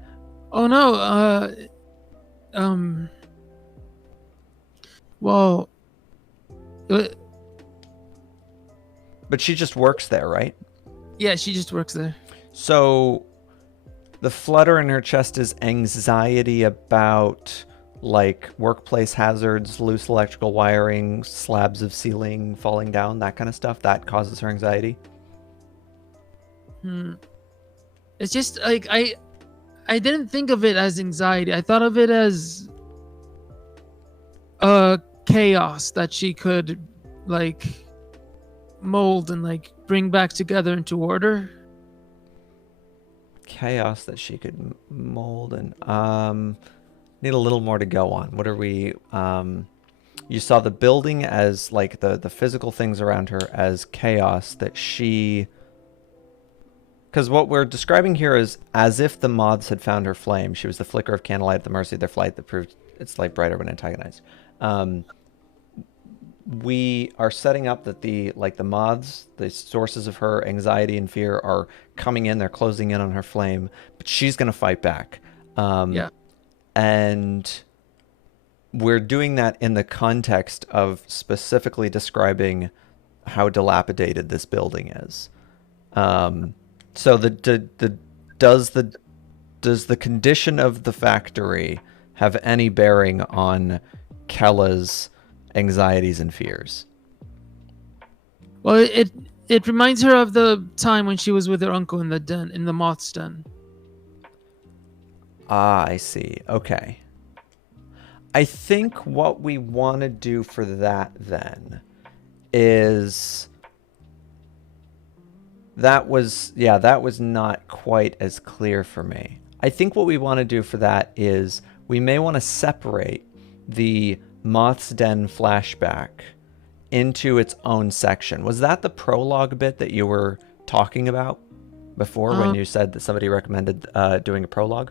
Oh no, well, but she just works there, right? Yeah, she just works there. So the flutter in her chest is anxiety about like workplace hazards, loose electrical wiring, slabs of ceiling falling down, that kind of stuff. That causes her anxiety. It's just like I didn't think of it as anxiety. I thought of it as chaos that she could like mold and like bring back together into order. Chaos that she could mold and need a little more to go on. What are we You saw the building as like the physical things around her as chaos that she. Because what we're describing here is as if the moths had found her flame. She was the flicker of candlelight at the mercy of their flight that proved its light brighter when antagonized. Um, we are setting up that the moths, the sources of her anxiety and fear, are coming in. They're closing in on her flame, but she's going to fight back. Yeah. And we're doing that in the context of specifically describing how dilapidated this building is. So does the condition of the factory have any bearing on Kella's anxieties and fears? Well, it reminds her of the time when she was with her uncle in the den, in the moth's den. Ah, I see. Okay. I think what we want to do for that then is that was not quite as clear for me. I think what we want to do for that is we may want to separate the Moth's Den flashback into its own section. Was that the prologue bit that you were talking about before when you said that somebody recommended doing a prologue?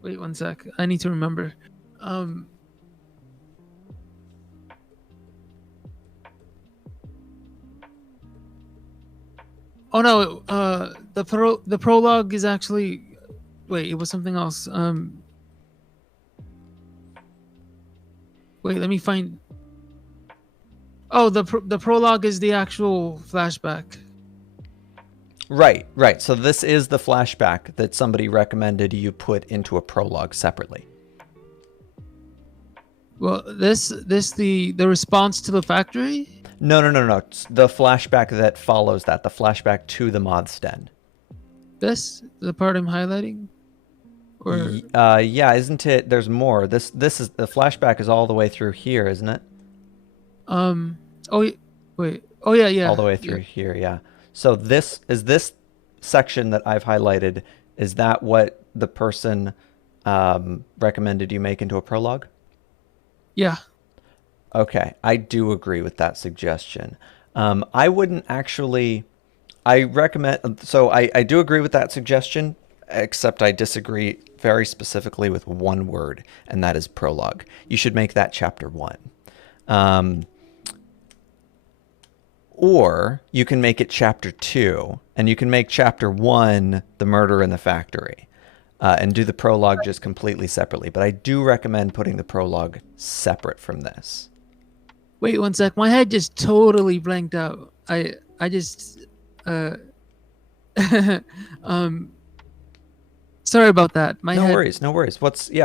Wait 1 sec. I need to remember. Oh no, the prologue is actually, wait, it was something else. Wait, let me find. Oh, the prologue is the actual flashback. Right. So this is the flashback that somebody recommended you put into a prologue separately. Well, the response to the factory? No. It's the flashback that follows that, the flashback to the Moth's Den. This, the part I'm highlighting? Or yeah, isn't it? There's more. This is the flashback is all the way through here, isn't it? oh wait. Oh yeah. All the way through here, yeah. So this section that I've highlighted, is that what the person recommended you make into a prologue? Yeah. Okay, I do agree with that suggestion. I wouldn't actually. I recommend. So I do agree with that suggestion, except I disagree very specifically with one word, and that is prologue. You should make that chapter 1. Or you can make it chapter 2, and you can make chapter 1 the murder in the factory, and do the prologue just completely separately. But I do recommend putting the prologue separate from this. Wait 1 sec. My head just totally blanked out. I just sorry about that. My No head. worries, no worries. What's do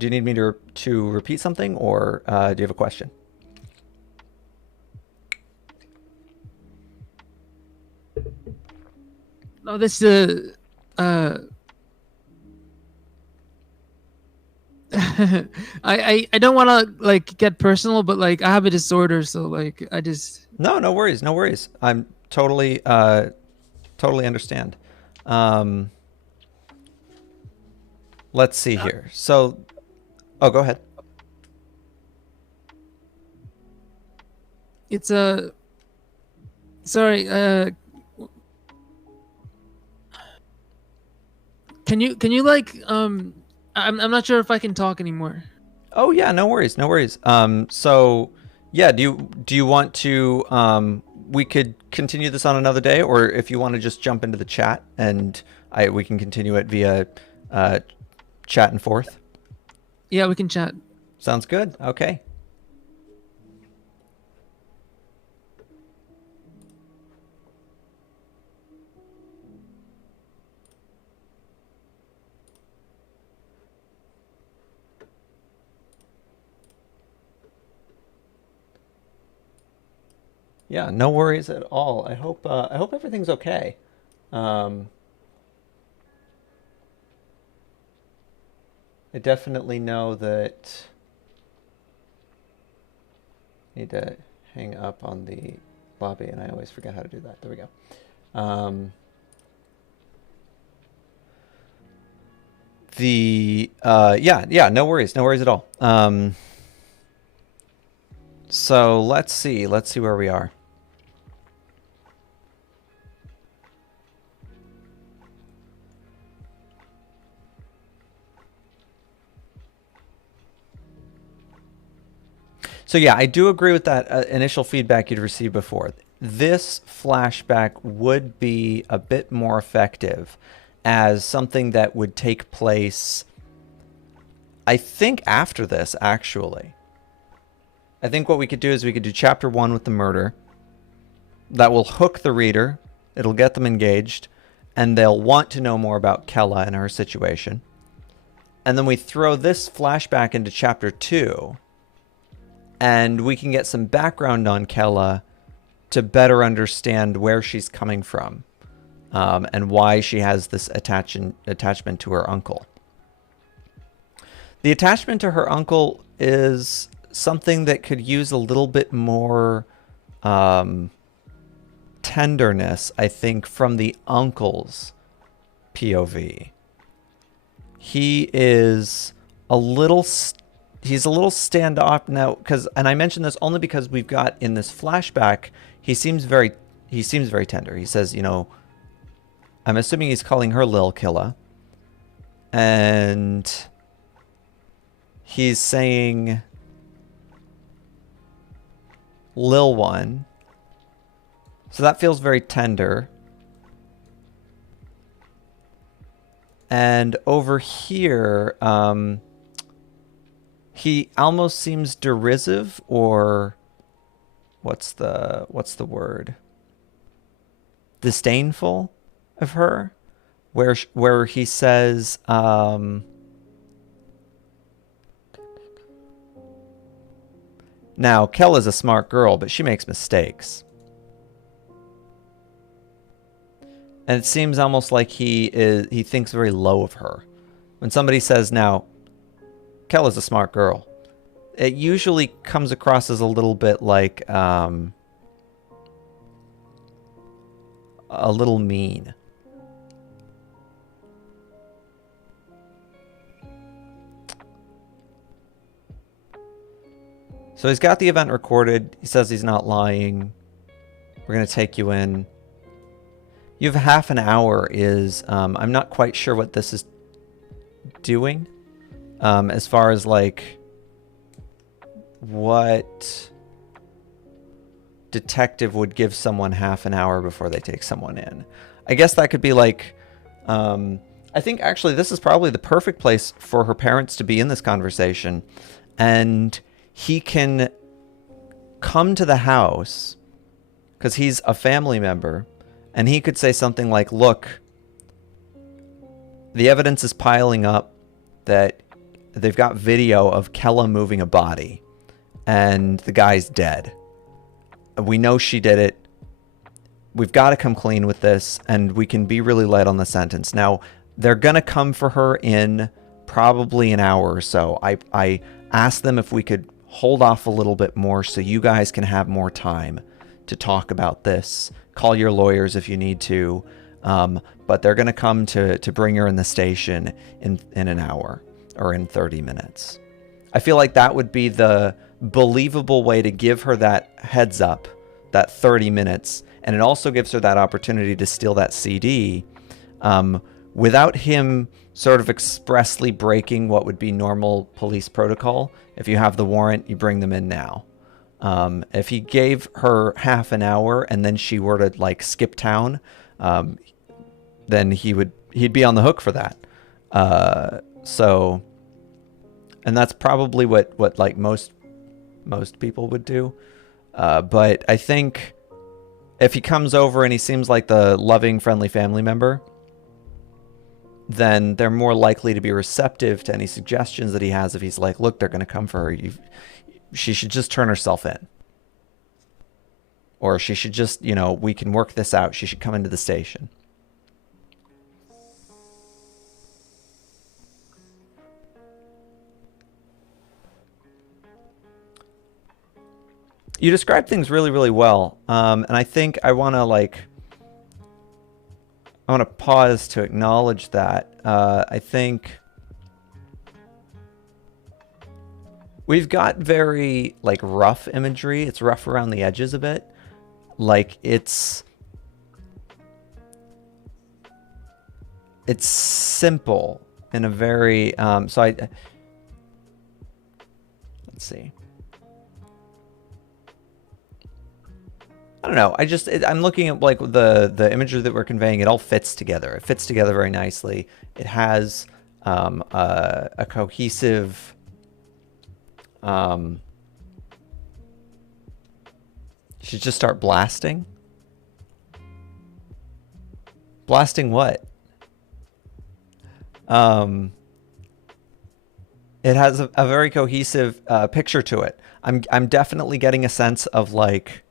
you need me to repeat something, or do you have a question? No, this I don't want to like get personal, but like I have a disorder, so like I just. No worries, no worries. I'm totally understand. Let's see here. So, oh, go ahead. It's a. Sorry. Can you like I'm not sure if I can talk anymore. Oh yeah, no worries, no worries. So yeah, do you want to we could continue this on another day, or if you want to just jump into the chat and we can continue it via chat and forth. Yeah, we can chat. Sounds good. Okay. Yeah, no worries at all. I hope everything's okay. I definitely know that I need to hang up on the lobby, and I always forget how to do that. There we go. Yeah, no worries, no worries at all. So let's see where we are. So yeah, I do agree with that initial feedback you'd received before. This flashback would be a bit more effective as something that would take place, I think, after this, actually. I think what we could do is we could do chapter 1 with the murder. That will hook the reader. It'll get them engaged. And they'll want to know more about Kella and her situation. And then we throw this flashback into chapter 2. And we can get some background on Kella to better understand where she's coming from. And why she has this attachment to her uncle. The attachment to her uncle is something that could use a little bit more tenderness, I think, from the uncle's POV. He is a little he's a little standoff now, and I mention this only because we've got in this flashback, he seems very tender. He says, you know, I'm assuming he's calling her Lil Killa, and he's saying Lil One. So that feels very tender. And over here, he almost seems derisive, or what's the word? Disdainful of her, where he says, now Kella's a smart girl, but she makes mistakes. And it seems almost like he thinks very low of her. When somebody says, now, Kella's a smart girl, it usually comes across as a little bit like a little mean. So he's got the event recorded. He says he's not lying. We're going to take you in. You have half an hour is, I'm not quite sure what this is doing. As far as like what detective would give someone half an hour before they take someone in. I guess that could be like, I think actually this is probably the perfect place for her parents to be in this conversation. And he can come to the house because he's a family member, and he could say something like, look, the evidence is piling up that they've got video of Kella moving a body and the guy's dead. We know she did it. We've got to come clean with this, and we can be really light on the sentence. Now, they're going to come for her in probably an hour or so. I asked them if we could hold off a little bit more so you guys can have more time to talk about this. Call your lawyers if you need to. But they're going to come to bring her in the station in an hour or in 30 minutes. I feel like that would be the believable way to give her that heads up, that 30 minutes. And it also gives her that opportunity to steal that CD without him sort of expressly breaking what would be normal police protocol. If you have the warrant, you bring them in now. If he gave her half an hour and then she were to like skip town, then he'd be on the hook for that. So, and that's probably what like most people would do. But I think if he comes over and he seems like the loving, friendly family member, then they're more likely to be receptive to any suggestions that he has. If he's like, look, they're going to come for her. She should just turn herself in. Or she should just, we can work this out. She should come into the station. You described things really, really well. And I think I want to pause to acknowledge that. I think We've got very like rough imagery. It's rough around the edges a bit. Like it's simple in a very so I let's see. I don't know. I'm looking at like the imagery that we're conveying. It all fits together. It fits together very nicely. It has a cohesive should just start blasting. Blasting what? It has a very cohesive picture to it. I'm definitely getting a sense of like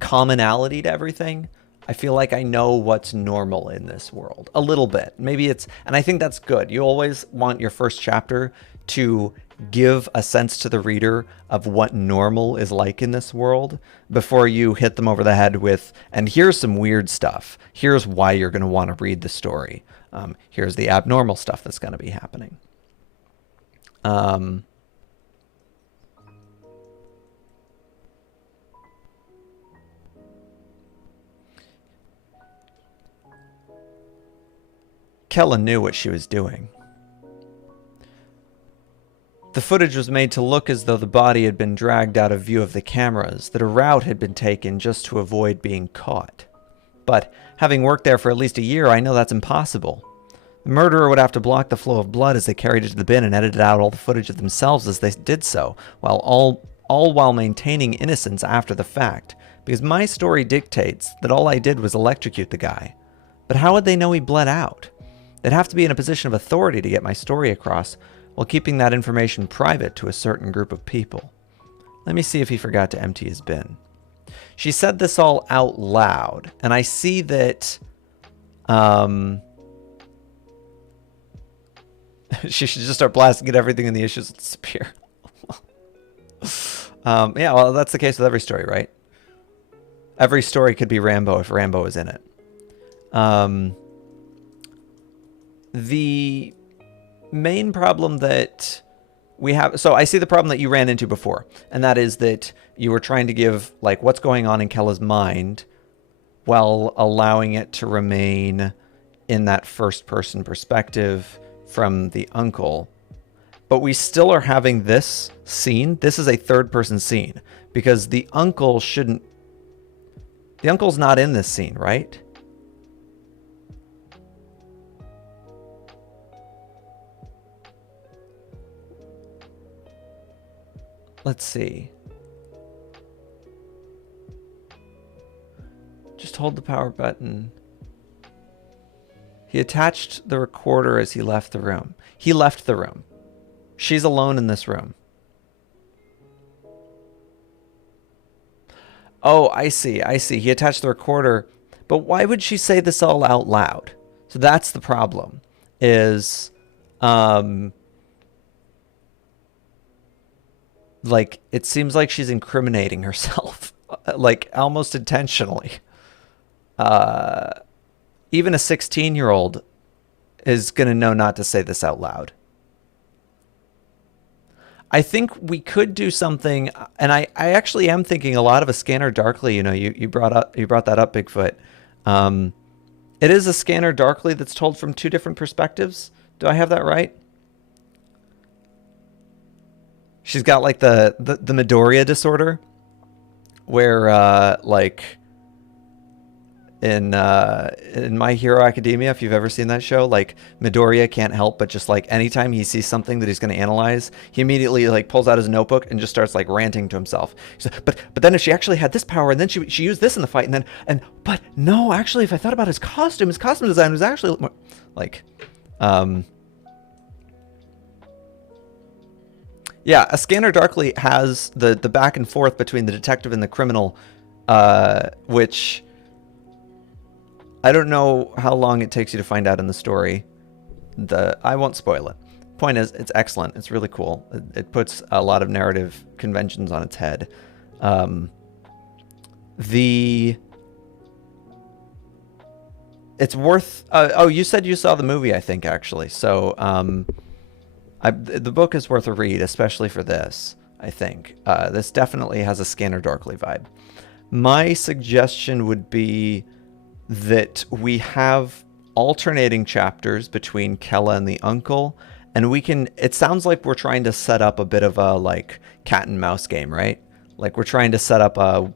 commonality to everything. I feel like I know what's normal in this world a little bit. Maybe it's, and I think that's good. You always want your first chapter to give a sense to the reader of what normal is like in this world before you hit them over the head with, and here's some weird stuff. Here's why you're going to want to read the story. Here's the abnormal stuff that's going to be happening. Kella knew what she was doing. The footage was made to look as though the body had been dragged out of view of the cameras, that a route had been taken just to avoid being caught. But, having worked there for at least a year, I know that's impossible. The murderer would have to block the flow of blood as they carried it to the bin and edited out all the footage of themselves as they did so, all while maintaining innocence after the fact, because my story dictates that all I did was electrocute the guy. But how would they know he bled out? They'd have to be in a position of authority to get my story across, while keeping that information private to a certain group of people. Let me see if he forgot to empty his bin. She said this all out loud, and I see that she should just start blasting at everything and the issues will disappear. Yeah, well, that's the case with every story, right? Every story could be Rambo if Rambo was in it. The main problem that we have, so I see the problem that you ran into before, and that is that you were trying to give like what's going on in Kella's mind while allowing it to remain in that first person perspective from the uncle. But we still are having this scene. This is a third person scene because the uncle's not in this scene, right? Let's see. Just hold the power button. He attached the recorder as he left the room. He left the room. She's alone in this room. Oh, I see. I see. He attached the recorder. But why would she say this all out loud? So that's the problem. Is like it seems like she's incriminating herself like almost intentionally. Even a 16-year-old is gonna know not to say this out loud. I think we could do something, and I actually am thinking a lot of a Scanner Darkly. You know, you brought that up, Bigfoot. It is a Scanner Darkly that's told from two different perspectives. Do I have that right? She's got like the Midoriya disorder, where like in My Hero Academia, if you've ever seen that show, like Midoriya can't help but just like anytime he sees something that he's going to analyze, he immediately like pulls out his notebook and just starts like ranting to himself. He's like, but then if she actually had this power and then she used this in the fight but no, actually if I thought about his costume design was actually more like yeah, a Scanner Darkly has the back and forth between the detective and the criminal, which I don't know how long it takes you to find out in the story. I won't spoil it. Point is, it's excellent. It's really cool. It puts a lot of narrative conventions on its head. It's worth. Oh, you said you saw the movie, I think, actually. So The book is worth a read, especially for this, I think. This definitely has a Scanner Darkly vibe. My suggestion would be that we have alternating chapters between Kella and the uncle, and we can, it sounds like we're trying to set up a bit of a like cat and mouse game, right? Like we're trying to set up a,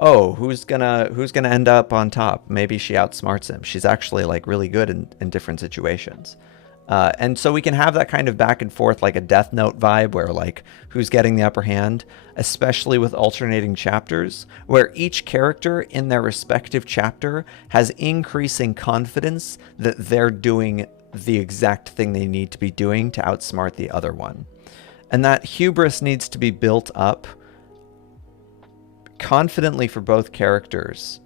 oh, who's gonna end up on top? Maybe she outsmarts him. She's actually like really good in different situations. And so we can have that kind of back and forth, like a Death Note vibe, where like who's getting the upper hand, especially with alternating chapters, where each character in their respective chapter has increasing confidence that they're doing the exact thing they need to be doing to outsmart the other one. And that hubris needs to be built up confidently for both characters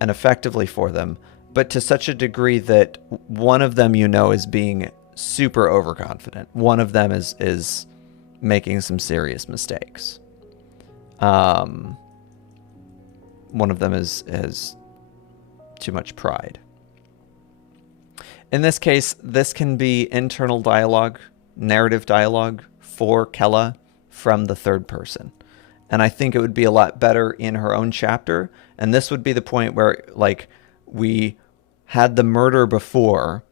and effectively for them, but to such a degree that one of them, you know, is being super overconfident. One of them is making some serious mistakes. One of them has too much pride. In this case, this can be internal dialogue, narrative dialogue for Kella from the third person. And I think it would be a lot better in her own chapter. And this would be the point where, like, we had the murder before.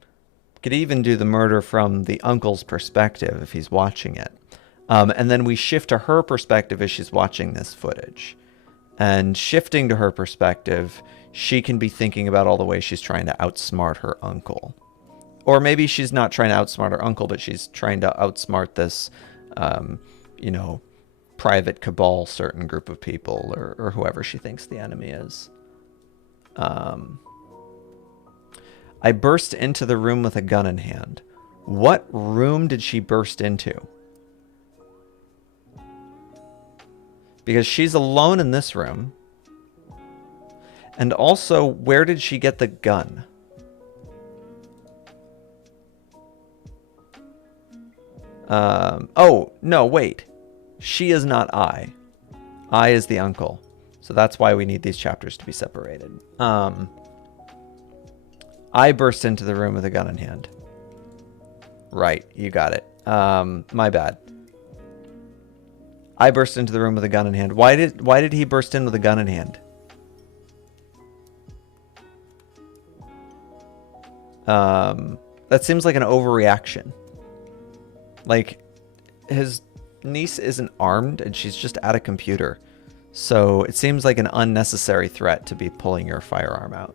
Could even do the murder from the uncle's perspective if he's watching it. And then we shift to her perspective as she's watching this footage. And shifting to her perspective, she can be thinking about all the ways she's trying to outsmart her uncle. Or maybe she's not trying to outsmart her uncle, but she's trying to outsmart this, you know, private cabal certain group of people, or whoever she thinks the enemy is. I burst into the room with a gun in hand. What room did she burst into? Because she's alone in this room. And also, where did she get the gun? Oh, no, wait. She is not I. I is the uncle. So that's why we need these chapters to be separated. I burst into the room with a gun in hand. Right, you got it. My bad. I burst into the room with a gun in hand. Why did he burst in with a gun in hand? That seems like an overreaction. Like, his niece isn't armed and she's just at a computer. So it seems like an unnecessary threat to be pulling your firearm out.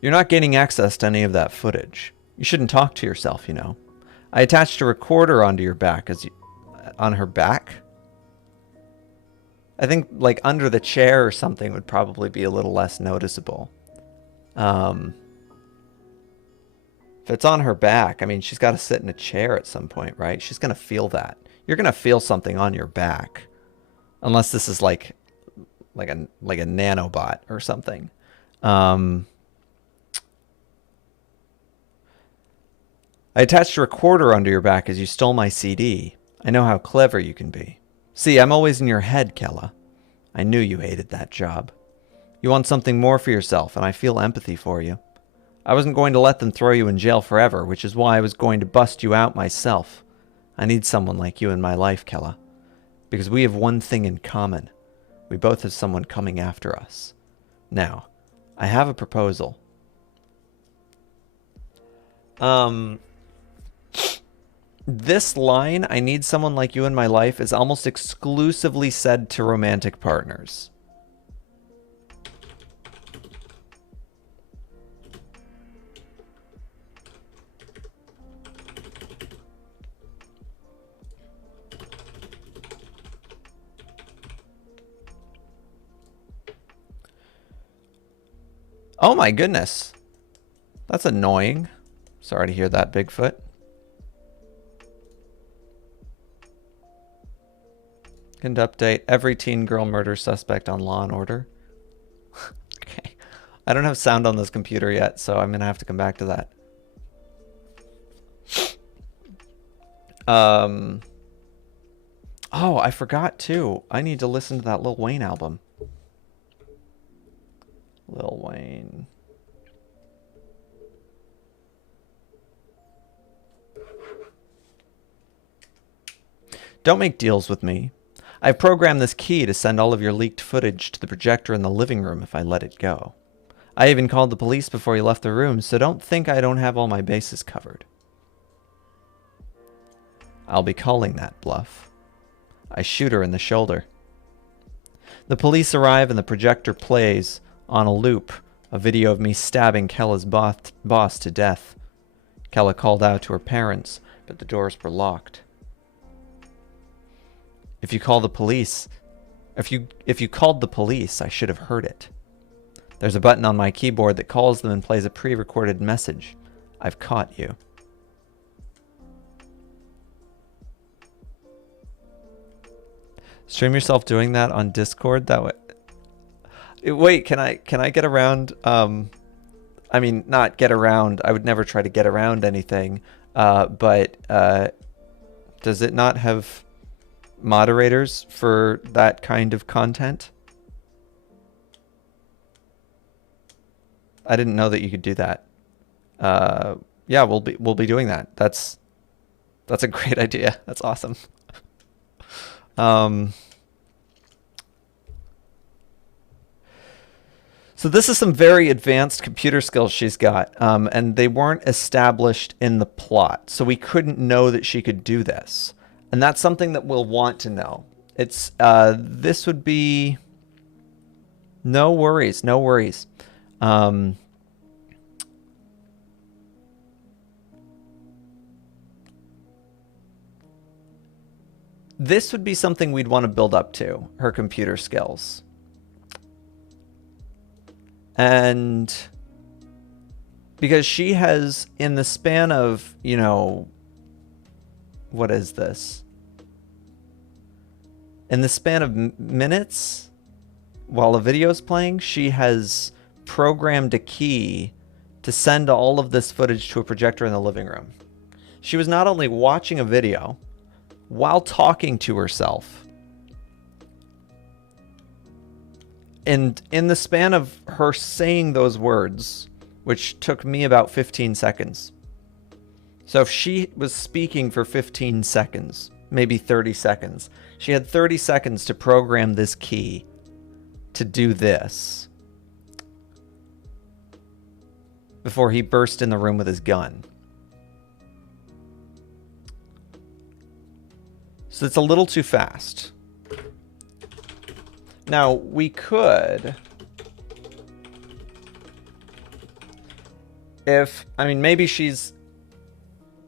You're not gaining access to any of that footage. You shouldn't talk to yourself, you know. I attached a recorder onto your back on her back? I think like under the chair or something would probably be a little less noticeable. If it's on her back, I mean, she's got to sit in a chair at some point, right? She's going to feel that. You're going to feel something on your back. Unless this is like a nanobot or something. I attached a recorder under your back as you stole my CD. I know how clever you can be. See, I'm always in your head, Kella. I knew you hated that job. You want something more for yourself, and I feel empathy for you. I wasn't going to let them throw you in jail forever, which is why I was going to bust you out myself. I need someone like you in my life, Kella. Because we have one thing in common. We both have someone coming after us. Now, I have a proposal. This line, I need someone like you in my life, is almost exclusively said to romantic partners. Oh my goodness. That's annoying. Sorry to hear that, Bigfoot. Can update every teen girl murder suspect on Law and Order. Okay. I don't have sound on this computer yet, so I'm going to have to come back to that. Um, oh, I forgot too. I need to listen to that Lil Wayne album. Lil Wayne. Don't make deals with me. I've programmed this key to send all of your leaked footage to the projector in the living room if I let it go. I even called the police before you left the room, so don't think I don't have all my bases covered. I'll be calling that bluff. I shoot her in the shoulder. The police arrive and the projector plays, on a loop, a video of me stabbing Kella's boss to death. Kella called out to her parents, but the doors were locked. If you call the police, if you called the police, I should have heard it. There's a button on my keyboard that calls them and plays a pre-recorded message. I've caught you. Stream yourself doing that on Discord. That way. Wait, can I get around? I mean, not get around. I would never try to get around anything. But does it not have moderators for that kind of content? I didn't know that you could do that. Yeah, we'll be doing that. That's a great idea. That's awesome. So this is some very advanced computer skills she's got, and they weren't established in the plot, so we couldn't know that she could do this. And that's something that we'll want to know. It's this would be no worries, no worries. This would be something we'd want to build up to, her computer skills. And because she has, in the span of, you know, what is this? In the span of minutes, while a video's playing, she has programmed a key to send all of this footage to a projector in the living room. She was not only watching a video while talking to herself, and in the span of her saying those words, which took me about 15 seconds. So if she was speaking for 15 seconds, maybe 30 seconds, she had 30 seconds to program this key to do this before he burst in the room with his gun. So it's a little too fast. Now, we could, I mean, maybe she's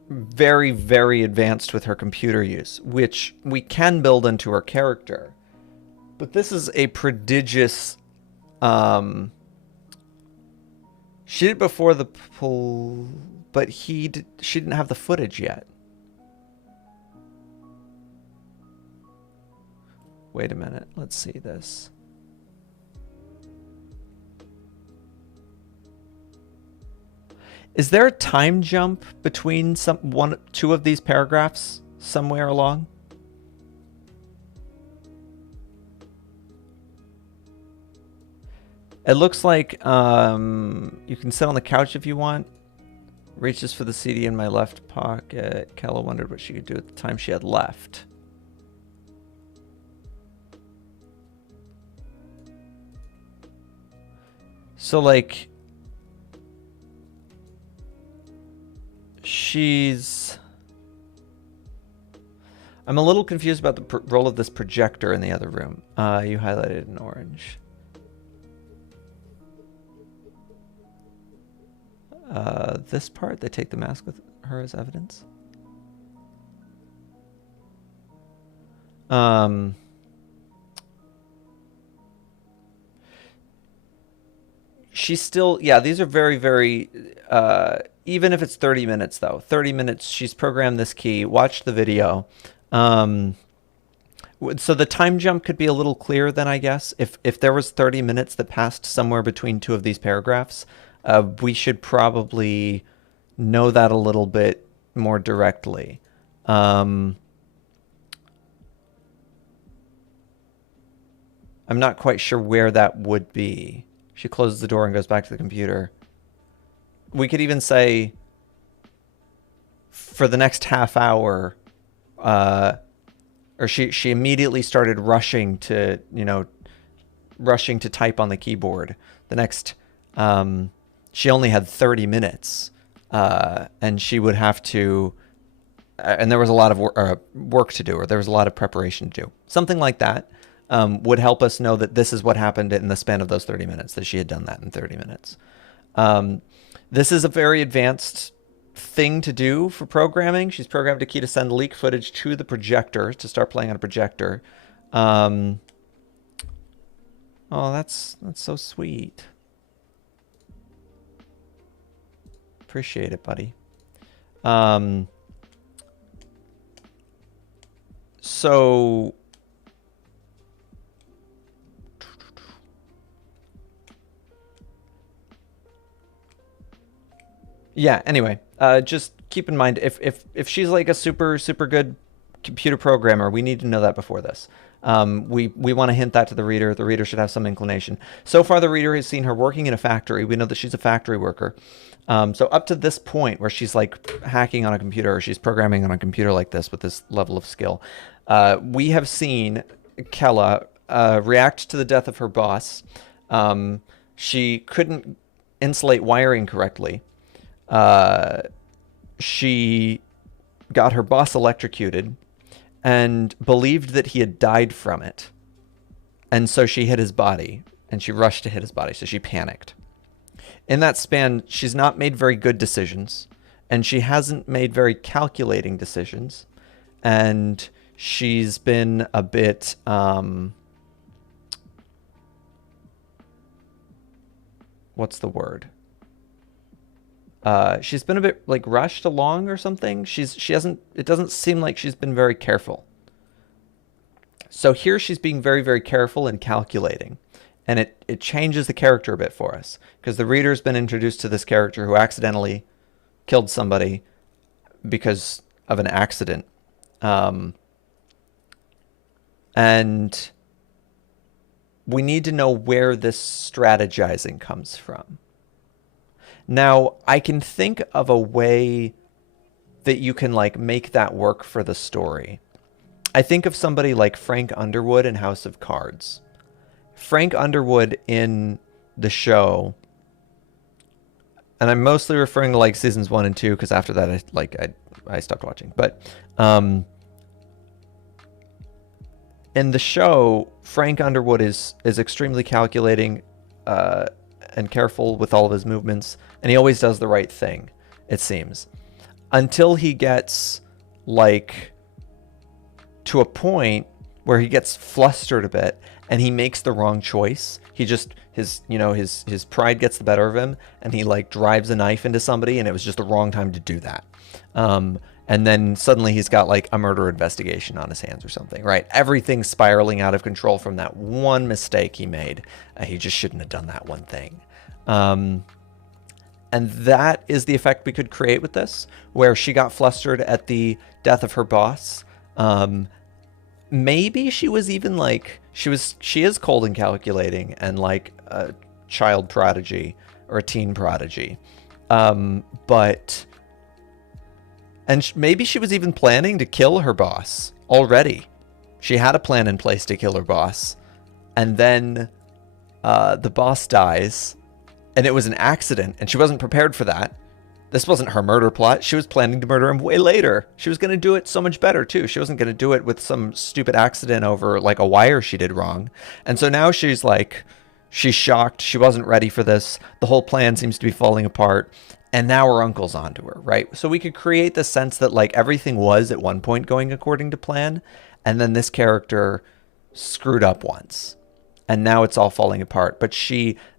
very, very advanced with her computer use, which we can build into her character. But this is a prodigious, she did it before the pull, but she didn't have the footage yet. Wait a minute, let's see this. Is there a time jump between two of these paragraphs somewhere along? It looks like you can sit on the couch if you want. Reaches for the CD in my left pocket. Kella wondered what she could do at the time she had left. So, like, I'm a little confused about the role of this projector in the other room. You highlighted in orange. This part, they take the mask with her as evidence. She's still, yeah, these are very, very, even if it's 30 minutes though, 30 minutes, she's programmed this key, watched the video. So the time jump could be a little clearer then, I guess. If there was 30 minutes that passed somewhere between two of these paragraphs, we should probably know that a little bit more directly. Um, I'm not quite sure where that would be. She closes the door and goes back to the computer. We could even say for the next half hour, or she immediately started rushing to, rushing to type on the keyboard. The next, she only had 30 minutes, and she would have to, and there was a lot of work to do, or there was a lot of preparation to do. Something like that would help us know that this is what happened in the span of those 30 minutes, that she had done that in 30 minutes. This is a very advanced thing to do for programming. She's programmed a key to send leak footage to the projector to start playing on a projector. Oh, that's so sweet. Appreciate it, buddy. So yeah, anyway, just keep in mind if she's like a super good computer programmer, we need to know that before this. We want to hint that to the reader. The reader should have some inclination. So far, the reader has seen her working in a factory. We know that she's a factory worker. So up to this point where she's like hacking on a computer, or she's programming on a computer like this with this level of skill, we have seen Kella react to the death of her boss. She couldn't insulate wiring correctly. She got her boss electrocuted and believed that he had died from it. And so she hit his body, and she rushed to hit his body, so she panicked. In that span, she's not made very good decisions, and she hasn't made very calculating decisions, and she's been a bit, what's the word? She's been a bit like rushed along or something. It doesn't seem like she's been very careful. So here she's being very, very careful and calculating. And it changes the character a bit for us, because the reader's been introduced to this character who accidentally killed somebody because of an accident. And we need to know where this strategizing comes from. Now, I can think of a way that you can like make that work for the story. I think of somebody like Frank Underwood in House of Cards. Frank Underwood in the show, and I'm mostly referring to like seasons 1 and 2, because after that I stopped watching. But in the show, Frank Underwood is extremely calculating and careful with all of his movements, and he always does the right thing, it seems, until he gets like to a point where he gets flustered a bit and he makes the wrong choice. He just his pride gets the better of him, and he like drives a knife into somebody, and it was just the wrong time to do that. And then suddenly he's got like a murder investigation on his hands or something, right? Everything's spiraling out of control from that one mistake he made. He just shouldn't have done that one thing. And that is the effect we could create with this, where she got flustered at the death of her boss. Maybe she was even like, she is cold and calculating and like a child prodigy or a teen prodigy. Maybe she was even planning to kill her boss already. She had a plan in place to kill her boss. And then the boss dies, and it was an accident, and she wasn't prepared for that. This wasn't her murder plot. She was planning to murder him way later. She was going to do it so much better, too. She wasn't going to do it with some stupid accident over like a wire she did wrong. And so now she's like, she's shocked. She wasn't ready for this. The whole plan seems to be falling apart. And now her uncle's onto her, right? So we could create the sense that like everything was at one point going according to plan, and then this character screwed up once, and now it's all falling apart.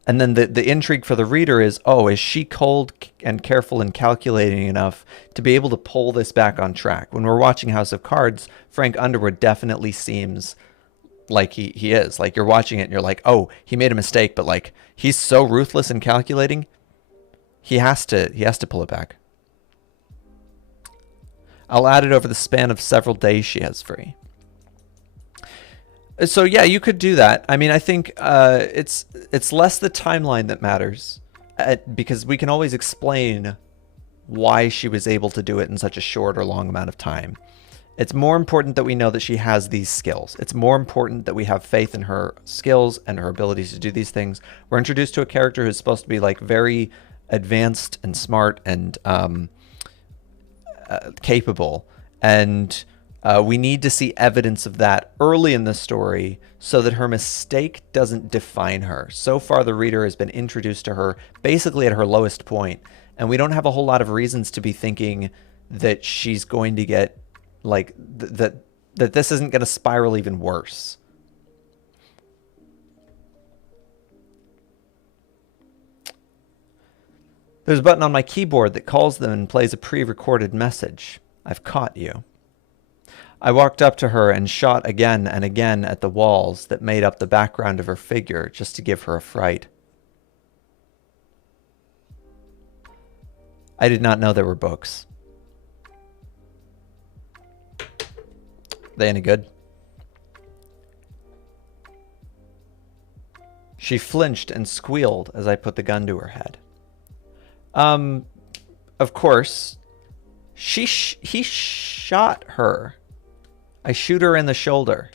And then the intrigue for the reader is, oh, is she cold and careful and calculating enough to be able to pull this back on track? When we're watching House of Cards, Frank Underwood definitely seems like he is. Like, you're watching it and you're like, oh, he made a mistake, but like he's so ruthless and calculating. He has to pull it back. I'll add it over the span of several days she has free. So yeah, you could do that. I mean, I think it's less the timeline that matters, because we can always explain why she was able to do it in such a short or long amount of time. It's more important that we know that she has these skills. It's more important that we have faith in her skills and her abilities to do these things. We're introduced to a character who's supposed to be like very advanced and smart and capable, and we need to see evidence of that early in the story so that her mistake doesn't define her. So far, the reader has been introduced to her basically at her lowest point, and we don't have a whole lot of reasons to be thinking that she's going to get, like, that this isn't going to spiral even worse. There's a button on my keyboard that calls them and plays a pre-recorded message. I've caught you. I walked up to her and shot again and again at the walls that made up the background of her figure just to give her a fright. I did not know there were books. They any good? She flinched and squealed as I put the gun to her head. Of course, he shot her. I shoot her in the shoulder.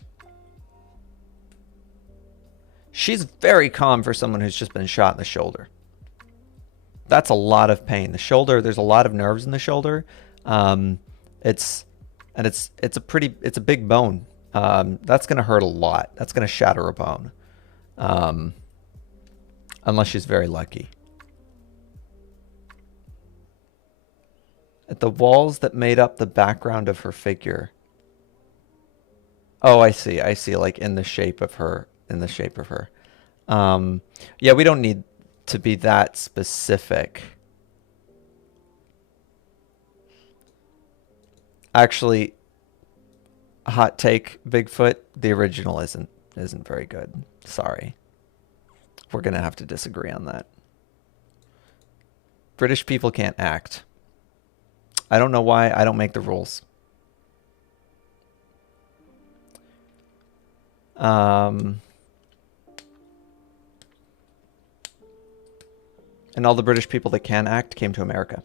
She's very calm for someone who's just been shot in the shoulder. That's a lot of pain. The shoulder, there's a lot of nerves in the shoulder. It's a big bone. That's gonna hurt a lot. That's gonna shatter a bone. Unless she's very lucky. At the walls that made up the background of her figure. Oh, I see. I see, like in the shape of her. Yeah, we don't need to be that specific. Actually, hot take, Bigfoot, the original isn't very good. Sorry. We're gonna have to disagree on that. British people can't act. I don't know why. I don't make the rules. And all the British people that can act came to America.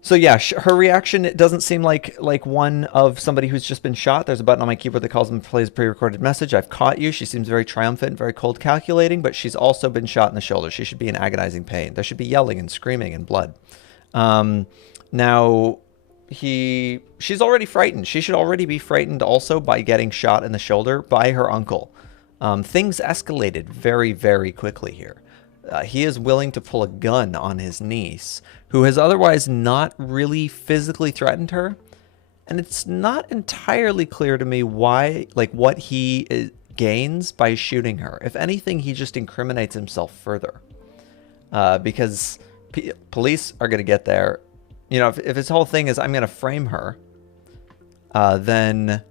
So yeah, her reaction, it doesn't seem like one of somebody who's just been shot. There's a button on my keyboard that calls and plays a pre-recorded message. I've caught you. She seems very triumphant, very cold calculating, but she's also been shot in the shoulder. She should be in agonizing pain. There should be yelling and screaming and blood. Now, she's already frightened. She should already be frightened also by getting shot in the shoulder by her uncle. Things escalated very, very quickly here. He is willing to pull a gun on his niece, who has otherwise not really physically threatened her. And it's not entirely clear to me why, like, what he gains by shooting her. If anything, he just incriminates himself further. Because police are going to get there. You know, if his whole thing is, I'm going to frame her, then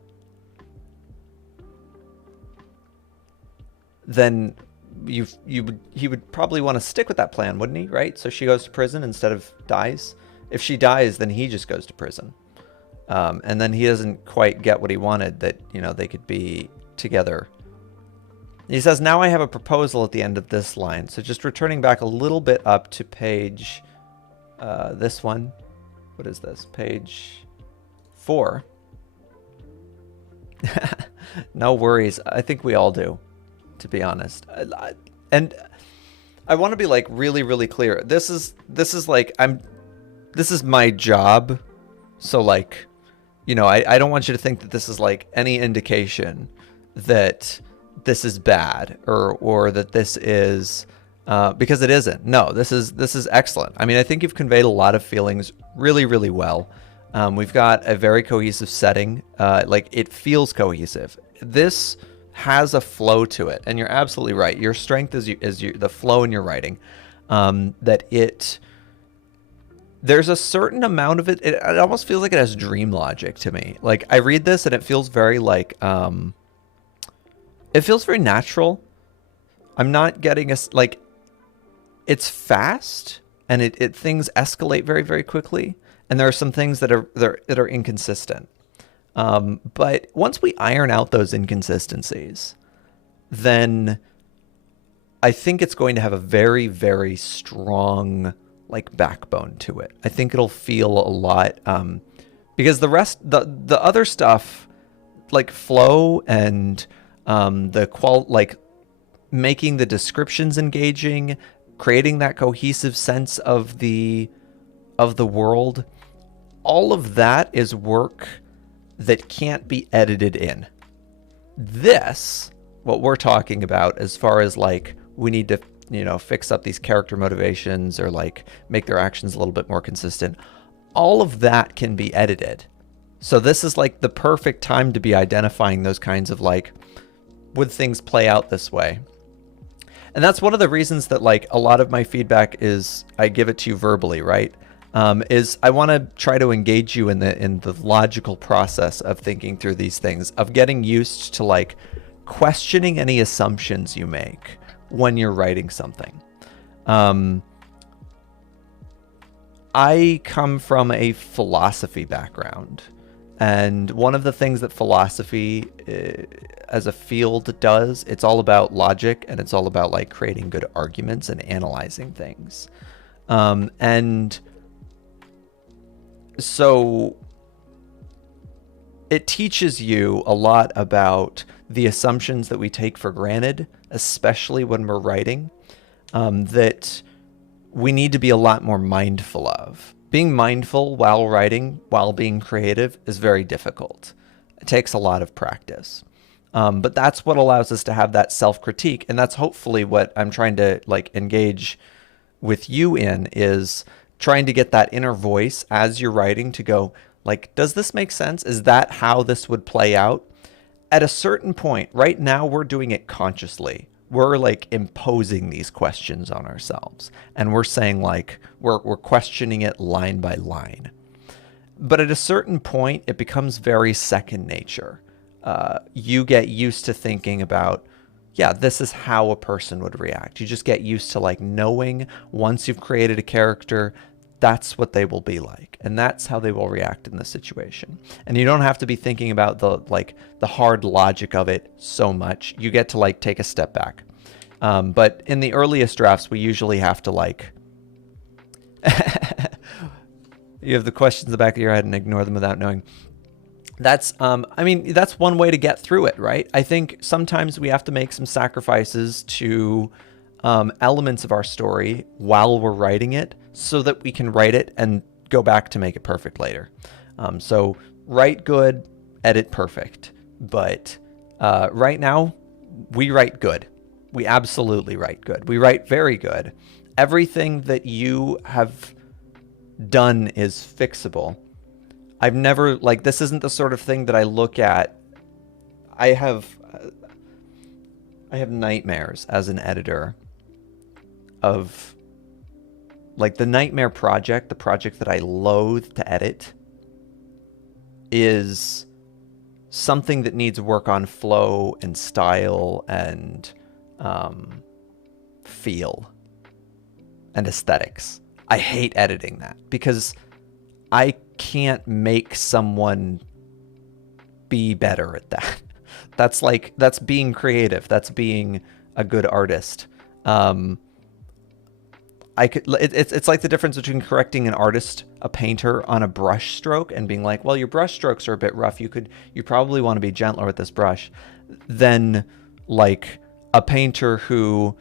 he would probably want to stick with that plan, wouldn't he? Right? So she goes to prison instead of dies. If she dies, then he just goes to prison. And then he doesn't quite get what he wanted, that, you know, they could be together. He says, now I have a proposal at the end of this line. So just returning back a little bit up to page, this one. What is this? Page 4. No worries. I think we all do, to be honest. And I want to be like really, really clear. This is like, this is my job. So like, you know, I don't want you to think that this is like any indication that this is bad or that this is, because it isn't. No, this is excellent. I mean, I think you've conveyed a lot of feelings really, really well. We've got a very cohesive setting. Like, it feels cohesive. This has a flow to it, and you're absolutely right. Your strength is the flow in your writing. There's a certain amount of it. It almost feels like it has dream logic to me. Like, I read this and it feels very like, it feels very natural. I'm not getting like, it's fast, and things escalate very, very quickly. And there are some things that are inconsistent. But once we iron out those inconsistencies, then I think it's going to have a very, very strong like backbone to it. I think it'll feel a lot because the other stuff like flow and like making the descriptions engaging, creating that cohesive sense of the world, all of that is work that can't be edited in. This, what we're talking about as far as like we need to, fix up these character motivations or like make their actions a little bit more consistent, all of that can be edited. So this is like the perfect time to be identifying those kinds of like, would things play out this way? And that's one of the reasons that like a lot of my feedback is I give it to you verbally, right? Is I want to try to engage you in the logical process of thinking through these things, of getting used to like questioning any assumptions you make when you're writing something. I come from a philosophy background, and one of the things that philosophy as a field does, it's all about logic, and it's all about like creating good arguments and analyzing things. And so it teaches you a lot about the assumptions that we take for granted, especially when we're writing, that we need to be a lot more mindful of. Being mindful while writing, while being creative, is very difficult. It takes a lot of practice. But that's what allows us to have that self-critique, and that's hopefully what I'm trying to like engage with you in, is trying to get that inner voice as you're writing to go, like, does this make sense? Is that how this would play out? At a certain point, right now we're doing it consciously. We're like imposing these questions on ourselves, and we're saying like, we're questioning it line by line. But at a certain point, it becomes very second nature. You get used to thinking about, yeah, this is how a person would react. You just get used to like knowing once you've created a character, that's what they will be like, and that's how they will react in this situation. And you don't have to be thinking about the hard logic of it so much. You get to like take a step back. But in the earliest drafts, we usually have to like you have the questions in the back of your head and ignore them without knowing. That's that's one way to get through it, right? I think sometimes we have to make some sacrifices to elements of our story while we're writing it, so that we can write it and go back to make it perfect later. So write good, edit perfect. But right now, we write good. We absolutely write good. We write very good. Everything that you have done is fixable. I've never, like, this isn't the sort of thing that I look at. I have nightmares as an editor of, like, the nightmare project, the project that I loathe to edit, is something that needs work on flow and style and feel and aesthetics. I hate editing that because I can't make someone be better at that. That's being creative. That's being a good artist. It's like the difference between correcting an artist, a painter, on a brush stroke and being like, well, your brush strokes are a bit rough. You probably want to be gentler with this brush, than like a painter who,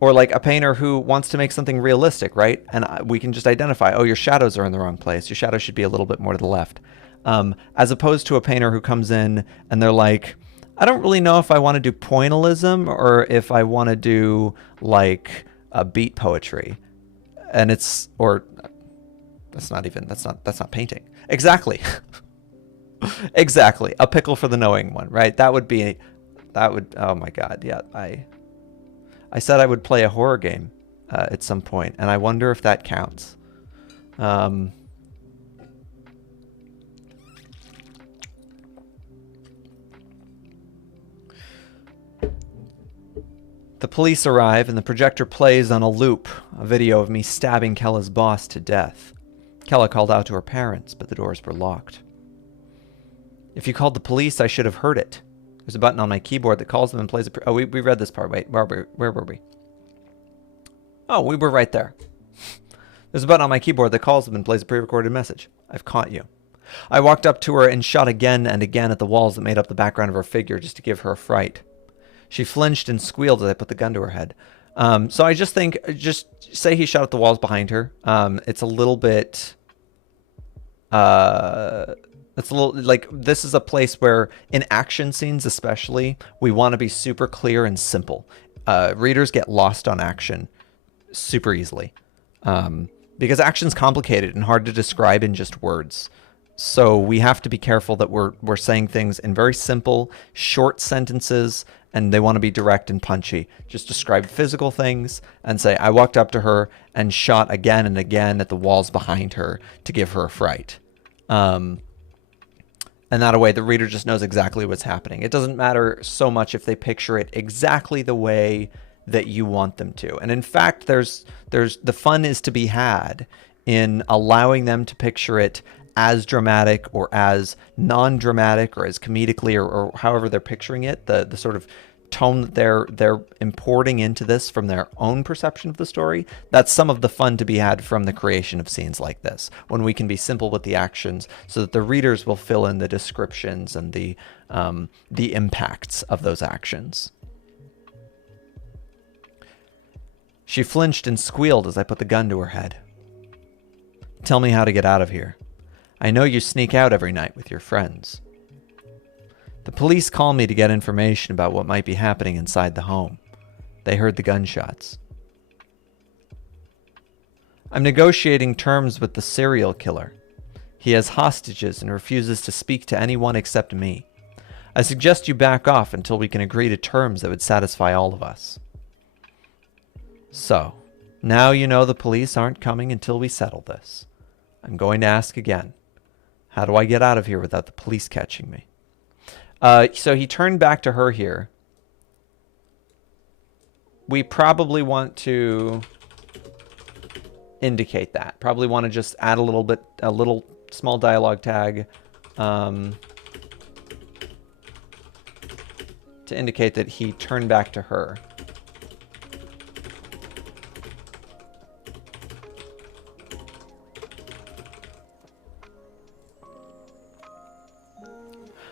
or like a painter who wants to make something realistic, right? And we can just identify, oh, your shadows are in the wrong place. Your shadows should be a little bit more to the left. As opposed to a painter who comes in and they're like, I don't really know if I want to do pointillism or if I want to do like a beat poetry. And that's not painting. Exactly. Exactly. A pickle for the knowing one, right? Oh my God. Yeah. I said I would play a horror game at some point, and I wonder if that counts. The police arrive and the projector plays on a loop, a video of me stabbing Kella's boss to death. Kella called out to her parents, but the doors were locked. If you called the police, I should have heard it. There's a button on my keyboard that calls them and plays a... Oh, we read this part. Wait, where were we? Oh, we were right there. There's a button on my keyboard that calls them and plays a pre-recorded message. I've caught you. I walked up to her and shot again and again at the walls that made up the background of her figure just to give her a fright. She flinched and squealed as I put the gun to her head. So I just think, just say he shot at the walls behind her. It's a little bit... It's a little like this is a place where in action scenes especially we want to be super clear and simple. Readers get lost on action super easily because action's complicated and hard to describe in just words. So we have to be careful that we're saying things in very simple, short sentences, and they want to be direct and punchy. Just describe physical things and say, I walked up to her and shot again and again at the walls behind her to give her a fright. And that way the reader just knows exactly what's happening. It doesn't matter so much if they picture it exactly the way that you want them to. And in fact, there's the fun is to be had in allowing them to picture it as dramatic or as non-dramatic or as comedically or however they're picturing it, the sort of tone that they're importing into this from their own perception of the story. That's some of the fun to be had from the creation of scenes like this, when we can be simple with the actions so that the readers will fill in the descriptions and the impacts of those actions. She flinched and squealed as I put the gun to her head. Tell me how to get out of here. I know you sneak out every night with your friends. The police call me to get information about what might be happening inside the home. They heard the gunshots. I'm negotiating terms with the serial killer. He has hostages and refuses to speak to anyone except me. I suggest you back off until we can agree to terms that would satisfy all of us. So, now you know the police aren't coming until we settle this. I'm going to ask again. How do I get out of here without the police catching me? So he turned back to her here. We probably want to indicate that. Probably want to just add a little small dialogue tag to indicate that he turned back to her.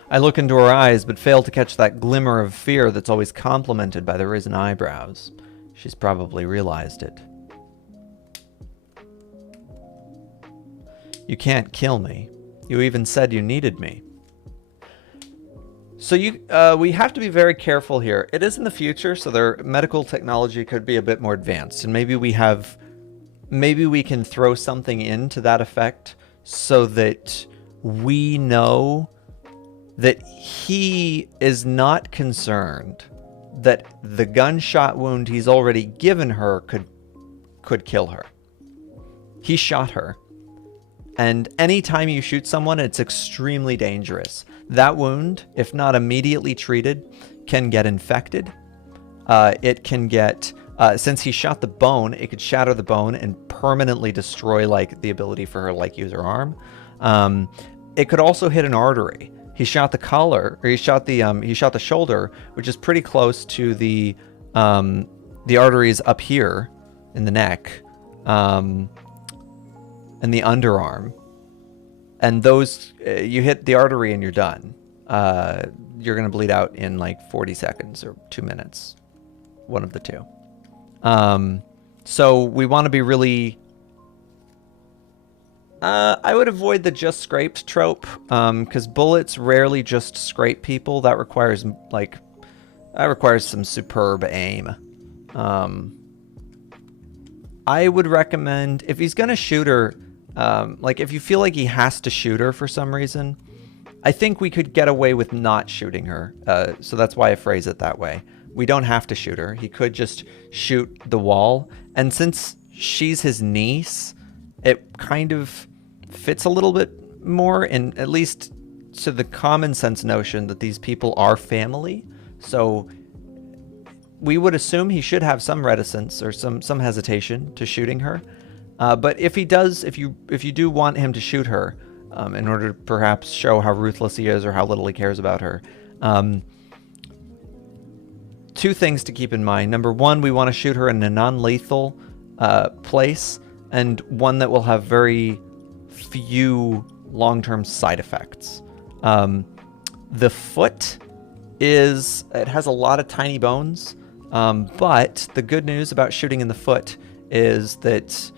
I look into her eyes, but fail to catch that glimmer of fear that's always complemented by the risen eyebrows. She's probably realized it. You can't kill me. You even said you needed me. So we have to be very careful here. It is in the future, so their medical technology could be a bit more advanced, and maybe we can throw something into that effect so that we know that he is not concerned that the gunshot wound he's already given her could kill her. He shot her. And anytime you shoot someone, it's extremely dangerous. That wound, if not immediately treated, can get infected. It can get, since he shot the bone, it could shatter the bone and permanently destroy like the ability for her to use her arm. It could also hit an artery. He shot the collar, or he shot the shoulder, which is pretty close to the arteries up here in the neck, and the underarm. And those, you hit the artery and you're done. You're gonna bleed out in like 40 seconds or 2 minutes, one of the two. So we want to be really. I would avoid the just scraped trope, because bullets rarely just scrape people. That requires some superb aim. I would recommend, if he's gonna shoot her, if you feel like he has to shoot her for some reason, I think we could get away with not shooting her. So that's why I phrase it that way. We don't have to shoot her. He could just shoot the wall. And since she's his niece, it kind of fits a little bit more, in at least to the common sense notion that these people are family. So we would assume he should have some reticence or some hesitation to shooting her. But if he does, if you do want him to shoot her, in order to perhaps show how ruthless he is or how little he cares about her, two things to keep in mind. Number one, we want to shoot her in a non-lethal place, and one that will have very few long-term side effects. The foot it has a lot of tiny bones, but the good news about shooting in the foot is that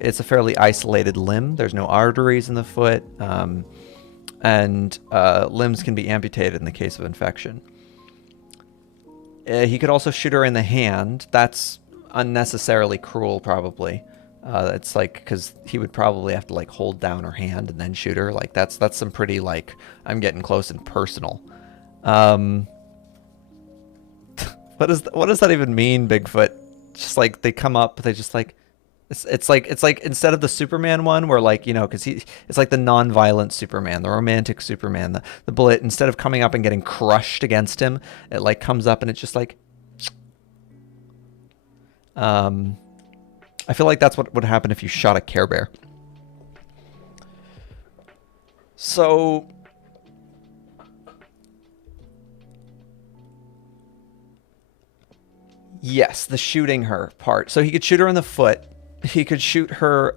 it's a fairly isolated limb. There's no arteries in the foot, and limbs can be amputated in the case of infection. He could also shoot her in the hand. That's unnecessarily cruel, probably. It's like, because he would probably have to like hold down her hand and then shoot her. Like that's some pretty like, I'm getting close and personal. What does that even mean, Bigfoot? Just like they come up, they just like, it's like instead of the Superman one where like, because it's like the non-violent Superman, the romantic Superman, the bullet, instead of coming up and getting crushed against him, it like comes up and it's just like, I feel like that's what would happen if you shot a Care Bear. So yes, the shooting her part. So he could shoot her in the foot. He could shoot her.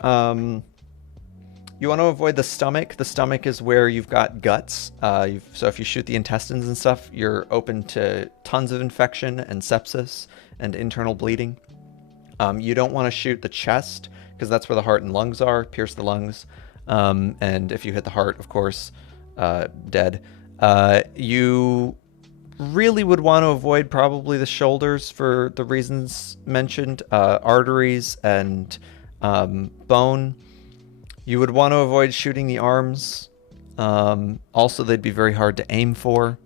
You want to avoid the stomach. The stomach is where you've got guts. So if you shoot the intestines and stuff, you're open to tons of infection and sepsis and internal bleeding. You don't want to shoot the chest because that's where the heart and lungs are. Pierce the lungs. And if you hit the heart, of course, dead. You really would want to avoid probably the shoulders for the reasons mentioned, arteries and bone. You would want to avoid shooting the arms. Also, they'd be very hard to aim for.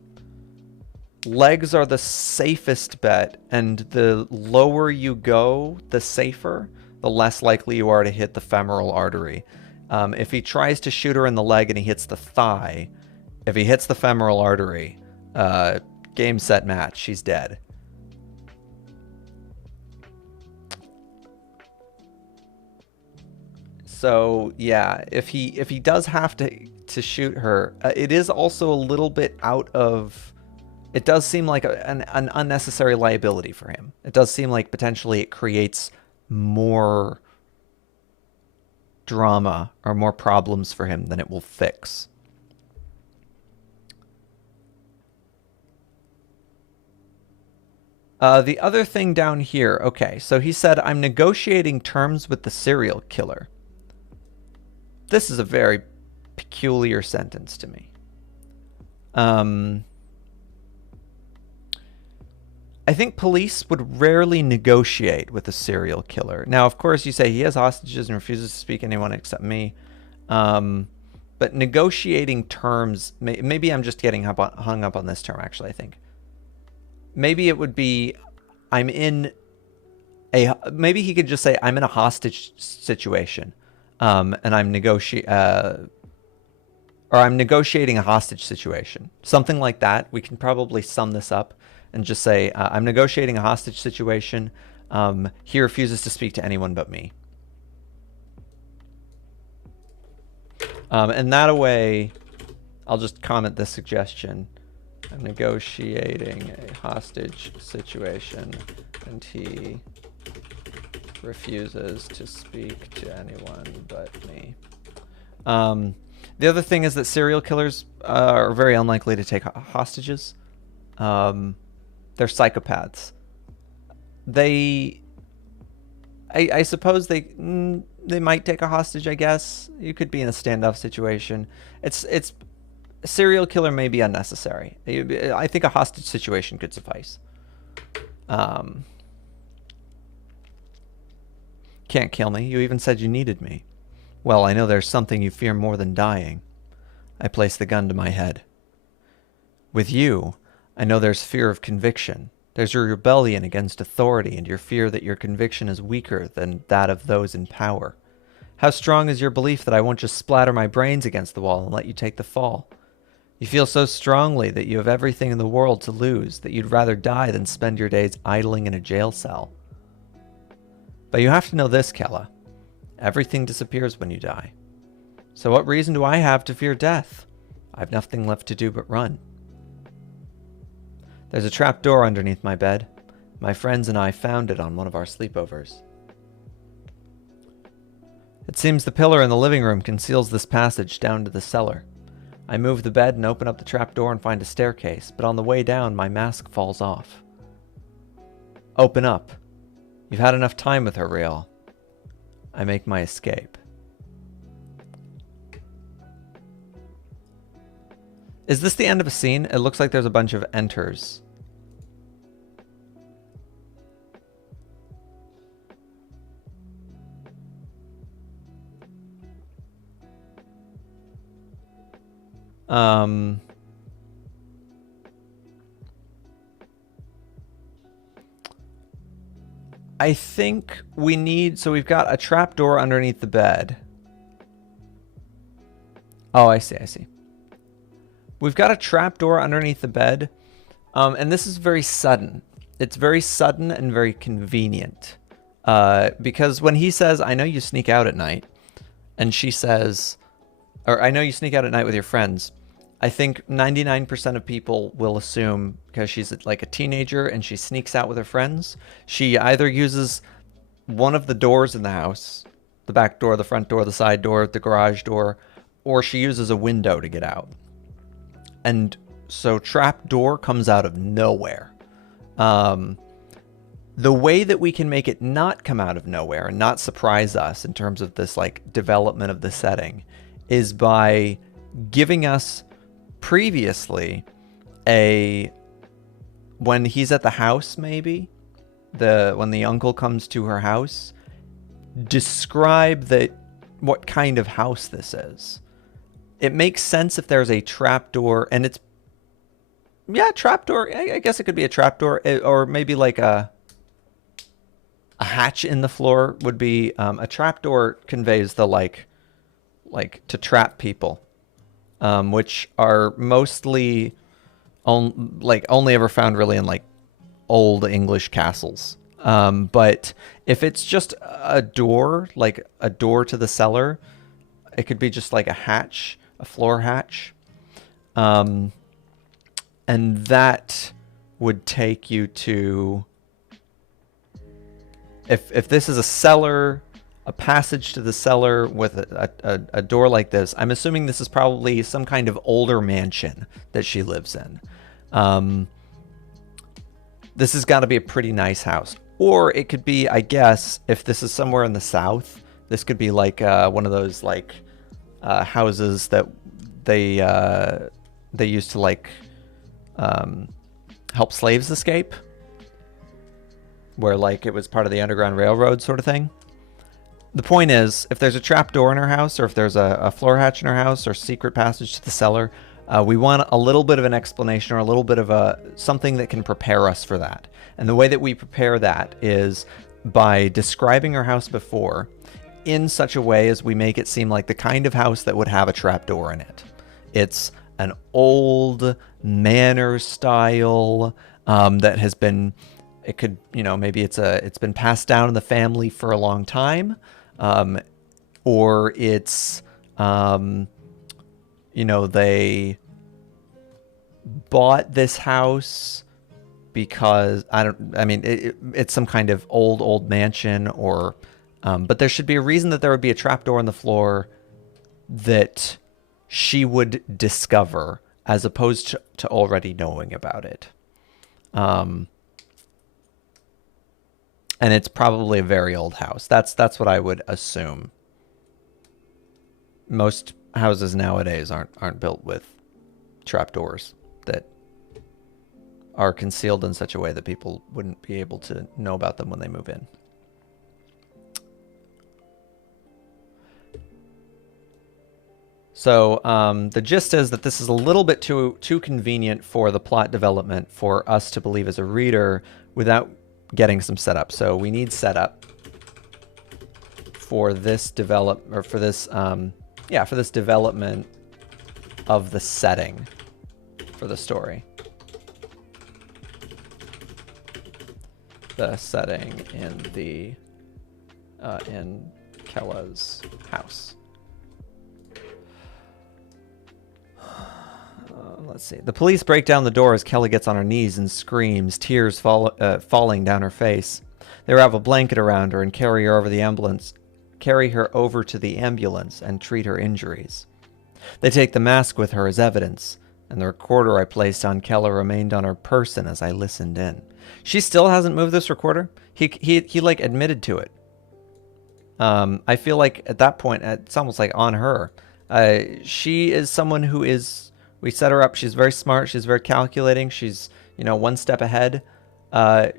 Legs are the safest bet, and the lower you go, the safer, the less likely you are to hit the femoral artery. If he tries to shoot her in the leg and he hits the thigh, if he hits the femoral artery, game, set, match, she's dead. So yeah, if he does have to shoot her, it is also a little bit out of. It does seem like an unnecessary liability for him. It does seem like potentially it creates more drama or more problems for him than it will fix. The other thing down here, okay, so he said, I'm negotiating terms with the serial killer. This is a very peculiar sentence to me. I think police would rarely negotiate with a serial killer. Now, of course, you say he has hostages and refuses to speak to anyone except me. But negotiating terms, maybe I'm just getting hung up on this term, actually, I think. Maybe it would be, maybe he could just say, I'm in a hostage situation, and I'm negotiating a hostage situation. Something like that. We can probably sum this up and just say, I'm negotiating a hostage situation. He refuses to speak to anyone but me. And that way, I'll just comment this suggestion. I'm negotiating a hostage situation, and he refuses to speak to anyone but me. The other thing is that serial killers are very unlikely to take hostages. They're psychopaths. I suppose they might take a hostage, I guess. You could be in a standoff situation. It's a serial killer may be unnecessary. I think a hostage situation could suffice. Can't kill me. You even said you needed me. Well, I know there's something you fear more than dying. I place the gun to my head. With you, I know there's fear of conviction. There's your rebellion against authority and your fear that your conviction is weaker than that of those in power. How strong is your belief that I won't just splatter my brains against the wall and let you take the fall? You feel so strongly that you have everything in the world to lose, that you'd rather die than spend your days idling in a jail cell. But you have to know this, Kella. Everything disappears when you die. So what reason do I have to fear death? I've nothing left to do but run. There's a trap door underneath my bed. My friends and I found it on one of our sleepovers. It seems the pillar in the living room conceals this passage down to the cellar. I move the bed and open up the trap door and find a staircase, but on the way down, my mask falls off. Open up. You've had enough time with her, Rial. I make my escape. Is this the end of a scene? It looks like there's a bunch of enters. I think we need, so we've got a trapdoor underneath the bed. Oh, I see, I see. We've got a trapdoor underneath the bed, and this is very sudden. It's very sudden and very convenient. Because when he says, I know you sneak out at night, and she says, or I know you sneak out at night with your friends, I think 99% of people will assume, because she's like a teenager and she sneaks out with her friends, she either uses one of the doors in the house, the back door, the front door, the side door, the garage door, or she uses a window to get out. And so trap door comes out of nowhere. The way that we can make it not come out of nowhere and not surprise us in terms of this like development of the setting is by giving us previously when he's at the house, maybe when the uncle comes to her house, describe what kind of house this is. It makes sense if there's a trapdoor, and it's trapdoor. I guess it could be a trapdoor, or maybe like a hatch in the floor would be a trapdoor. Conveys the like to trap people. Which are mostly only ever found really in like old English castles. But if it's just a door, like a door to the cellar, it could be just like a hatch, a floor hatch. And that would take you to, if this is a cellar, a passage to the cellar with a door like this. I'm assuming this is probably some kind of older mansion that she lives in. This has got to be a pretty nice house. Or it could be, I guess, if this is somewhere in the south, this could be like one of those like houses that they used to like help slaves escape, where like it was part of the Underground Railroad sort of thing. The point is, if there's a trap door in her house, or if there's a floor hatch in her house, or secret passage to the cellar, we want a little bit of an explanation, or a little bit of something that can prepare us for that. And the way that we prepare that is by describing her house before in such a way as we make it seem like the kind of house that would have a trap door in it. It's an old manor style that has been, it could, maybe it's been passed down in the family for a long time. Or it's, they bought this house because it's some kind of old mansion, or, but there should be a reason that there would be a trapdoor in the floor that she would discover as opposed to already knowing about it. And it's probably a very old house. That's what I would assume. Most houses nowadays aren't built with trapdoors that are concealed in such a way that people wouldn't be able to know about them when they move in. So the gist is that this is a little bit too convenient for the plot development for us to believe as a reader without getting some setup. So we need setup for this for this development of the setting. for the story. The setting in Kella's house. Let's see. The police break down the door as Kella gets on her knees and screams, tears falling down her face. They wrap a blanket around her and carry her over to the ambulance and treat her injuries. They take the mask with her as evidence, and the recorder I placed on Kella remained on her person as I listened in. She still hasn't moved this recorder. He like admitted to it. I feel like at that point it's almost like on her. She is someone who is. We set her up. She's very smart. She's very calculating. She's, one step ahead. I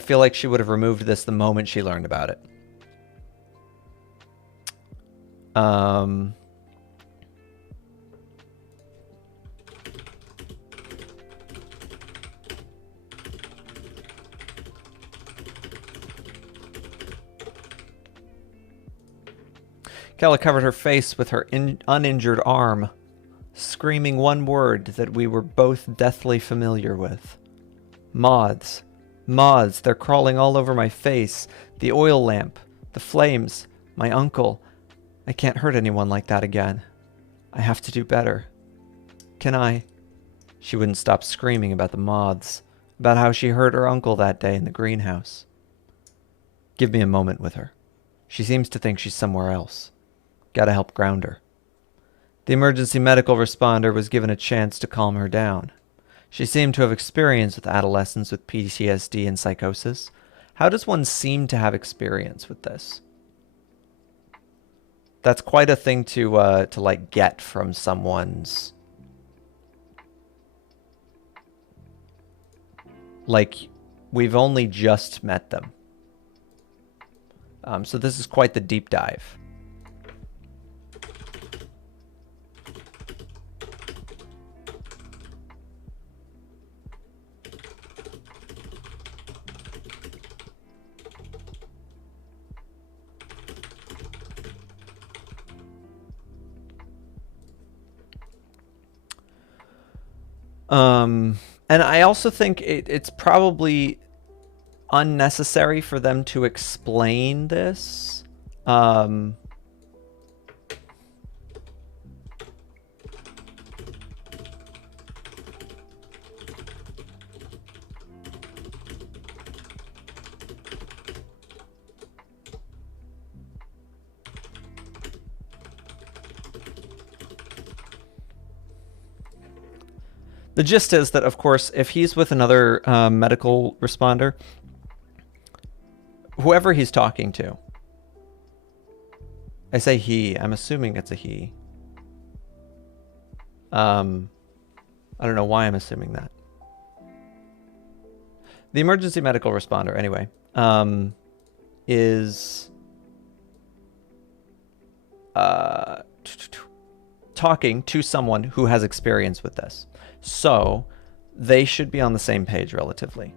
feel like she would have removed this the moment she learned about it. Kella covered her face with her uninjured arm, screaming one word that we were both deathly familiar with. Moths. Moths. They're crawling all over my face. The oil lamp. The flames. My uncle. I can't hurt anyone like that again. I have to do better. Can I? She wouldn't stop screaming about the moths, about how she hurt her uncle that day in the greenhouse. Give me a moment with her. She seems to think she's somewhere else. Gotta help ground her. The emergency medical responder was given a chance to calm her down. She seemed to have experience with adolescents with PTSD and psychosis. How does one seem to have experience with this? That's quite a thing to like get from someone's. Like, we've only just met them. So this is quite the deep dive. And I also think it's probably unnecessary for them to explain this. The gist is that, of course, if he's with another medical responder, whoever he's talking to, I say he, I'm assuming it's a he. I don't know why I'm assuming that. The emergency medical responder, anyway, is talking to someone who has experience with this. So they should be on the same page relatively.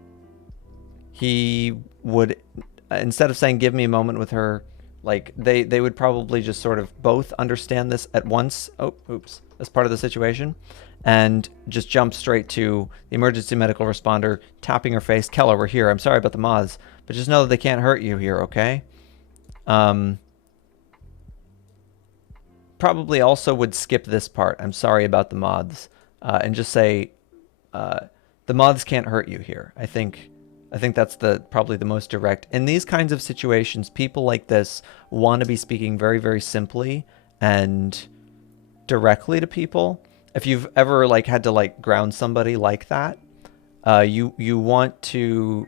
He would, instead of saying, give me a moment with her, like they would probably just sort of both understand this at once. Oh, oops. As part of the situation, and just jump straight to the emergency medical responder, tapping her face. Kella, we're here. I'm sorry about the moths, but just know that they can't hurt you here, okay? Probably also would skip this part. I'm sorry about the moths. And just say, the moths can't hurt you here. I think that's probably the most direct. In these kinds of situations, people like this want to be speaking very, very simply and directly to people. If you've ever had to ground somebody like that, you want to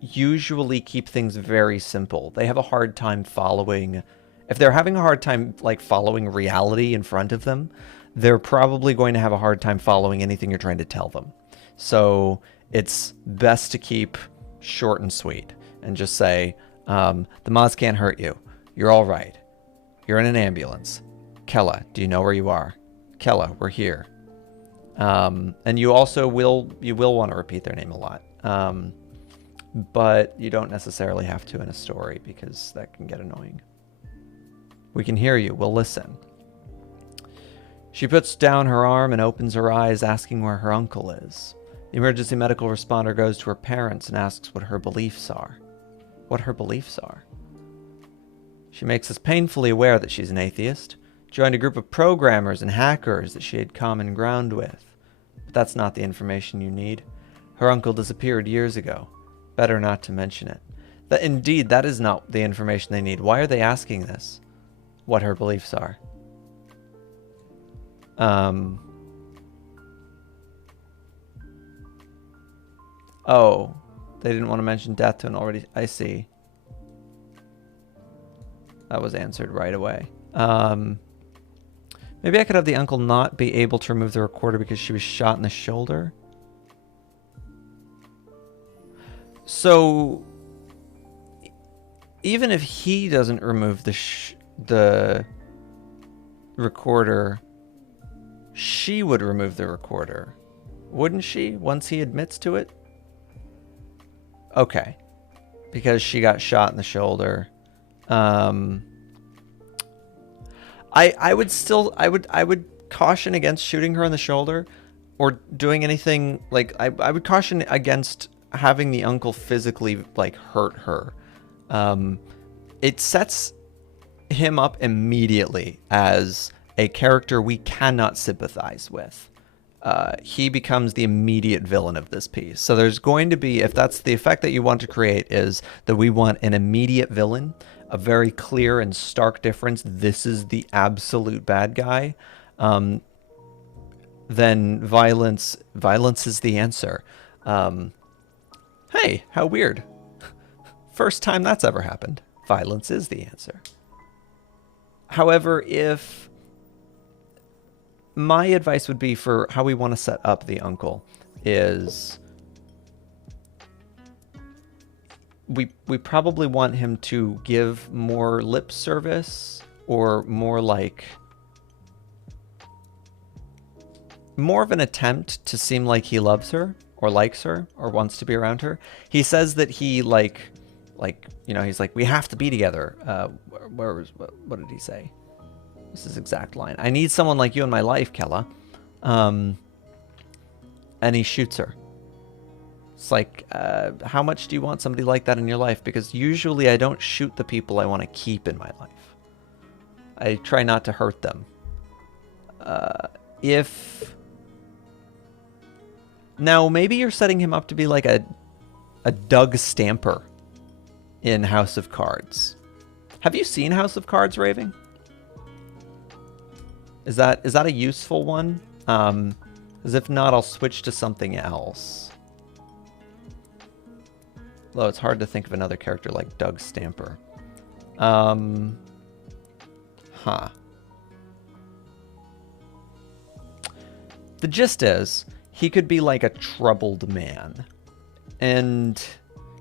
usually keep things very simple. They have a hard time following. If they're having a hard time following reality in front of them, they're probably going to have a hard time following anything you're trying to tell them. So it's best to keep short and sweet and just say, the moths can't hurt you. You're all right. You're in an ambulance. Kella, do you know where you are? Kella, we're here. And you also will want to repeat their name a lot. But you don't necessarily have to in a story because that can get annoying. We can hear you. We'll listen. She puts down her arm and opens her eyes, asking where her uncle is. The emergency medical responder goes to her parents and asks what her beliefs are. What her beliefs are. She makes us painfully aware that she's an atheist, joined a group of programmers and hackers that she had common ground with. But that's not the information you need. Her uncle disappeared years ago. Better not to mention it. Indeed, that is not the information they need. Why are they asking this? What her beliefs are. Oh, they didn't want to mention death to an already... I see. That was answered right away. Maybe I could have the uncle not be able to remove the recorder because she was shot in the shoulder. So, even if he doesn't remove the recorder, she would remove the recorder, wouldn't she? Once he admits to it. Okay, because she got shot in the shoulder. I would caution against shooting her in the shoulder, or doing anything like I would caution against having the uncle physically like hurt her. It sets him up immediately as a character we cannot sympathize with. He becomes the immediate villain of this piece. So there's going to be, if that's the effect that you want to create, is that we want an immediate villain, a very clear and stark difference. This is the absolute bad guy. Then violence is the answer. Hey, how weird. First time that's ever happened. Violence is the answer. However, if my advice would be for how we want to set up the uncle is we probably want him to give more lip service, or more like more of an attempt to seem like he loves her or likes her or wants to be around her. He says that he like you know, he's like, we have to be together. What did he say? This is his exact line. I need someone like you in my life, Kella. And he shoots her. It's like, how much do you want somebody like that in your life? Because usually I don't shoot the people I want to keep in my life. I try not to hurt them. Now, maybe you're setting him up to be like a Doug Stamper in House of Cards. Have you seen House of Cards, Raving? Is that a useful one? As if not, I'll switch to something else. Though it's hard to think of another character like Doug Stamper. The gist is, he could be like a troubled man. And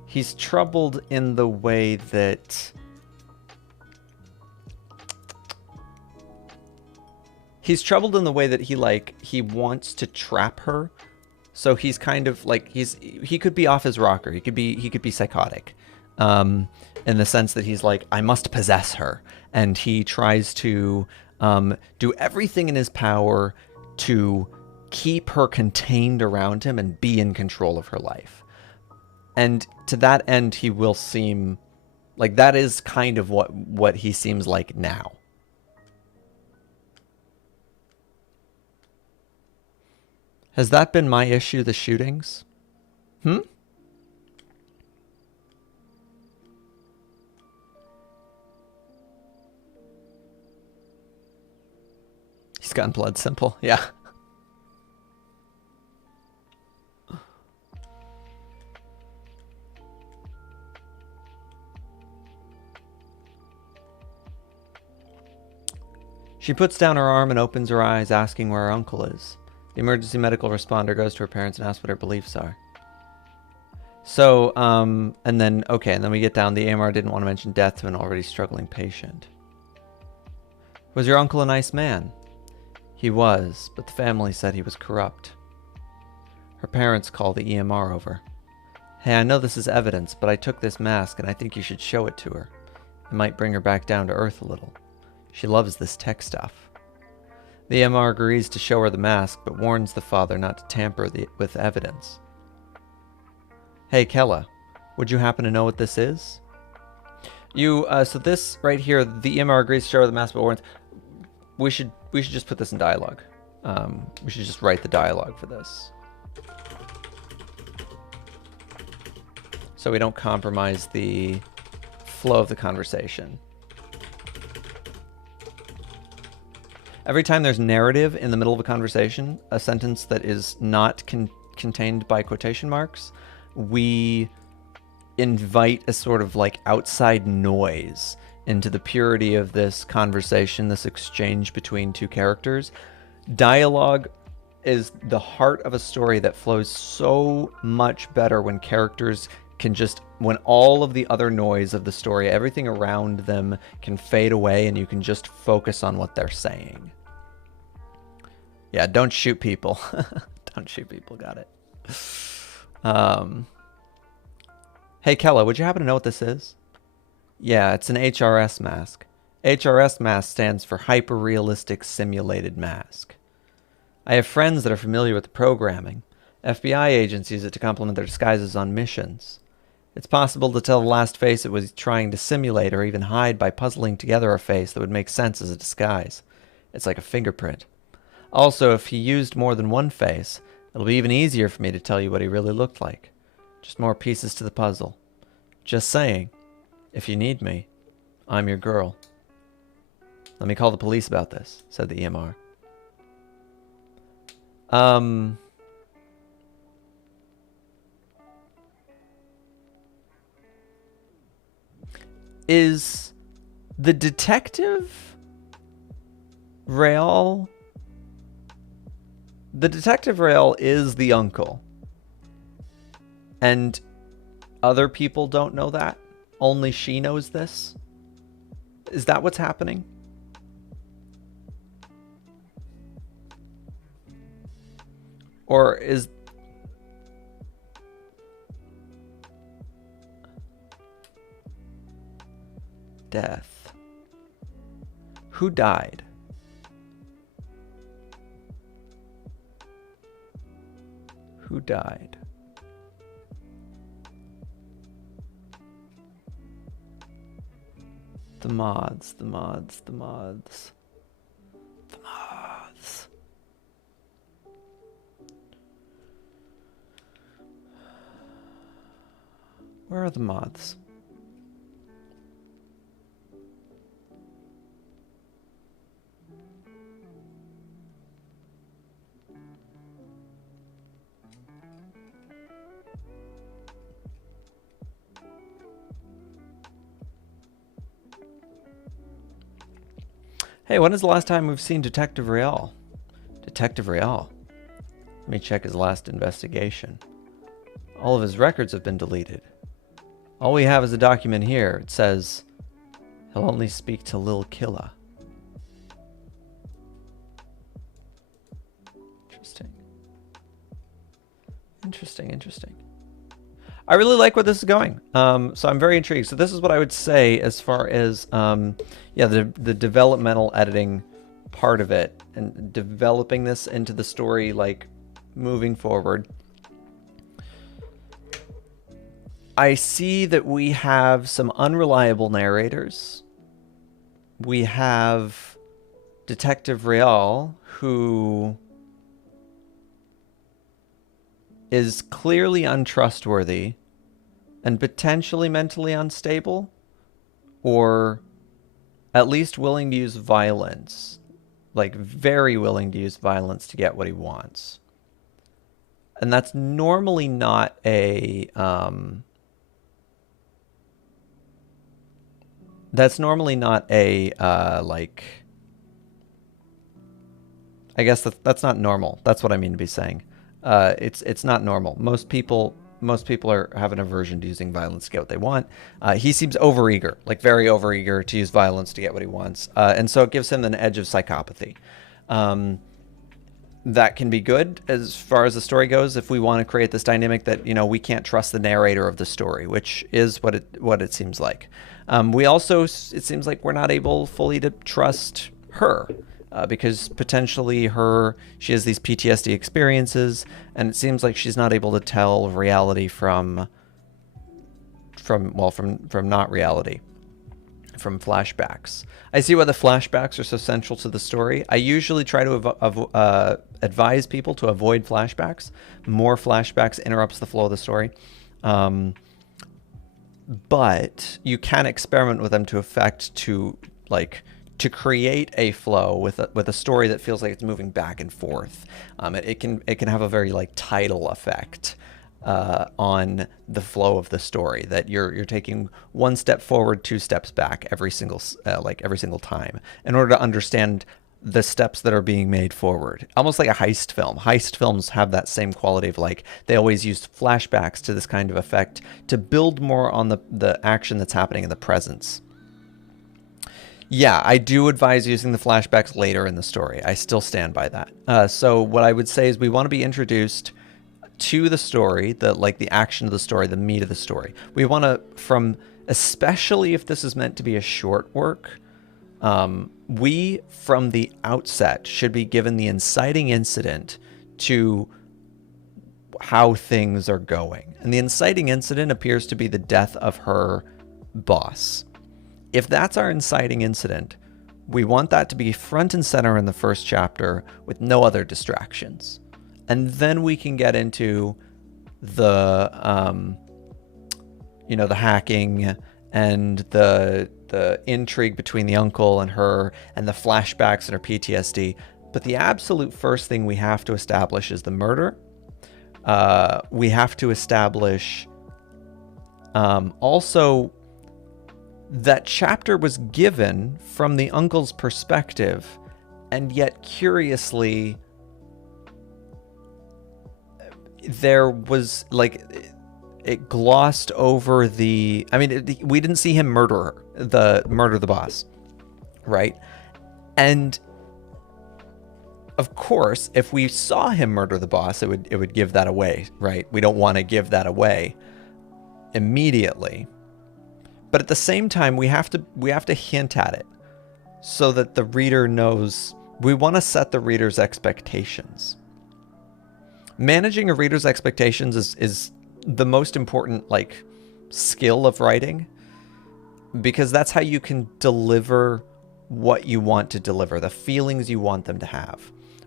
he's troubled in the way that he wants to trap her. So he's kind of like he could be off his rocker. He could be psychotic. In the sense that he's like, I must possess her, and he tries to do everything in his power to keep her contained around him and be in control of her life. And to that end, he will seem like that is kind of what he seems like now. Has that been my issue, the shootings? He's gotten blood simple, yeah. She puts down her arm and opens her eyes, asking where her uncle is. The emergency medical responder goes to her parents and asks what her beliefs are. So, and then we get down. The AMR didn't want to mention death to an already struggling patient. Was your uncle a nice man? He was, but the family said he was corrupt. Her parents called the EMR over. Hey, I know this is evidence, but I took this mask and I think you should show it to her. It might bring her back down to earth a little. She loves this tech stuff. The MR agrees to show her the mask, but warns the father not to tamper with evidence. Hey, Kella, would you happen to know what this is? So this right here, the EMR agrees to show her the mask, but warns. We should just put this in dialogue. We should just write the dialogue for this, so we don't compromise the flow of the conversation. Every time there's narrative in the middle of a conversation, a sentence that is not contained by quotation marks, we invite a sort of like outside noise into the purity of this conversation, this exchange between two characters. Dialogue is the heart of a story that flows so much better when characters can just, when all of the other noise of the story, everything around them can fade away and you can just focus on what they're saying. Yeah, don't shoot people. Don't shoot people, got it. Hey, Kella, would you happen to know what this is? Yeah, it's an HRS mask. HRS mask stands for Hyper-Realistic Simulated Mask. I have friends that are familiar with the programming. FBI agents use it to complement their disguises on missions. It's possible to tell the last face it was trying to simulate or even hide by puzzling together a face that would make sense as a disguise. It's like a fingerprint. Also, if he used more than one face, it'll be even easier for me to tell you what he really looked like. Just more pieces to the puzzle. Just saying, if you need me, I'm your girl. Let me call the police about this, said the EMR. Is the detective Rail? The detective Rail is the uncle. And other people don't know that? Only she knows this? Is that what's happening? Or is... Death. Who died? Who died? The mods, the mods, the mods. The mods. Where are the mods? Hey, when is the last time we've seen Detective Real? Detective Real. Let me check his last investigation. All of his records have been deleted. All we have is a document here. It says he'll only speak to Lil Killa. Interesting. Interesting, interesting. I really like where this is going. So I'm very intrigued. So this is what I would say as far as, yeah, the developmental editing part of it and developing this into the story, like moving forward. I see that we have some unreliable narrators. We have Detective Real, who is clearly untrustworthy and potentially mentally unstable, or at least willing to use violence, like very willing to use violence to get what he wants. And that's normally not a like, I guess that's not normal. That's what I mean to be saying. It's not normal. Most people have an aversion to using violence to get what they want. He seems overeager, like very overeager to use violence to get what he wants. And so it gives him an edge of psychopathy. That can be good as far as the story goes if we want to create this dynamic that, you know, we can't trust the narrator of the story, which is what it seems like. We also, it seems like we're not able fully to trust her. because potentially she has these PTSD experiences, and it seems like she's not able to tell reality from not reality, from flashbacks. I see why the flashbacks are so central to the story. I usually try to advise people to avoid flashbacks. More flashbacks interrupts the flow of the story. But you can experiment with them to create a flow with a story that feels like it's moving back and forth. It can have a very like tidal effect on the flow of the story, that you're taking one step forward, two steps back every single time in order to understand the steps that are being made forward. Almost like a heist film. Heist films have that same quality of like, they always use flashbacks to this kind of effect to build more on the action that's happening in the presence. Yeah, I do advise using the flashbacks later in the story. I still stand by that. So what I would say is we want to be introduced to the story, the action of the story, the meat of the story. We want to, especially if this is meant to be a short work, we, from the outset, should be given the inciting incident to how things are going. And the inciting incident appears to be the death of her boss. If that's our inciting incident, we want that to be front and center in the first chapter with no other distractions. And then we can get into the hacking and the intrigue between the uncle and her, and the flashbacks and her PTSD. But the absolute first thing we have to establish is the murder. We have to establish also that chapter was given from the uncle's perspective, and yet curiously there was it glossed over we didn't see him murder the boss, right? And of course, if we saw him murder the boss, it would give that away, right? We don't want to give that away immediately. But at the same time, we have to hint at it so that the reader knows. We want to set the reader's expectations. Managing a reader's expectations is the most important skill of writing, because that's how you can deliver what you want to deliver, the feelings you want them to have.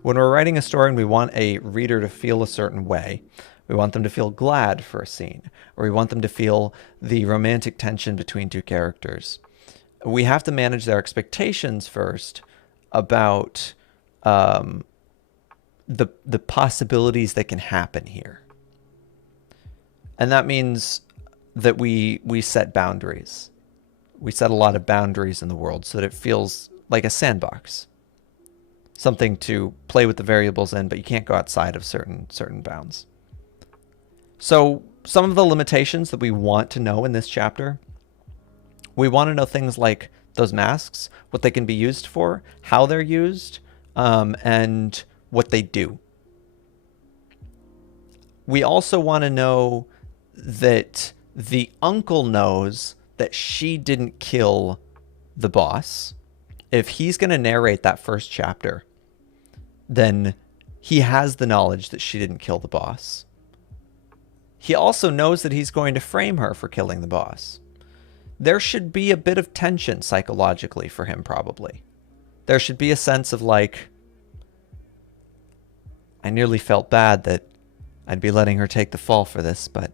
When we're writing a story and we want a reader to feel a certain way, we want them to feel glad for a scene, or we want them to feel the romantic tension between two characters. We have to manage their expectations first about the possibilities that can happen here. And that means that we set boundaries. We set a lot of boundaries in the world so that it feels like a sandbox. Something to play with the variables in, but you can't go outside of certain bounds. So some of the limitations that we want to know in this chapter, we want to know things like those masks, what they can be used for, how they're used, and what they do. We also want to know that the uncle knows that she didn't kill the boss. If he's going to narrate that first chapter, then he has the knowledge that she didn't kill the boss. He also knows that he's going to frame her for killing the boss. There should be a bit of tension psychologically for him, probably. There should be a sense of I nearly felt bad that I'd be letting her take the fall for this, but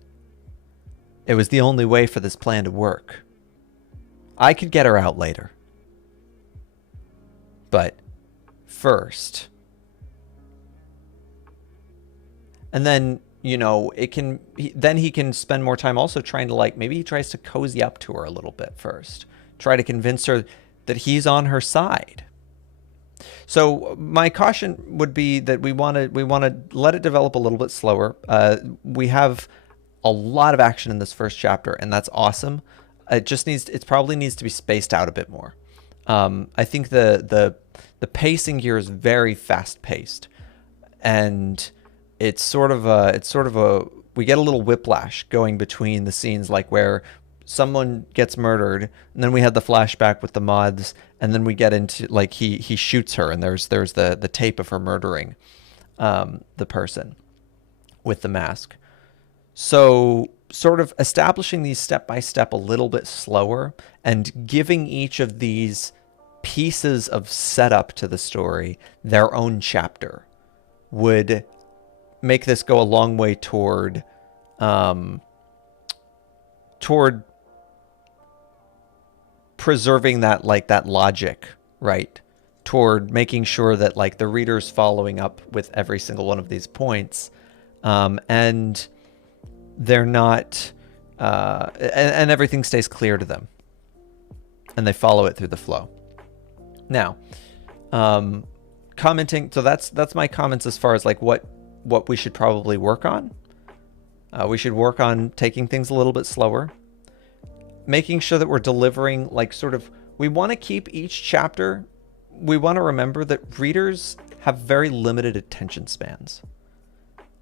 it was the only way for this plan to work. I could get her out later. But first. And then, then he can spend more time also trying to maybe he tries to cozy up to her a little bit first. Try to convince her that he's on her side. So my caution would be that we want to let it develop a little bit slower. We have a lot of action in this first chapter, and that's awesome. It probably needs to be spaced out a bit more. I think the pacing here is very fast paced, and it's sort of a we get a little whiplash going between the scenes, where someone gets murdered, and then we had the flashback with the moths, and then we get into like he shoots her, and there's the tape of her murdering the person with the mask. So sort of establishing these step by step a little bit slower and giving each of these pieces of setup to the story their own chapter would make this go a long way toward preserving that like that logic, right? Toward making sure that like the reader's following up with every single one of these points, and they're not, and everything stays clear to them, and they follow it through the flow. Now, commenting. So that's my comments as far as like what we should probably work on. We should work on taking things a little bit slower, making sure that we're delivering like sort of, we want to keep each chapter, we want to remember that readers have very limited attention spans.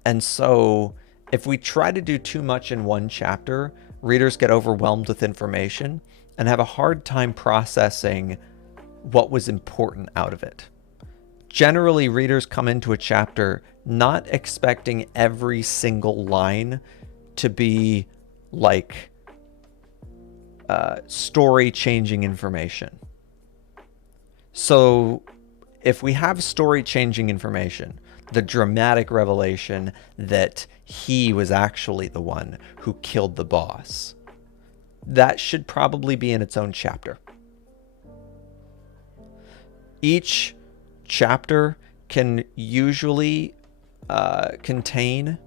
And so if we try to do too much in one chapter, readers get overwhelmed with information and have a hard time processing what was important out of it. Generally, readers come into a chapter not expecting every single line to be like story-changing information. So if we have story-changing information, the dramatic revelation that he was actually the one who killed the boss, that should probably be in its own chapter. Each chapter can usually contain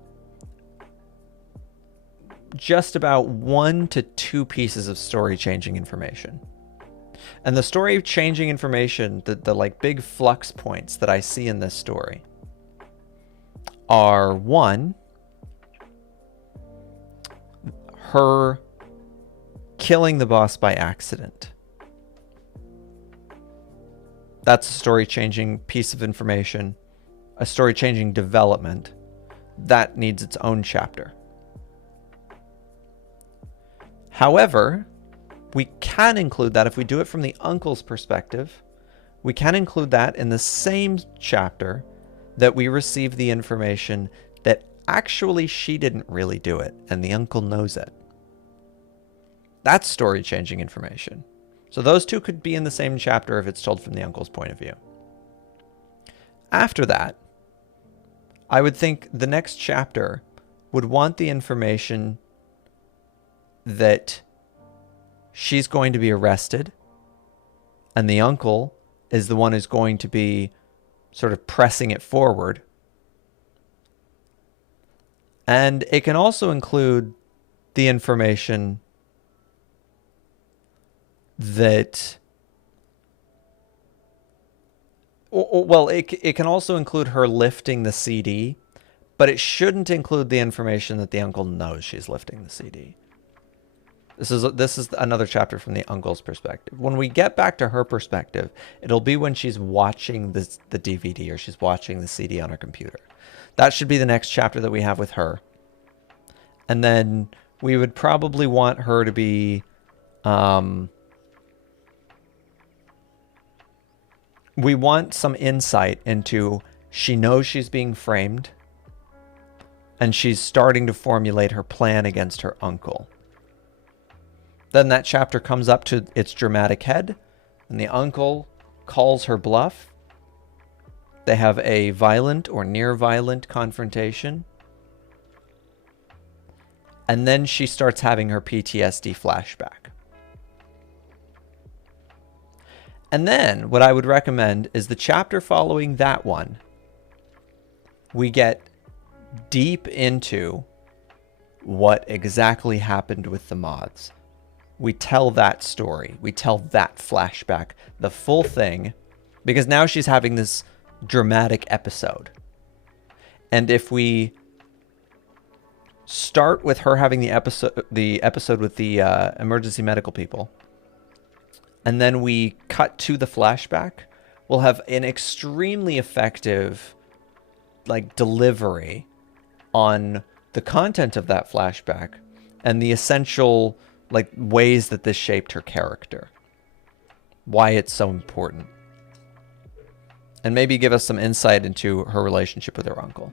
just about 1 to 2 pieces of story-changing information. And the story-changing information, the like big flux points that I see in this story are, 1, her killing the boss by accident. That's a story-changing piece of information, a story-changing development that needs its own chapter. However, we can include that if we do it from the uncle's perspective. We can include that in the same chapter that we receive the information that actually she didn't really do it and the uncle knows it. That's story-changing information. So those two could be in the same chapter if it's told from the uncle's point of view. After that, I would think the next chapter would want the information that she's going to be arrested and the uncle is the one who's going to be sort of pressing it forward. And it can also include the information that, well, it can also include her lifting the CD, but it shouldn't include the information that the uncle knows she's lifting the CD. This is another chapter from the uncle's perspective. When we get back to her perspective, it'll be when she's watching the DVD or she's watching the CD on her computer. That should be the next chapter that we have with her. And then we would probably want her to be, we want some insight into, she knows she's being framed and she's starting to formulate her plan against her uncle. Then that chapter comes up to its dramatic head, and the uncle calls her bluff. They have a violent or near violent confrontation. And then she starts having her PTSD flashback. And then what I would recommend is the chapter following that one. We get deep into what exactly happened with the moths. We tell that story. We tell that flashback, the full thing, because now she's having this dramatic episode. And if we start with her having the episode with the emergency medical people, and then we cut to the flashback, we'll have an extremely effective like delivery on the content of that flashback and the essential like ways that this shaped her character, why it's so important, and maybe give us some insight into her relationship with her uncle.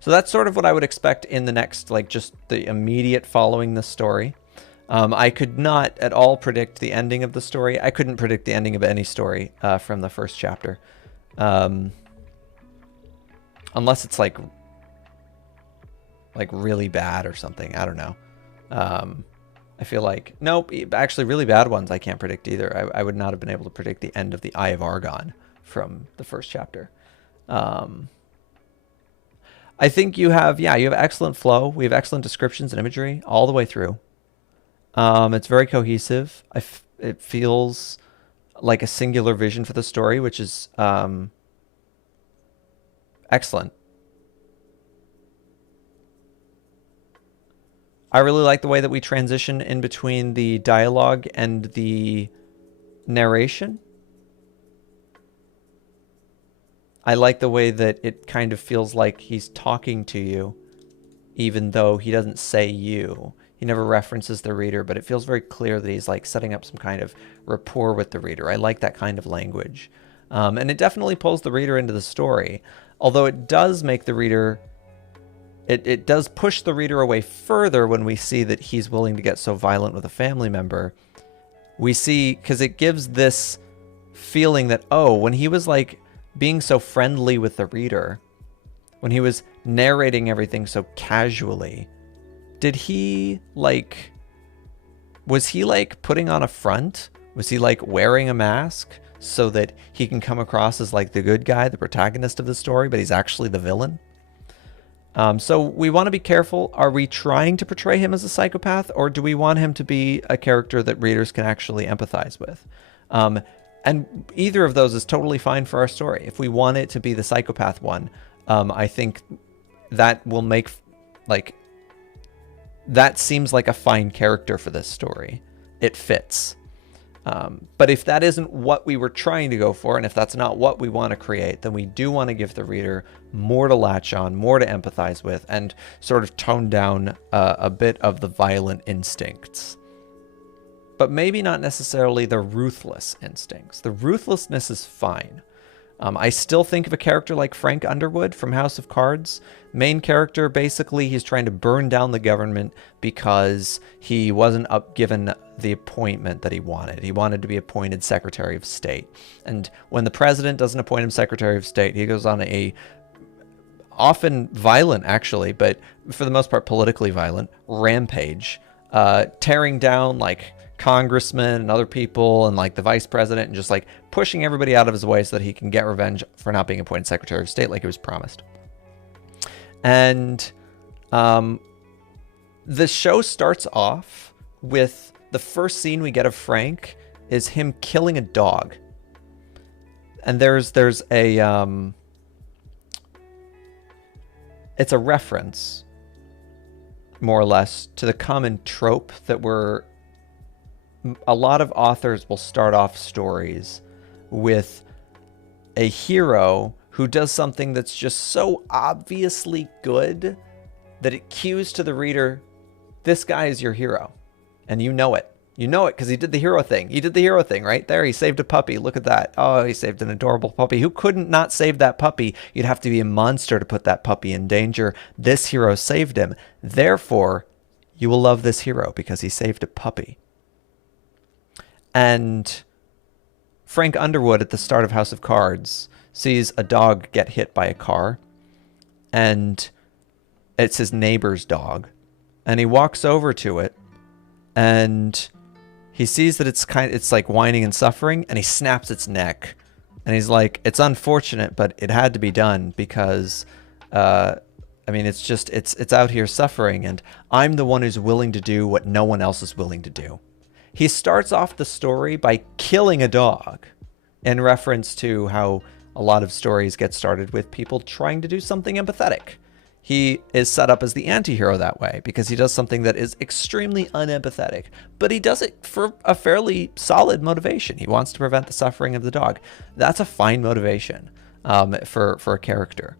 So that's sort of what I would expect in the next, like, just the immediate following the story. I could not at all predict the ending of the story. I couldn't predict the ending of any story from the first chapter. Unless it's like really bad or something. I don't know. I feel like, nope, actually really bad ones I can't predict either. I would not have been able to predict the end of the Eye of Argon from the first chapter. I think you have excellent flow. We have excellent descriptions and imagery all the way through. It's very cohesive. It feels like a singular vision for the story, which is excellent. I really like the way that we transition in between the dialogue and the narration. I like the way that it kind of feels like he's talking to you, even though he doesn't say you. He never references the reader, but it feels very clear that he's like setting up some kind of rapport with the reader. I like that kind of language. And it definitely pulls the reader into the story, although it does make the reader... It does push the reader away further when we see that he's willing to get so violent with a family member. We see, because it gives this feeling that, oh, when he was like being so friendly with the reader, when he was narrating everything so casually, did he like, was he like putting on a front? Was he like wearing a mask so that he can come across as like the good guy, the protagonist of the story, but he's actually the villain? So we want to be careful. Are we trying to portray him as a psychopath, or do we want him to be a character that readers can actually empathize with? And either of those is totally fine for our story. If we want it to be the psychopath one, I think that will make, like, that seems like a fine character for this story. It fits. But if that isn't what we were trying to go for, and if that's not what we want to create, then we do want to give the reader more to latch on, more to empathize with, and sort of tone down a bit of the violent instincts. But maybe not necessarily the ruthless instincts. The ruthlessness is fine. I still think of a character like Frank Underwood from House of Cards. Main character, basically, he's trying to burn down the government because he wasn't given the appointment that he wanted. He wanted to be appointed Secretary of State. And when the president doesn't appoint him Secretary of State, he goes on a often violent, actually, but for the most part politically violent, rampage, tearing down, like, congressmen and other people and like the vice president, and just like pushing everybody out of his way so that he can get revenge for not being appointed Secretary of State like he was promised. And the show starts off with the first scene we get of Frank is him killing a dog. And there's a it's a reference, more or less, to the common trope that a lot of authors will start off stories with a hero who does something that's just so obviously good that it cues to the reader, this guy is your hero. And you know it. You know it because he did the hero thing. He did the hero thing right there. He saved a puppy. Look at that. Oh, he saved an adorable puppy. Who couldn't not save that puppy? You'd have to be a monster to put that puppy in danger. This hero saved him. Therefore, you will love this hero because he saved a puppy. And Frank Underwood at the start of House of Cards sees a dog get hit by a car, and it's his neighbor's dog. And he walks over to it, and he sees that it's like whining and suffering, and he snaps its neck. And he's like, it's unfortunate, but it had to be done because I mean, it's out here suffering, and I'm the one who's willing to do what no one else is willing to do. He starts off the story by killing a dog, in reference to how a lot of stories get started with people trying to do something empathetic. He is set up as the anti-hero that way because he does something that is extremely unempathetic, but he does it for a fairly solid motivation. He wants to prevent the suffering of the dog. That's a fine motivation for a character,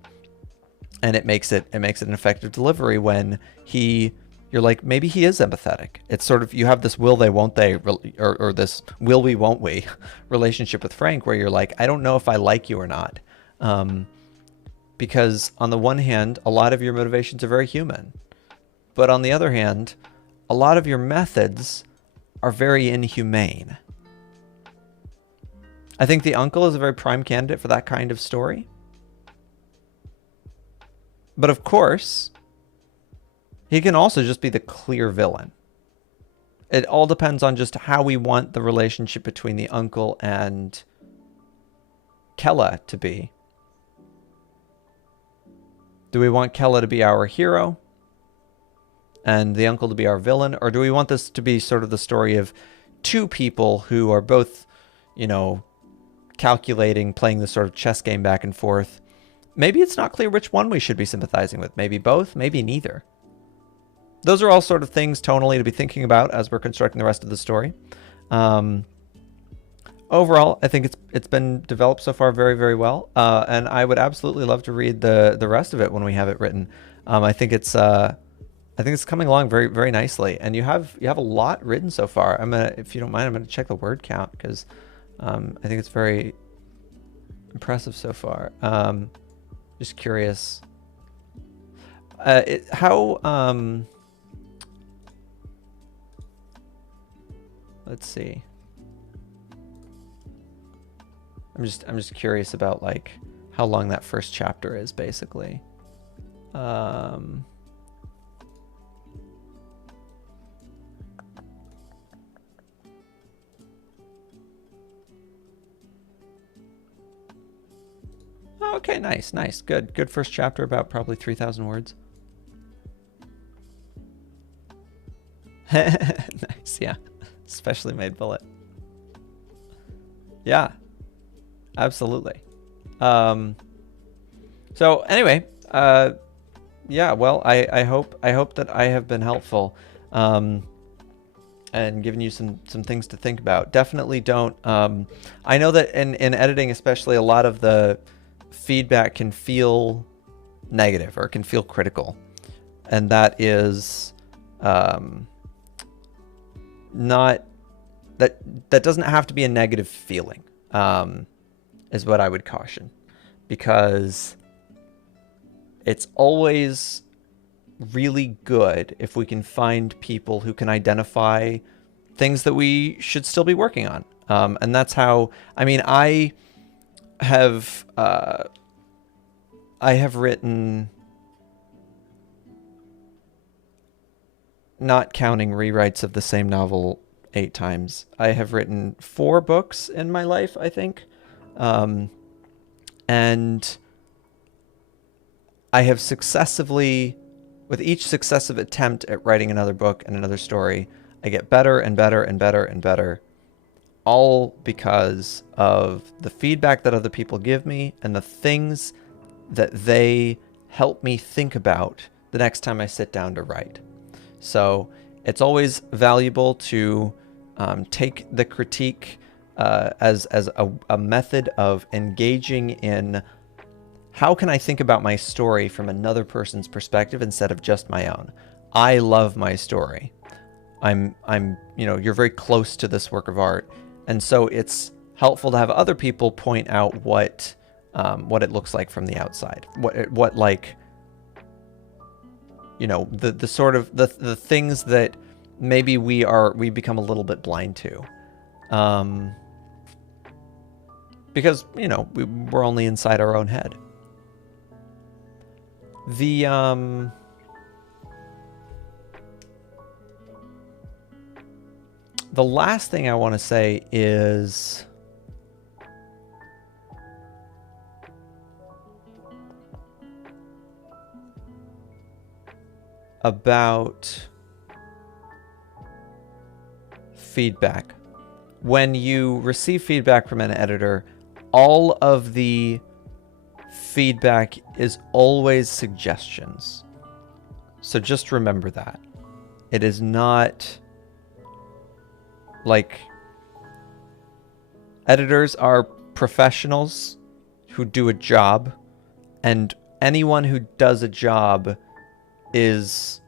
and it makes it an effective delivery when he you're like, maybe he is empathetic. It's sort of, you have this will they, won't they, or this will we, won't we relationship with Frank, where you're like, I don't know if I like you or not. Because on the one hand, a lot of your motivations are very human. But on the other hand, a lot of your methods are very inhumane. I think the uncle is a very prime candidate for that kind of story. But of course, he can also just be the clear villain. It all depends on just how we want the relationship between the uncle and Kella to be. Do we want Kella to be our hero and the uncle to be our villain? Or do we want this to be sort of the story of two people who are both, you know, calculating, playing this sort of chess game back and forth? Maybe it's not clear which one we should be sympathizing with. Maybe both, maybe neither. Those are all sort of things tonally to be thinking about as we're constructing the rest of the story. Overall, I think it's been developed so far very, very well, and I would absolutely love to read the rest of it when we have it written. I think it's coming along very, very nicely, and you have a lot written so far. If you don't mind, I'm gonna check the word count because I think it's very impressive so far. Just curious, how let's see. I'm just curious about like how long that first chapter is, basically. Okay, nice. Good first chapter, about probably 3,000 words. Nice, yeah. Specially made bullet. Yeah. Absolutely. So anyway, yeah, well, I hope that I have been helpful, and given you some things to think about. Definitely don't, I know that in editing, especially, a lot of the feedback can feel negative or can feel critical. And that is, not, that doesn't have to be a negative feeling. Is what I would caution, because it's always really good if we can find people who can identify things that we should still be working on. And that's how, I mean, I have written, not counting rewrites of the same novel 8 times, I have written 4 books in my life, I think. And I have successively, with each successive attempt at writing another book and another story, I get better and better and better and better, all because of the feedback that other people give me and the things that they help me think about the next time I sit down to write. So it's always valuable to take the critique as a method of engaging in how can I think about my story from another person's perspective instead of just my own. I love my story. I'm you're very close to this work of art, and so it's helpful to have other people point out what it looks like from the outside. What like, the sort of the things that maybe we become a little bit blind to. Because, we're only inside our own head. The last thing I want to say is about feedback. When you receive feedback from an editor, all of the feedback is always suggestions. So just remember that. It is not like, editors are professionals who do a job, and anyone who does a job is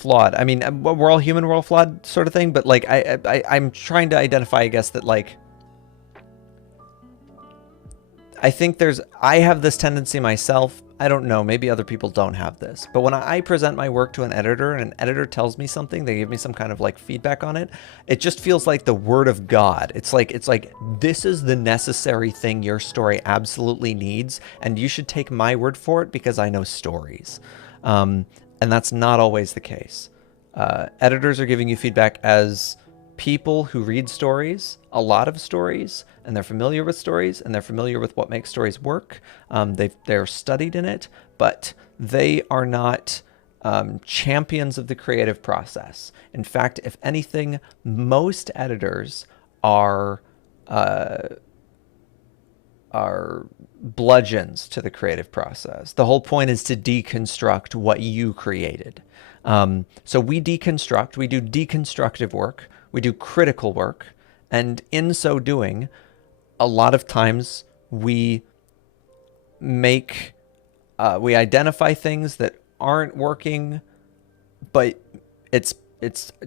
flawed. I mean, we're all human, we're all flawed, sort of thing. But like, I'm trying to identify, I guess, that like, I think I have this tendency myself. I don't know, maybe other people don't have this. But when I present my work to an editor and an editor tells me something, they give me some kind of like feedback on it, it just feels like the word of God. It's like this is the necessary thing your story absolutely needs, and you should take my word for it because I know stories. And that's not always the case. Editors are giving you feedback as people who read stories, a lot of stories, and they're familiar with stories, and they're familiar with what makes stories work. They're studied in it, but they are not champions of the creative process. In fact, if anything, most editors are bludgeons to the creative process. The whole point is to deconstruct what you created. So we deconstruct, we do deconstructive work, we do critical work, and in so doing, a lot of times we we identify things that aren't working, but it's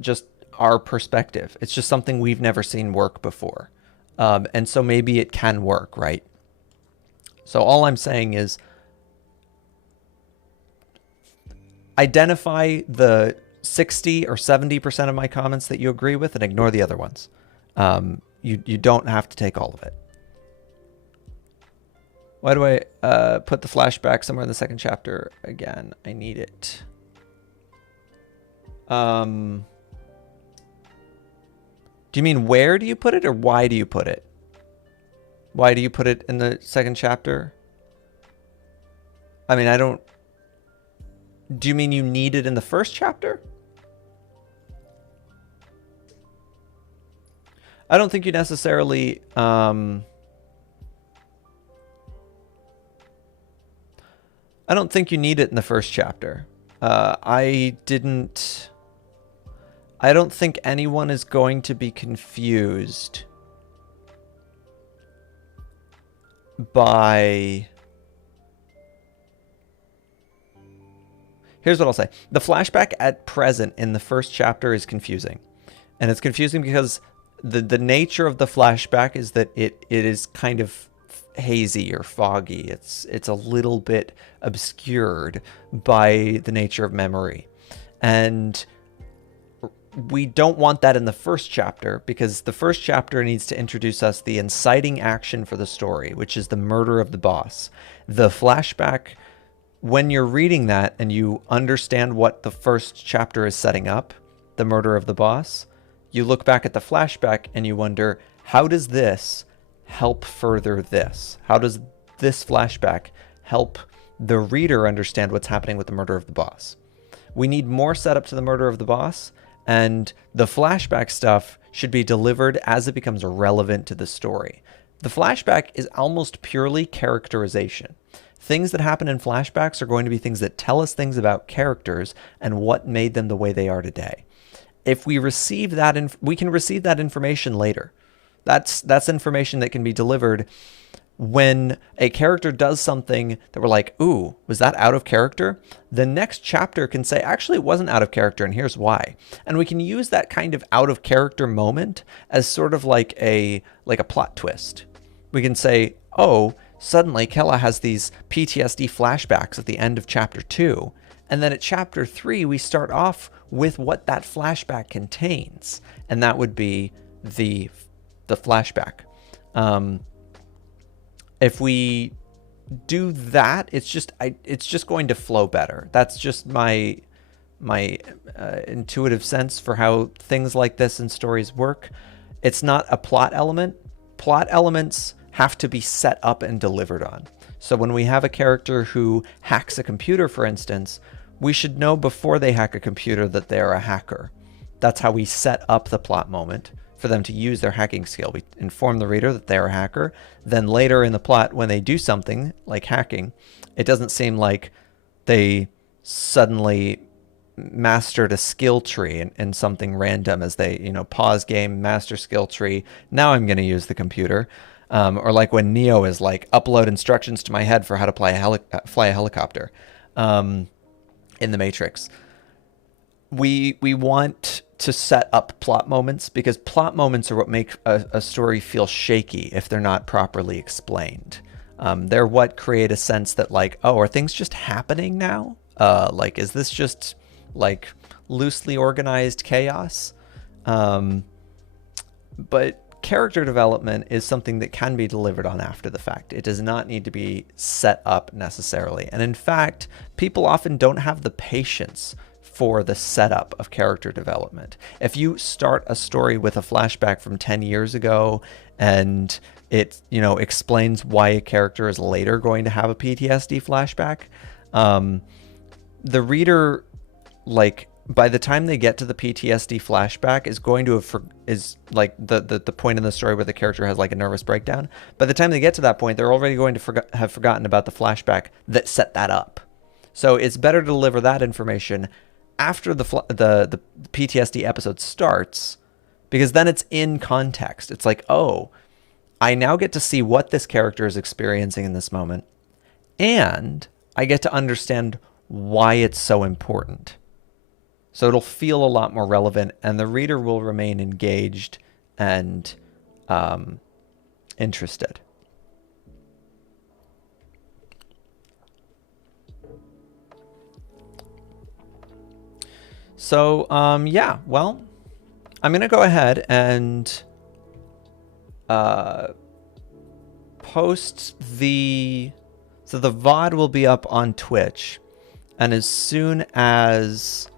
just our perspective. It's just something we've never seen work before. And so maybe it can work, right? So all I'm saying is identify the 60 or 70% of my comments that you agree with and ignore the other ones. You don't have to take all of it. Why do I put the flashback somewhere in the second chapter again? I need it. Do you mean where do you put it or why do you put it? Why do you put it in the second chapter? I mean, I don't... Do you mean you need it in the first chapter? I don't think you necessarily... I don't think you need it in the first chapter. I don't think anyone is going to be confused by... Here's what I'll say. The flashback at present in the first chapter is confusing. And it's confusing because the nature of the flashback is that it is kind of hazy or foggy. It's a little bit obscured by the nature of memory. And we don't want that in the first chapter because the first chapter needs to introduce us the inciting action for the story, which is the murder of the boss. The flashback, when you're reading that and you understand what the first chapter is setting up, the murder of the boss, you look back at the flashback and you wonder, how does this help further this? How does this flashback help the reader understand what's happening with the murder of the boss? We need more setup to the murder of the boss, and the flashback stuff should be delivered as it becomes relevant to the story. The flashback is almost purely characterization. Things that happen in flashbacks are going to be things that tell us things about characters and what made them the way they are today. If we receive that, we can receive that information later. That's information that can be delivered when a character does something that we're like, ooh, was that out of character? The next chapter can say, actually, it wasn't out of character, and here's why. And we can use that kind of out of character moment as sort of like a plot twist. We can say, oh, suddenly Kella has these PTSD flashbacks at the end of chapter 2. And then at chapter 3, we start off with what that flashback contains. And that would be the flashback. If we do that, it's just going to flow better. That's just my intuitive sense for how things like this in stories work. It's not a plot element. Plot elements have to be set up and delivered on. So when we have a character who hacks a computer, for instance, we should know before they hack a computer that they're a hacker. That's how we set up the plot moment for them to use their hacking skill. We inform the reader that they're a hacker. Then later in the plot, when they do something like hacking, it doesn't seem like they suddenly mastered a skill tree in something random as they, pause game, master skill tree. Now I'm going to use the computer. Or like when Neo is like, upload instructions to my head for how to fly a helicopter in the Matrix. we want to set up plot moments because plot moments are what make a story feel shaky if they're not properly explained. They're what create a sense that like, oh, are things just happening now? Like, is this just like loosely organized chaos? But character development is something that can be delivered on after the fact. It does not need to be set up necessarily. And in fact, people often don't have the patience for the setup of character development. If you start a story with a flashback from 10 years ago and it, you know, explains why a character is later going to have a PTSD flashback, the reader, like, by the time they get to the PTSD flashback is going to have is like the point in the story where the character has like a nervous breakdown. By the time they get to that point, they're already going to have forgotten about the flashback that set that up. So it's better to deliver that information after the PTSD episode starts, because then it's in context. It's like, oh, I now get to see what this character is experiencing in this moment, and I get to understand why it's so important. So it'll feel a lot more relevant, and the reader will remain engaged and interested. So, yeah, well, I'm going to go ahead and post the... So the VOD will be up on Twitch, and as soon as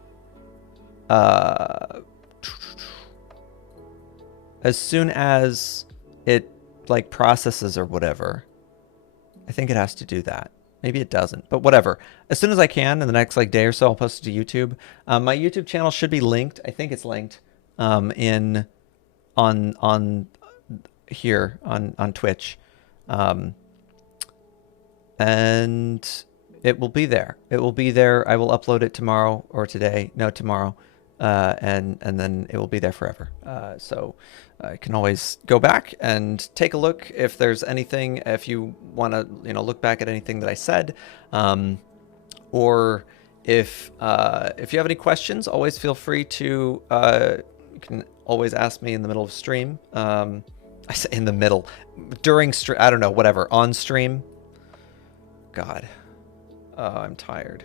it like processes or whatever, I think it has to do that. Maybe it doesn't, but whatever. As soon as I can in the next like day or so, I'll post it to YouTube. My YouTube channel should be linked. I think it's linked on here on Twitch, and it will be there. It will be there. I will upload it tomorrow or today. No, tomorrow. And then it will be there forever. So I can always go back and take a look if there's anything, if you want to, you know, look back at anything that I said, or if you have any questions, always feel free to, you can always ask me in the middle of stream. I say in the middle, during stream, I don't know, whatever, on stream. God, I'm tired.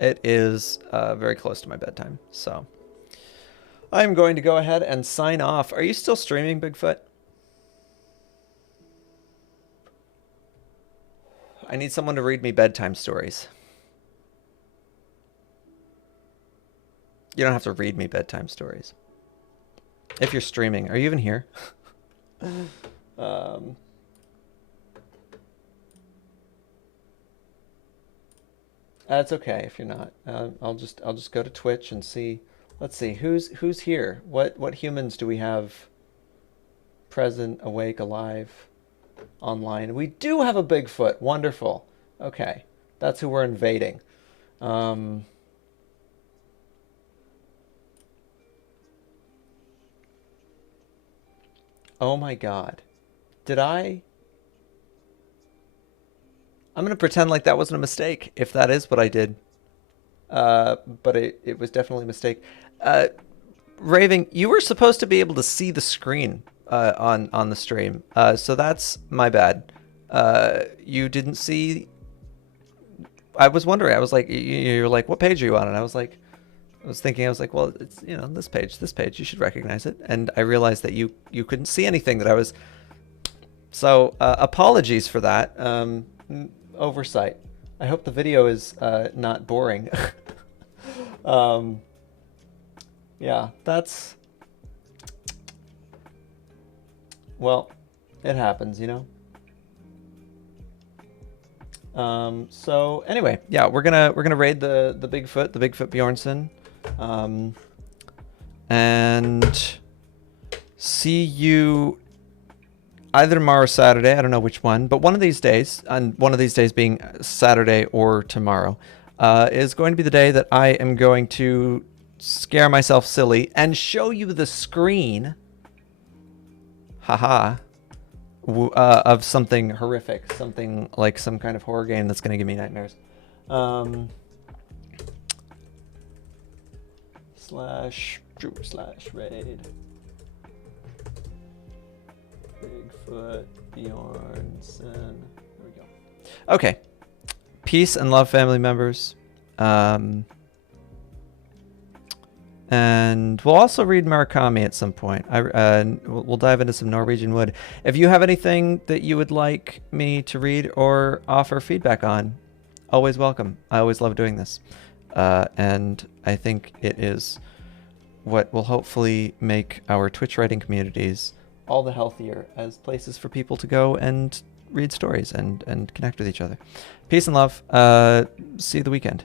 It is very close to my bedtime, so I'm going to go ahead and sign off. Are you still streaming, Bigfoot? I need someone to read me bedtime stories. You don't have to read me bedtime stories. If you're streaming, are you even here? That's okay if you're not. I'll just go to Twitch and see. Let's see who's here. What humans do we have present, awake, alive, online? We do have a Bigfoot. Wonderful. Okay, that's who we're invading. Oh my God, did I? I'm going to pretend like that wasn't a mistake, if that is what I did. But it was definitely a mistake. Raving, you were supposed to be able to see the screen on the stream. So that's my bad. You didn't see... I was wondering. I was like, you're like, what page are you on? And I was like, I was like, well, it's, you know, this page, you should recognize it. And I realized that you couldn't see anything that I was... So apologies for that. Oversight. I hope the video is not boring. Yeah, that's... Well, it happens, you know? So anyway, yeah, we're gonna raid the Bigfoot Bjornsson. And see you either tomorrow or Saturday. I don't know which one, but one of these days, and one of these days being Saturday or tomorrow, is going to be the day that I am going to scare myself silly and show you the screen, haha, of something horrific, something like some kind of horror game that's going to give me nightmares. Drew/raid. Bigfoot Bjornson. There we go. Okay. Peace and love, family members. And we'll also read Murakami at some point. We'll dive into some Norwegian wood. If you have anything that you would like me to read or offer feedback on, always welcome. I always love doing this. And I think it is what will hopefully make our Twitch writing communities all the healthier as places for people to go and read stories and connect with each other. Peace and love. See you the weekend.